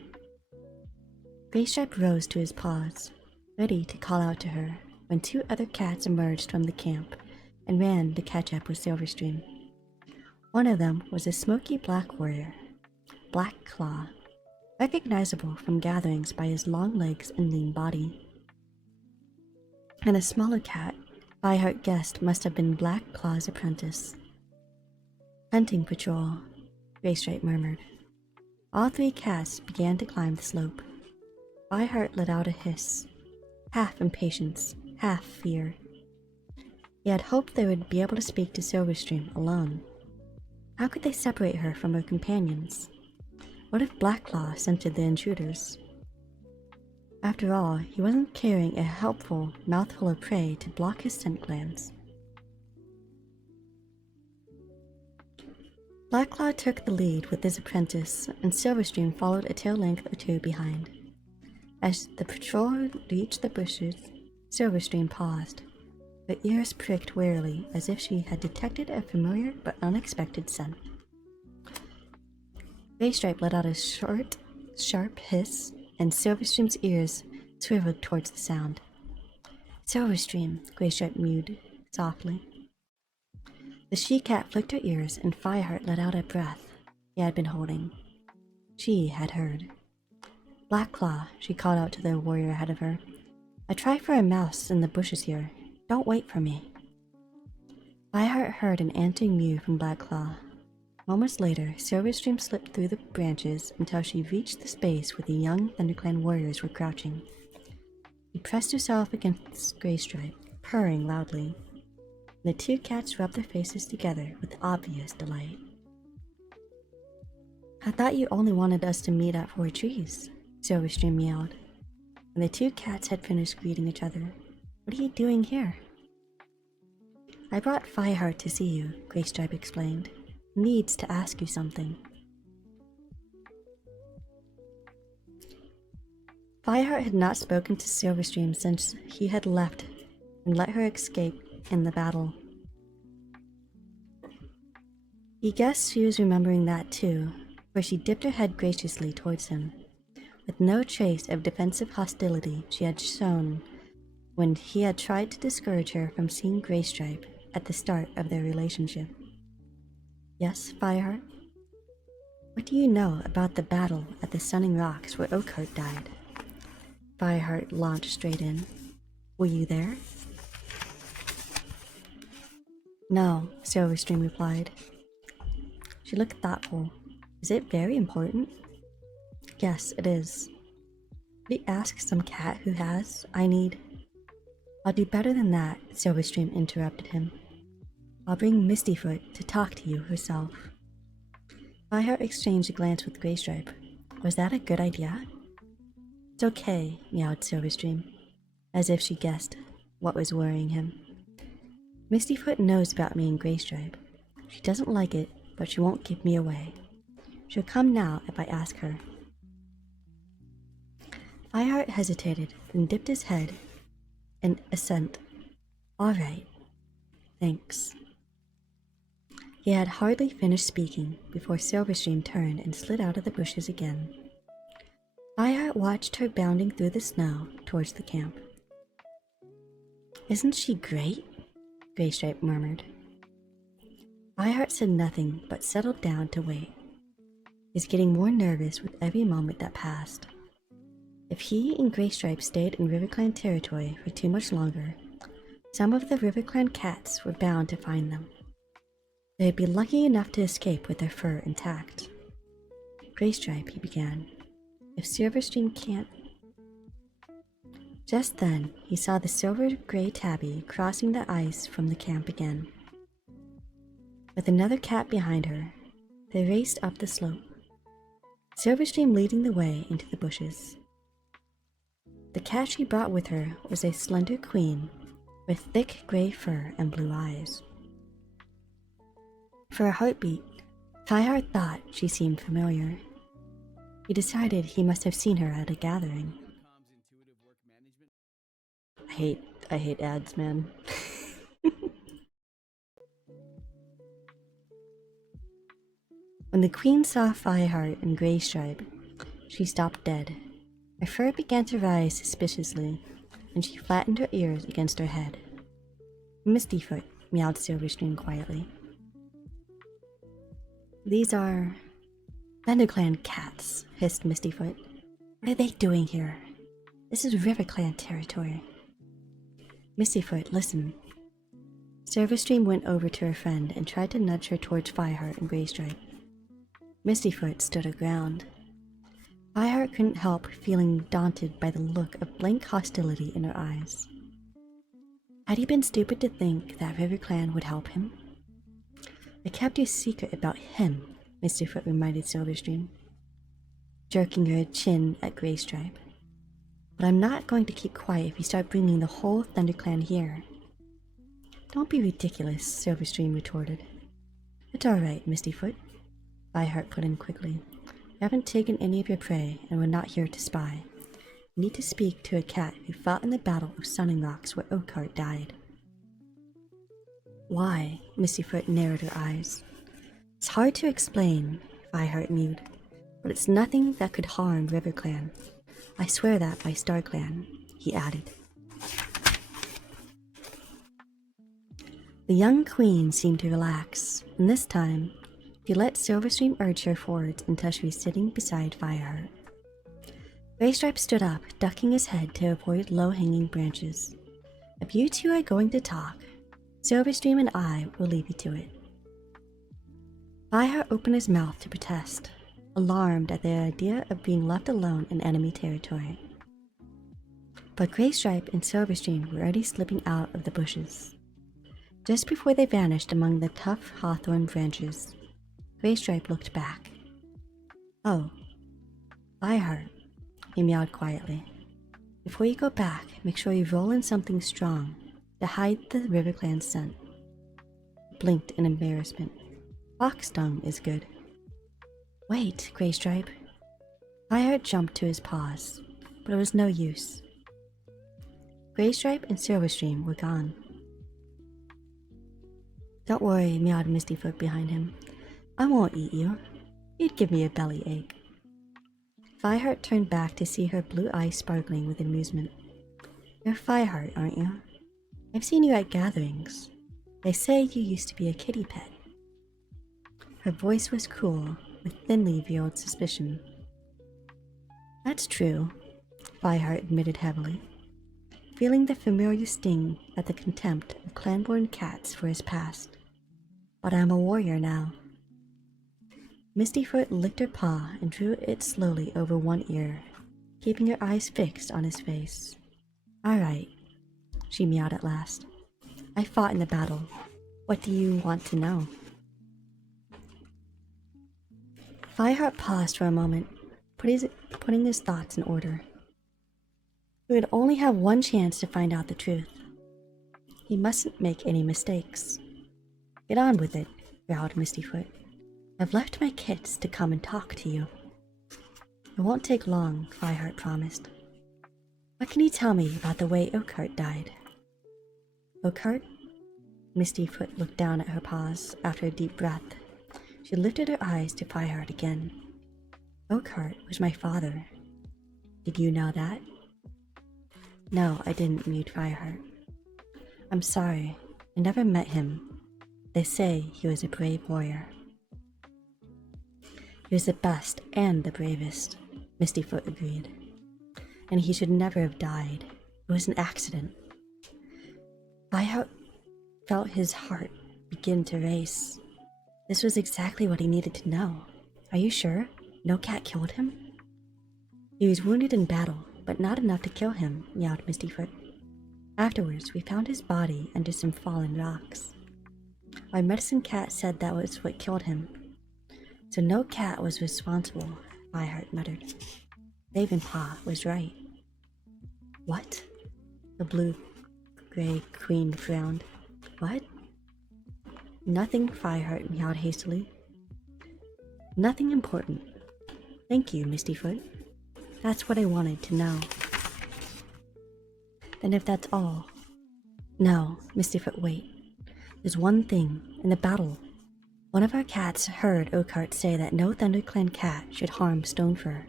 Graystripe rose to his paws, ready to call out to her, when 2 other cats emerged from the camp and ran to catch up with Silverstream. One of them was a smoky black warrior, Black Claw, recognizable from gatherings by his long legs and lean body. And a smaller cat Fireheart guessed must have been Black Claw's apprentice. Hunting patrol, Graystripe murmured. All 3 cats began to climb the slope. Fireheart let out a hiss, half impatience, half fear. He had hoped they would be able to speak to Silverstream alone. How could they separate her from her companions? What if Blackclaw scented the intruders? After all, he wasn't carrying a helpful mouthful of prey to block his scent glands. Blackclaw took the lead with his apprentice, and Silverstream followed a tail length or 2 behind. As the patrol reached the bushes, Silverstream paused. Her ears pricked warily as if she had detected a familiar but unexpected scent. Graystripe let out a short, sharp hiss, and Silverstream's ears swiveled towards the sound. Silverstream, Graystripe mewed softly. The she-cat flicked her ears, and Fireheart let out a breath he had been holding. She had heard. Blackclaw, she called out to the warrior ahead of her. I tried for a mouse in the bushes here. Don't wait for me. Fireheart heard an answering mew from Blackclaw. Moments later, Silverstream slipped through the branches until she reached the space where the young ThunderClan warriors were crouching. She pressed herself against Graystripe, purring loudly. The 2 cats rubbed their faces together with obvious delight. I thought you only wanted us to meet at 4 trees, Silverstream yelled. When the 2 cats had finished greeting each other. What are you doing here? I brought Fireheart to see you, Graystripe explained. Needs to ask you something. Fireheart had not spoken to Silverstream since he had left and let her escape in the battle. He guessed she was remembering that too, for she dipped her head graciously towards him, with no trace of defensive hostility she had shown when he had tried to discourage her from seeing Graystripe at the start of their relationship. Yes, Fireheart? What do you know about the battle at the Sunning Rocks where Oakhart died? Fireheart launched straight in. Were you there? No, Silverstream replied. She looked thoughtful. Is it very important? Yes, it is. Could you ask some cat who has? I'll do better than that, Silverstream interrupted him. I'll bring Mistyfoot to talk to you herself. Fireheart exchanged a glance with Greystripe. Was that a good idea? It's okay, meowed Silverstream, as if she guessed what was worrying him. Mistyfoot knows about me and Greystripe. She doesn't like it, but she won't give me away. She'll come now if I ask her. Fireheart hesitated, then dipped his head in assent. All right. Thanks. He had hardly finished speaking before Silverstream turned and slid out of the bushes again. Fireheart watched her bounding through the snow towards the camp. Isn't she great? Greystripe murmured. Fireheart said nothing but settled down to wait. He was getting more nervous with every moment that passed. If he and Greystripe stayed in RiverClan territory for too much longer, some of the RiverClan cats were bound to find them. They'd be lucky enough to escape with their fur intact. Greystripe, he began. If Silverstream can't... Just then, he saw the silver-gray tabby crossing the ice from the camp again. With another cat behind her, they raced up the slope, Silverstream leading the way into the bushes. The cat she brought with her was a slender queen with thick gray fur and blue eyes. For a heartbeat, Fireheart thought she seemed familiar. He decided he must have seen her at a gathering. I hate ads, man. When the queen saw Fireheart and Greystripe, she stopped dead. Her fur began to rise suspiciously, and she flattened her ears against her head. Mistyfoot, meowed Silverstream quietly. These are ThunderClan cats, hissed Mistyfoot. What are they doing here? This is RiverClan territory. Mistyfoot, listen. Silverstream went over to her friend and tried to nudge her towards Fireheart and Greystripe. Mistyfoot stood her ground. Fireheart couldn't help feeling daunted by the look of blank hostility in her eyes. Had he been stupid to think that RiverClan would help him? I kept your secret about him, Mistyfoot reminded Silverstream, jerking her chin at Greystripe. But I'm not going to keep quiet if you start bringing the whole ThunderClan here. Don't be ridiculous, Silverstream retorted. It's all right, Mistyfoot, Fireheart put in quickly. We haven't taken any of your prey, and we're not here to spy. You need to speak to a cat who fought in the Battle of Sunning Rocks where Oakheart died. Why? Mistyfoot narrowed her eyes. It's hard to explain, Fireheart mewed, but it's nothing that could harm RiverClan. I swear that by StarClan, he added. The young queen seemed to relax, and this time, she let Silverstream urge her forwards until she was sitting beside Fireheart. Greystripe stood up, ducking his head to avoid low-hanging branches. If you two are going to talk, Silverstream and I will leave you to it. Fireheart opened his mouth to protest, alarmed at the idea of being left alone in enemy territory. But Greystripe and Silverstream were already slipping out of the bushes. Just before they vanished among the tough hawthorn branches, Greystripe looked back. Oh, Fireheart, he meowed quietly. Before you go back, make sure you roll in something strong to hide the RiverClan scent. He blinked in embarrassment. Fox dung is good. Wait, Greystripe. Fireheart jumped to his paws, but it was no use. Greystripe and Silverstream were gone. Don't worry, meowed Mistyfoot behind him. I won't eat you. You'd give me a bellyache. Fireheart turned back to see her blue eyes sparkling with amusement. You're Fireheart, aren't you? I've seen you at gatherings. They say you used to be a kitty pet. Her voice was cool, with thinly veiled suspicion. That's true, Fireheart admitted heavily, feeling the familiar sting at the contempt of clan-born cats for his past. But I'm a warrior now. Mistyfoot licked her paw and drew it slowly over one ear, keeping her eyes fixed on his face. All right, she meowed at last. I fought in the battle. What do you want to know? Fireheart paused for a moment, putting his thoughts in order. He would only have one chance to find out the truth. He mustn't make any mistakes. Get on with it, growled Mistyfoot. I've left my kits to come and talk to you. It won't take long, Fireheart promised. What can you tell me about the way Oakheart died? Oakheart? Mistyfoot looked down at her paws after a deep breath. She lifted her eyes to Fireheart again. Oakheart was my father. Did you know that? No, I didn't, mewed Fireheart. I'm sorry, I never met him. They say he was a brave warrior. He was the best and the bravest, Mistyfoot agreed. And he should never have died. It was an accident. Fireheart felt his heart begin to race. This was exactly what he needed to know. Are you sure? No cat killed him? He was wounded in battle, but not enough to kill him, meowed Mistyfoot. Afterwards, we found his body under some fallen rocks. Our medicine cat said that was what killed him. So no cat was responsible, Fireheart muttered. Ravenpaw was right. What? The blue-gray queen frowned. What? Nothing, Fireheart meowed hastily. Nothing important. Thank you, Mistyfoot. That's what I wanted to know. Then if that's all... No, Mistyfoot, wait. There's one thing. In the battle, one of our cats heard Oakheart say that no ThunderClan cat should harm Stonefur.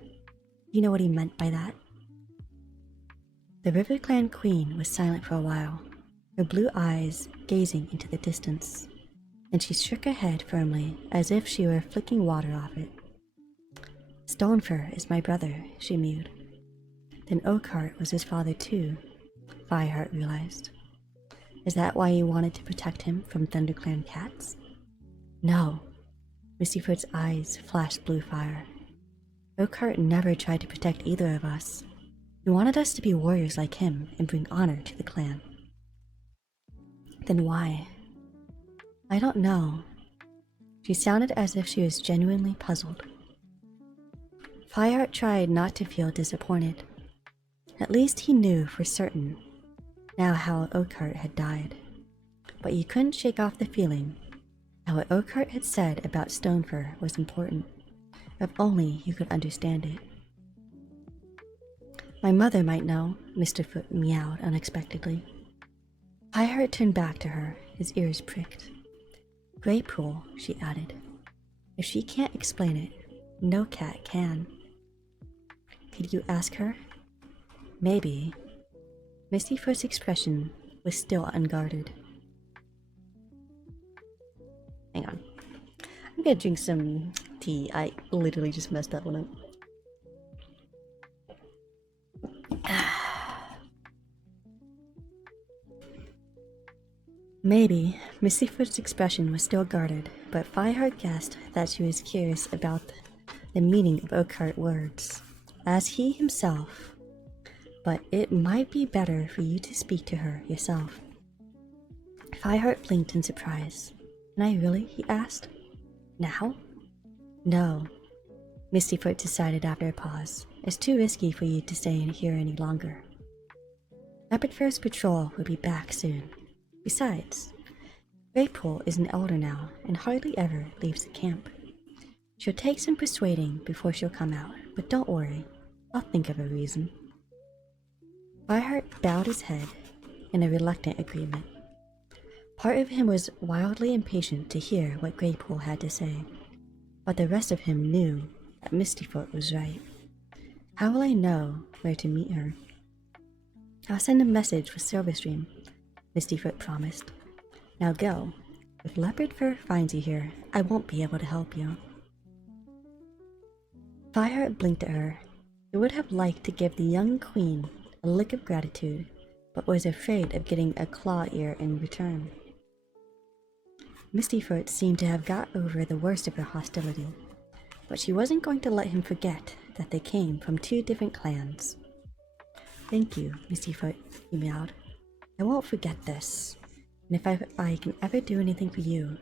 You know what he meant by that? The RiverClan queen was silent for a while, her blue eyes gazing into the distance. Then she shook her head firmly, as if she were flicking water off it. Stonefur is my brother, she mewed. Then Oakheart was his father too, Fireheart realized. Is that why you wanted to protect him from ThunderClan cats? No. Mistyfoot's eyes flashed blue fire. Oakheart never tried to protect either of us. He wanted us to be warriors like him and bring honor to the clan. Then why? I don't know. She sounded as if she was genuinely puzzled. Fireheart tried not to feel disappointed. At least he knew for certain now how Oakheart had died. But you couldn't shake off the feeling that what Oakheart had said about Stonefur was important. If only you could understand it. My mother might know, Mr. Foot meowed unexpectedly. Fireheart turned back to her, his ears pricked. Greypool, she added. If she can't explain it, no cat can. Could you ask her? Maybe. Mistyfoot's expression was still unguarded. Hang on. I'm gonna drink some tea. I literally just messed that one up. Maybe. Mistyfoot's expression was still guarded, but Fireheart guessed that she was curious about the meaning of Oakheart's words, as he himself. But it might be better for you to speak to her yourself. Fireheart blinked in surprise. Can I really? He asked. Now? No. Mistyfoot decided after a pause. It's too risky for you to stay in here any longer. Rapid First Patrol will be back soon. Besides, Greypool is an elder now and hardly ever leaves the camp. She'll take some persuading before she'll come out, but don't worry, I'll think of a reason. Fireheart bowed his head in a reluctant agreement. Part of him was wildly impatient to hear what Greypool had to say, but the rest of him knew that Mistyfoot was right. How will I know where to meet her? I'll send a message with Silverstream, Mistyfoot promised. Now go. If Leopardfur finds you here, I won't be able to help you. Fireheart blinked at her. He would have liked to give the young queen a lick of gratitude, but was afraid of getting a claw ear in return. Mistyfoot seemed to have got over the worst of her hostility, but she wasn't going to let him forget that they came from two different clans. Thank you, Mistyfoot, he meowed. I won't forget this. And if I can ever do anything for you,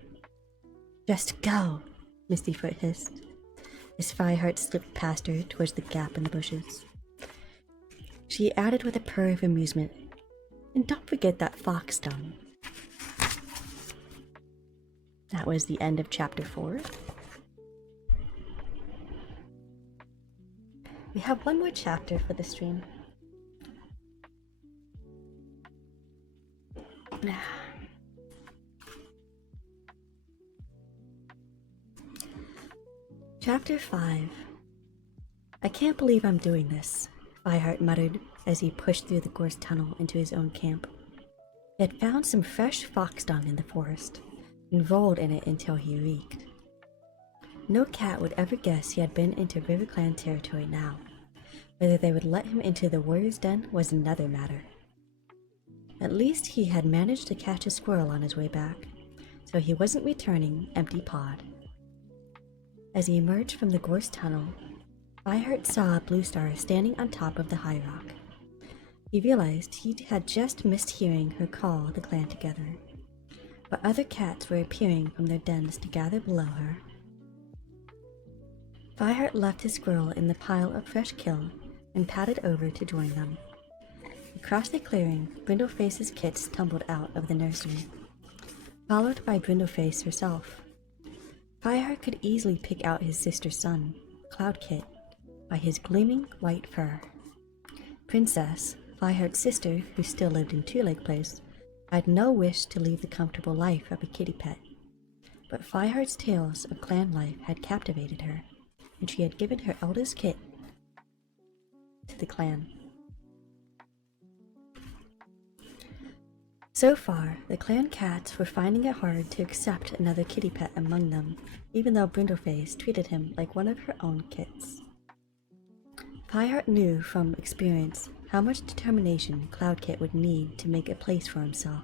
just go, Mistyfoot hissed, as Fireheart slipped past her towards the gap in the bushes. She added with a purr of amusement, and don't forget that fox dung. That was the end of chapter 4. We have one more chapter for the stream. Chapter 5. I can't believe I'm doing this, Fireheart muttered as he pushed through the gorse tunnel into his own camp. He had found some fresh fox dung in the forest and rolled in it until he reeked. No cat would ever guess he had been into RiverClan territory now. Whether they would let him into the warrior's den was another matter. At least he had managed to catch a squirrel on his way back, so he wasn't returning empty-pawed. As he emerged from the gorse tunnel, Fireheart saw Bluestar standing on top of the high rock. He realized he had just missed hearing her call the clan together, but other cats were appearing from their dens to gather below her. Fireheart left his squirrel in the pile of fresh kill and padded over to join them. Across the clearing, Brindleface's kits tumbled out of the nursery, followed by Brindleface herself. Fireheart could easily pick out his sister's son, Cloudkit, by his gleaming white fur. Princess, Fireheart's sister, who still lived in Two-Leg Place, had no wish to leave the comfortable life of a kitty pet, but Fireheart's tales of clan life had captivated her, and she had given her eldest kit to the clan. So far, the clan cats were finding it hard to accept another kitty pet among them, even though Brindleface treated him like one of her own kits. Fireheart knew from experience how much determination Cloudkit would need to make a place for himself.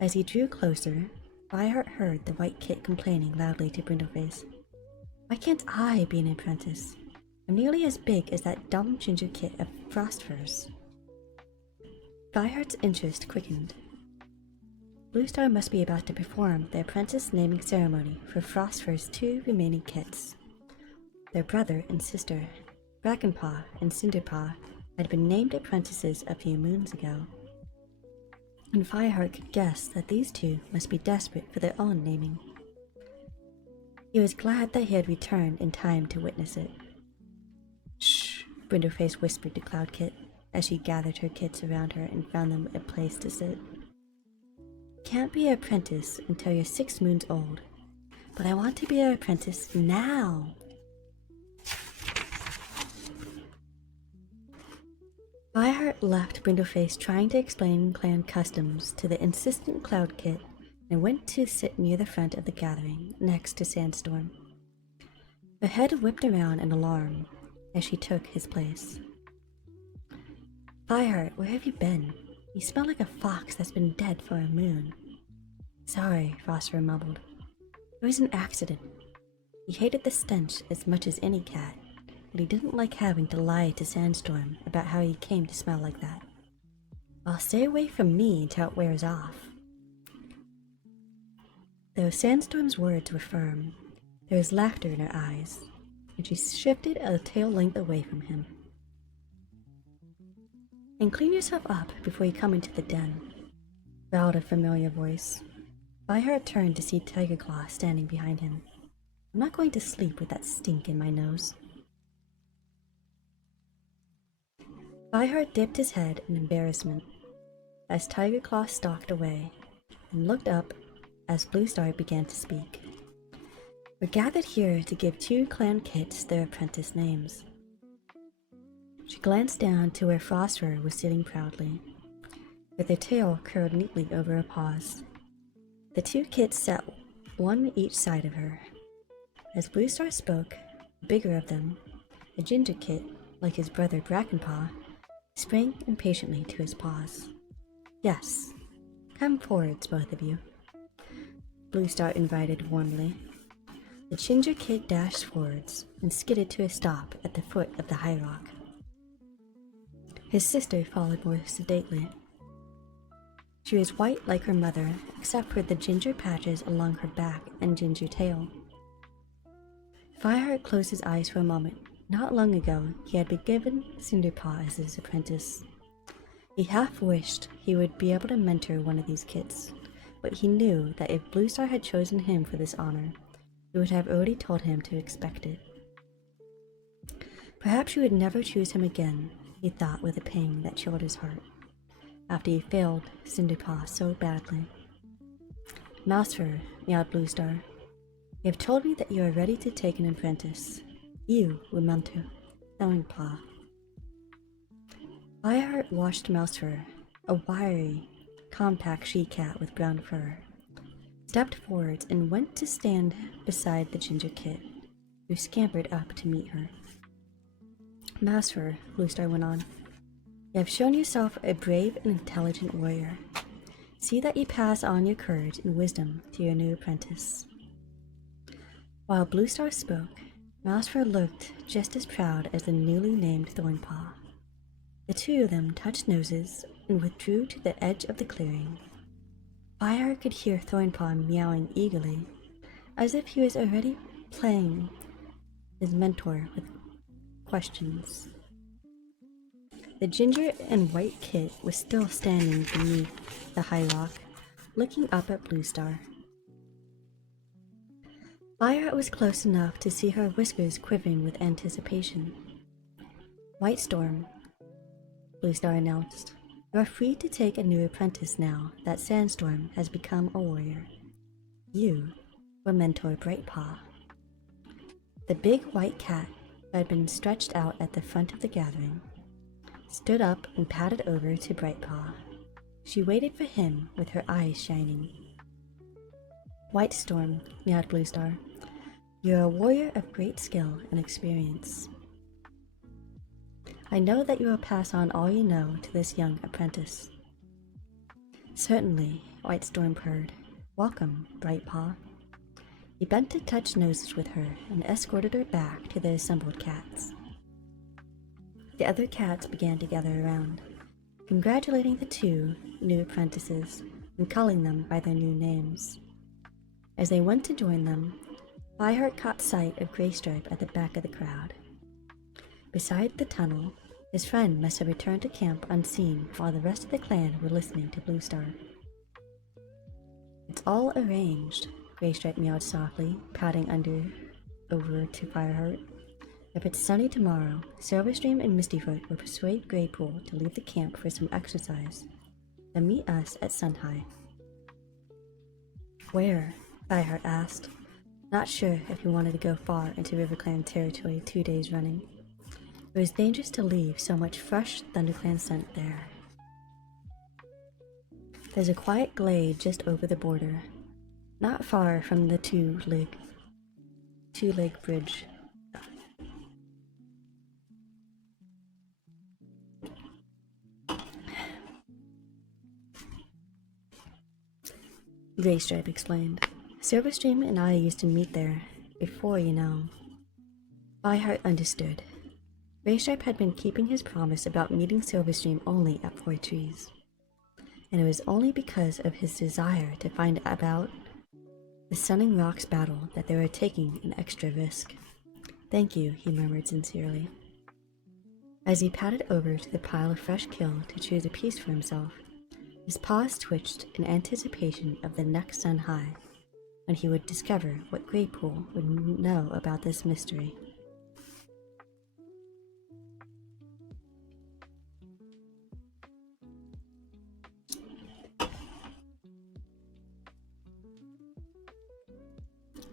As he drew closer, Fireheart heard the white kit complaining loudly to Brindleface. "Why can't I be an apprentice? I'm nearly as big as that dumb ginger kit of Frostfur's." Fireheart's interest quickened. Bluestar must be about to perform the apprentice naming ceremony for Frostfur's 2 remaining kits. Their brother and sister, Brackenpaw and Cinderpaw, had been named apprentices a few moons ago, and Fireheart could guess that these two must be desperate for their own naming. He was glad that he had returned in time to witness it. "Shh," Brindleface whispered to Cloudkit as she gathered her kits around her and found them a place to sit. "Can't be an apprentice until you're 6 moons old, but I want to be an apprentice now." Fireheart left Brindleface trying to explain clan customs to the insistent Cloudkit and went to sit near the front of the gathering, next to Sandstorm. Her head whipped around in alarm as she took his place. "Fireheart, where have you been? You smell like a fox that's been dead for a moon." "Sorry," Frostfur mumbled. "It was an accident." He hated the stench as much as any cat, but he didn't like having to lie to Sandstorm about how he came to smell like that. "Well, stay away from me until it wears off." Though Sandstorm's words were firm, there was laughter in her eyes, and she shifted a tail length away from him. "And clean yourself up before you come into the den," growled a familiar voice. Fireheart turned to see Tigerclaw standing behind him. "I'm not going to sleep with that stink in my nose." Fireheart dipped his head in embarrassment as Tigerclaw stalked away and looked up as Bluestar began to speak. "We're gathered here to give 2 clan kits their apprentice names." She glanced down to where Frostfur was sitting proudly, with her tail curled neatly over her paws. The 2 kits sat one each side of her. As Bluestar spoke, the bigger of them, a ginger kit, like his brother Brackenpaw, sprang impatiently to his paws. "Yes, come forwards, both of you," Bluestar invited warmly. The ginger kit dashed forwards and skidded to a stop at the foot of the high rock. His sister followed more sedately. She was white like her mother, except for the ginger patches along her back and ginger tail. Fireheart closed his eyes for a moment. Not long ago, he had been given Cinderpaw as his apprentice. He half wished he would be able to mentor one of these kids, but he knew that if Bluestar had chosen him for this honor, he would have already told him to expect it. Perhaps she would never choose him again, he thought with a pang that chilled his heart, after he failed Cinderpaw so badly. Mousefur, meowed Bluestar, you have told me that you are ready to take an apprentice. You will mentor Thornpaw. Fireheart watched Mousefur, a wiry, compact she-cat with brown fur, stepped forwards and went to stand beside the ginger kid, who scampered up to meet her. Mousefur, Bluestar went on, you have shown yourself a brave and intelligent warrior. See that you pass on your courage and wisdom to your new apprentice. While Bluestar spoke, Mousefur looked just as proud as the newly named Thornpaw. The two of them touched noses and withdrew to the edge of the clearing. Fireheart could hear Thornpaw meowing eagerly, as if he was already playing his mentor with questions. The ginger and white kid was still standing beneath the high rock, looking up at Bluestar. Fireheart was close enough to see her whiskers quivering with anticipation. White Storm, Bluestar announced, you are free to take a new apprentice now that Sandstorm has become a warrior. You will mentor Brightpaw. The big white cat, who had been stretched out at the front of the gathering, stood up and padded over to Brightpaw. She waited for him with her eyes shining. White Storm, meowed Bluestar, you are a warrior of great skill and experience. I know that you will pass on all you know to this young apprentice. Certainly, White Storm purred. Welcome, Brightpaw. He bent to touch noses with her and escorted her back to the assembled cats. The other cats began to gather around, congratulating the two new apprentices and calling them by their new names. As they went to join them, Fireheart caught sight of Graystripe at the back of the crowd. Beside the tunnel, his friend must have returned to camp unseen while the rest of the clan were listening to Bluestar. It's all arranged, Graystripe meowed softly, padding over to Fireheart. If it's sunny tomorrow, Silverstream and Mistyfoot will persuade Graypool to leave the camp for some exercise, then meet us at Sunhigh. Where? Fireheart asked, not sure if he wanted to go far into RiverClan territory 2 days running. It was dangerous to leave so much fresh ThunderClan scent there. There's a quiet glade just over the border, not far from the two-leg bridge. Graystripe explained. Silverstream and I used to meet there before, you know. Fireheart understood. Graystripe had been keeping his promise about meeting Silverstream only at Four Trees, and it was only because of his desire to find about the Sunning Rocks battle that they were taking an extra risk. Thank you, he murmured sincerely. As he padded over to the pile of fresh kill to choose a piece for himself, his paws twitched in anticipation of the next Sunhigh, when he would discover what Graypool would know about this mystery.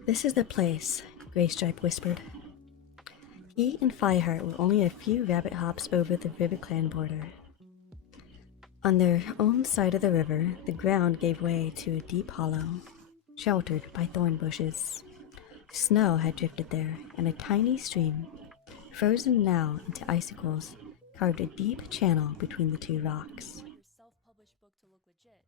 This is the place, Graystripe whispered. He and Fireheart were only a few rabbit hops over the RiverClan border. On their own side of the river, the ground gave way to a deep hollow, sheltered by thorn bushes. Snow had drifted there, and a tiny stream, frozen now into icicles, carved a deep channel between the two rocks. Your self-published book to look legit.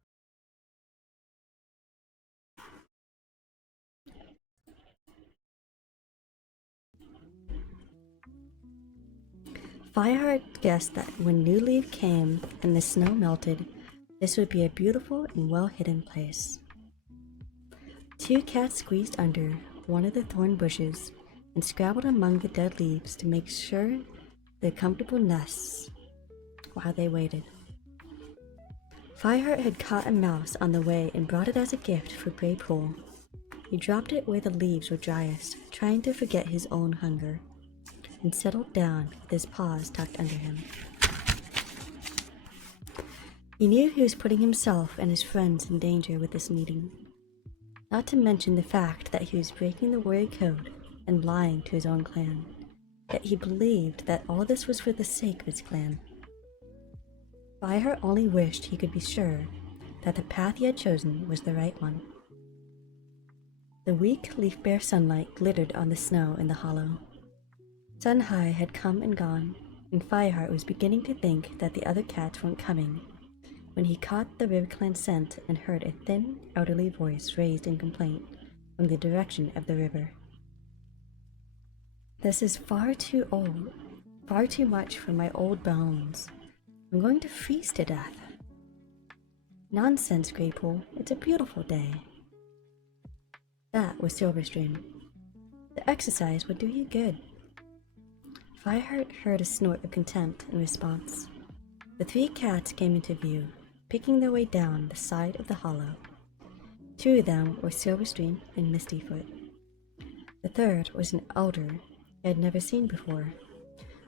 Fireheart guessed that when New Leaf came and the snow melted, This would be a beautiful and well-hidden place. Two cats squeezed under one of the thorn bushes and scrabbled among the dead leaves to make sure their comfortable nests while they waited. Fireheart had caught a mouse on the way and brought it as a gift for Greypool. He dropped it where the leaves were driest, trying to forget his own hunger, and settled down with his paws tucked under him. He knew he was putting himself and his friends in danger with this meeting, not to mention the fact that he was breaking the warrior code and lying to his own clan, yet he believed that all this was for the sake of his clan. Fireheart only wished he could be sure that the path he had chosen was the right one. The weak leaf-bare sunlight glittered on the snow in the hollow. Sun-High had come and gone, and Fireheart was beginning to think that the other cats weren't coming, when he caught the RiverClan scent and heard a thin, elderly voice raised in complaint from the direction of the river. "This is far too old, far too much for my old bones. I'm going to freeze to death." "Nonsense, Greypool. It's a beautiful day." That was Silverstream. "The exercise would do you good." Fireheart heard a snort of contempt in response. The three cats came into view, picking their way down the side of the hollow. Two of them were Silverstream and Mistyfoot. The third was an elder I had never seen before,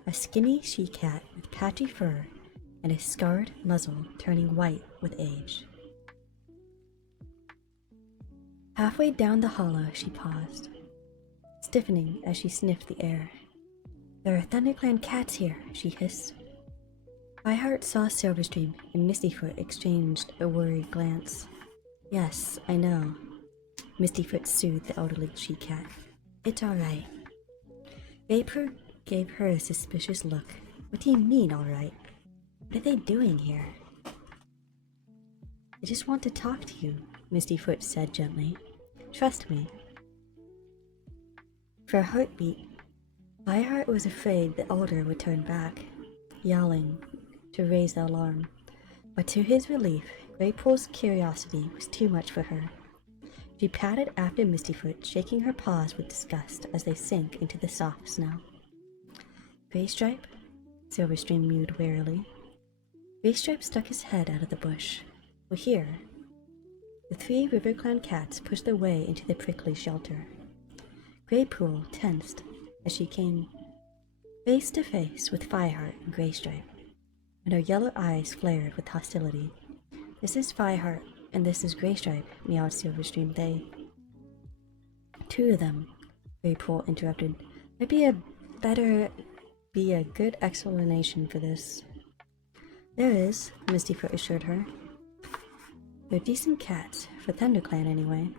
a skinny she-cat with patchy fur and a scarred muzzle turning white with age. Halfway down the hollow, she paused, stiffening as she sniffed the air. "There are ThunderClan cats here," she hissed. Fireheart saw Silverstream and Mistyfoot exchanged a worried glance. "Yes, I know," Mistyfoot soothed the elderly she-cat. "It's all right." Vapor gave her a suspicious look. "What do you mean, all right? What are they doing here?" "I just want to talk to you," Mistyfoot said gently. "Trust me." For a heartbeat, Fireheart was afraid the elder would turn back, yowling to raise the alarm, but to his relief, Greypool's curiosity was too much for her. She patted after Mistyfoot, shaking her paws with disgust as they sank into the soft snow. "Greystripe?" Silverstream mewed warily. Greystripe stuck his head out of the bush. "We're here." The three RiverClan cats pushed their way into the prickly shelter. Greypool tensed as she came face to face with Fireheart and Greystripe, and her yellow eyes flared with hostility. "This is Fireheart, and this is Greystripe," meowed Silverstream. "They—" "Two of them," Greypool interrupted. "Might be a good explanation for this." "There is," Mistyfoot assured her. "They're decent cats, for ThunderClan anyway.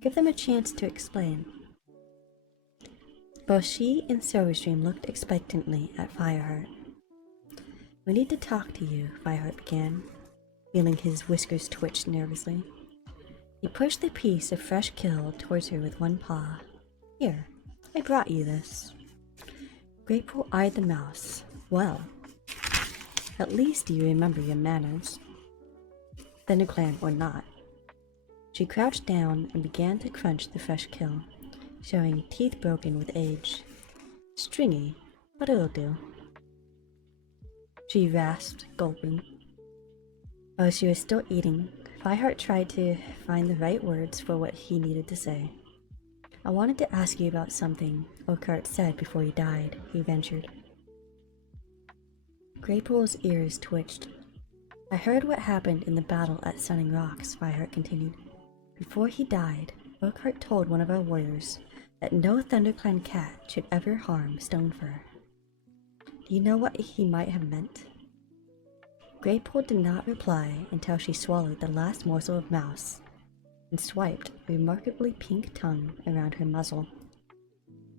Give them a chance to explain." Both she and Silverstream looked expectantly at Fireheart. "We need to talk to you," Fireheart began, feeling his whiskers twitch nervously. He pushed the piece of fresh kill towards her with one paw. "Here, I brought you this." Greypool eyed the mouse. "Well, at least you remember your manners. ThunderClan or not." She crouched down and began to crunch the fresh kill, showing teeth broken with age. "Stringy, but it'll do," she rasped, gulping. While she was still eating, Fireheart tried to find the right words for what he needed to say. "I wanted to ask you about something Oakheart said before he died," he ventured. Greypool's ears twitched. "I heard what happened in the battle at Sunning Rocks," Fireheart continued. "Before he died, Oakheart told one of our warriors that no ThunderClan cat should ever harm Stonefur. Do you know what he might have meant?" Greypool did not reply until she swallowed the last morsel of mouse and swiped a remarkably pink tongue around her muzzle.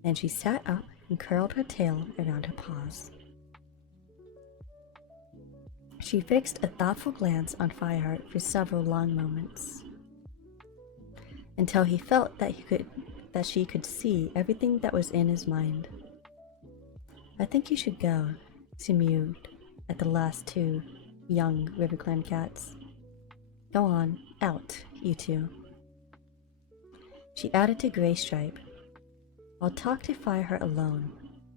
Then she sat up and curled her tail around her paws. She fixed a thoughtful glance on Fireheart for several long moments, until he felt that she could see everything that was in his mind. "I think you should go," she mewed at the last two young RiverClan cats. Go on, out, you two. She added to Graystripe. I'll talk to Fireheart alone.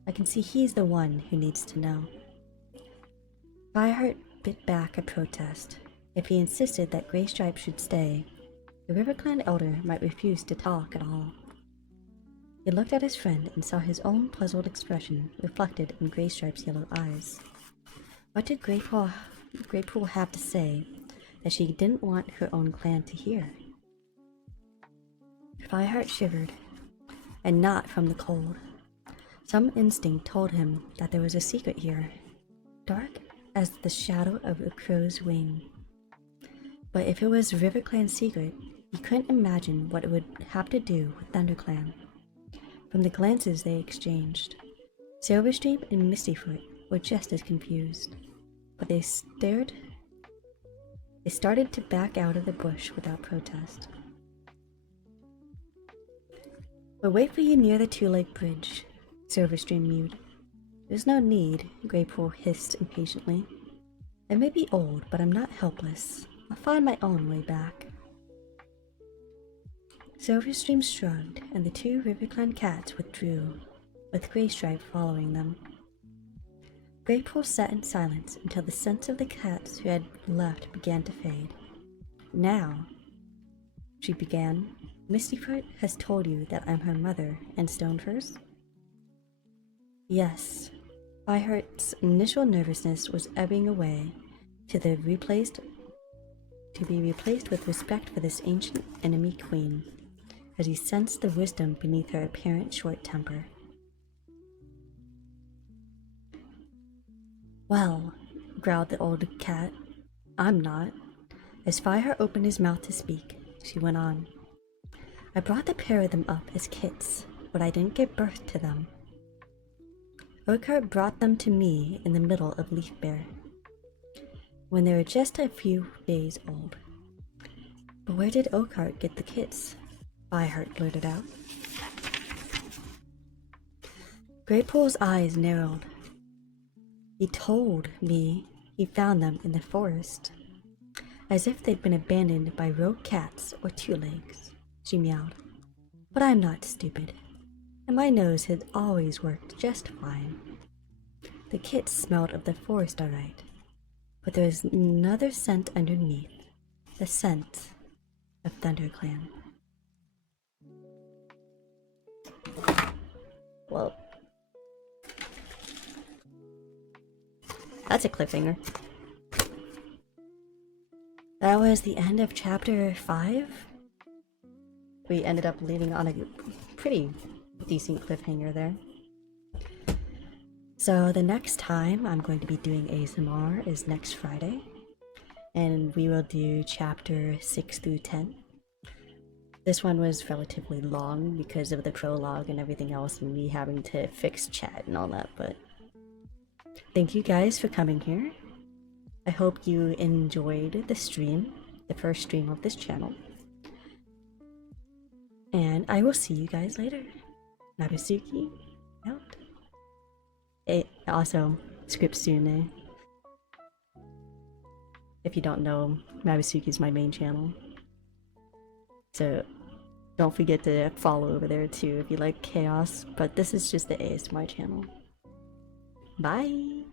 I can see he's the one who needs to know. Fireheart bit back a protest. If he insisted that Graystripe should stay, the RiverClan elder might refuse to talk at all. He looked at his friend and saw his own puzzled expression reflected in Graystripe's yellow eyes. What did Graypool have to say that she didn't want her own clan to hear? Fireheart shivered, and not from the cold. Some instinct told him that there was a secret here, dark as the shadow of a crow's wing. But if it was RiverClan's secret, he couldn't imagine what it would have to do with ThunderClan. From the glances they exchanged, Silverstream and Mistyfoot were just as confused, but they started to back out of the bush without protest. We'll wait for you near the two-leg bridge, Silverstream mewed. There's no need, Graypool hissed impatiently. I may be old, but I'm not helpless. I'll find my own way back. Silverstream shrugged, and the two RiverClan cats withdrew, with Graystripe following them. Graypool sat in silence until the sense of the cats who had left began to fade. Now, she began, Mistyfoot has told you that I'm her mother and Stonefirst? Yes. Fireheart's initial nervousness was ebbing away to be replaced with respect for this ancient enemy queen, as he sensed the wisdom beneath her apparent short temper. Well, growled the old cat, I'm not. As Fireheart opened his mouth to speak, she went on. I brought the pair of them up as kits, but I didn't give birth to them. Oakheart brought them to me in the middle of Leafbear, when they were just a few days old. But where did Oakheart get the kits? Fireheart blurted out. Graypool's eyes narrowed. He told me he found them in the forest, as if they'd been abandoned by rogue cats or two-legs, she meowed. But I'm not stupid, and my nose had always worked just fine. The kits smelled of the forest all right, but there was another scent underneath, the scent of ThunderClan. Well, that's a cliffhanger. That was the end of chapter 5. We ended up leaving on a pretty decent cliffhanger there. So the next time I'm going to be doing ASMR is next Friday, and we will do chapter 6 through 10. This one was relatively long because of the prologue and everything else and me having to fix chat and all that, but thank you guys for coming here. I hope you enjoyed the stream, the first stream of this channel. And I will see you guys later. Nabisuki, out. Also, Scriptsune. If you don't know, Nabisuki is my main channel. So don't forget to follow over there too if you like chaos, but this is just the ASMR channel. Bye!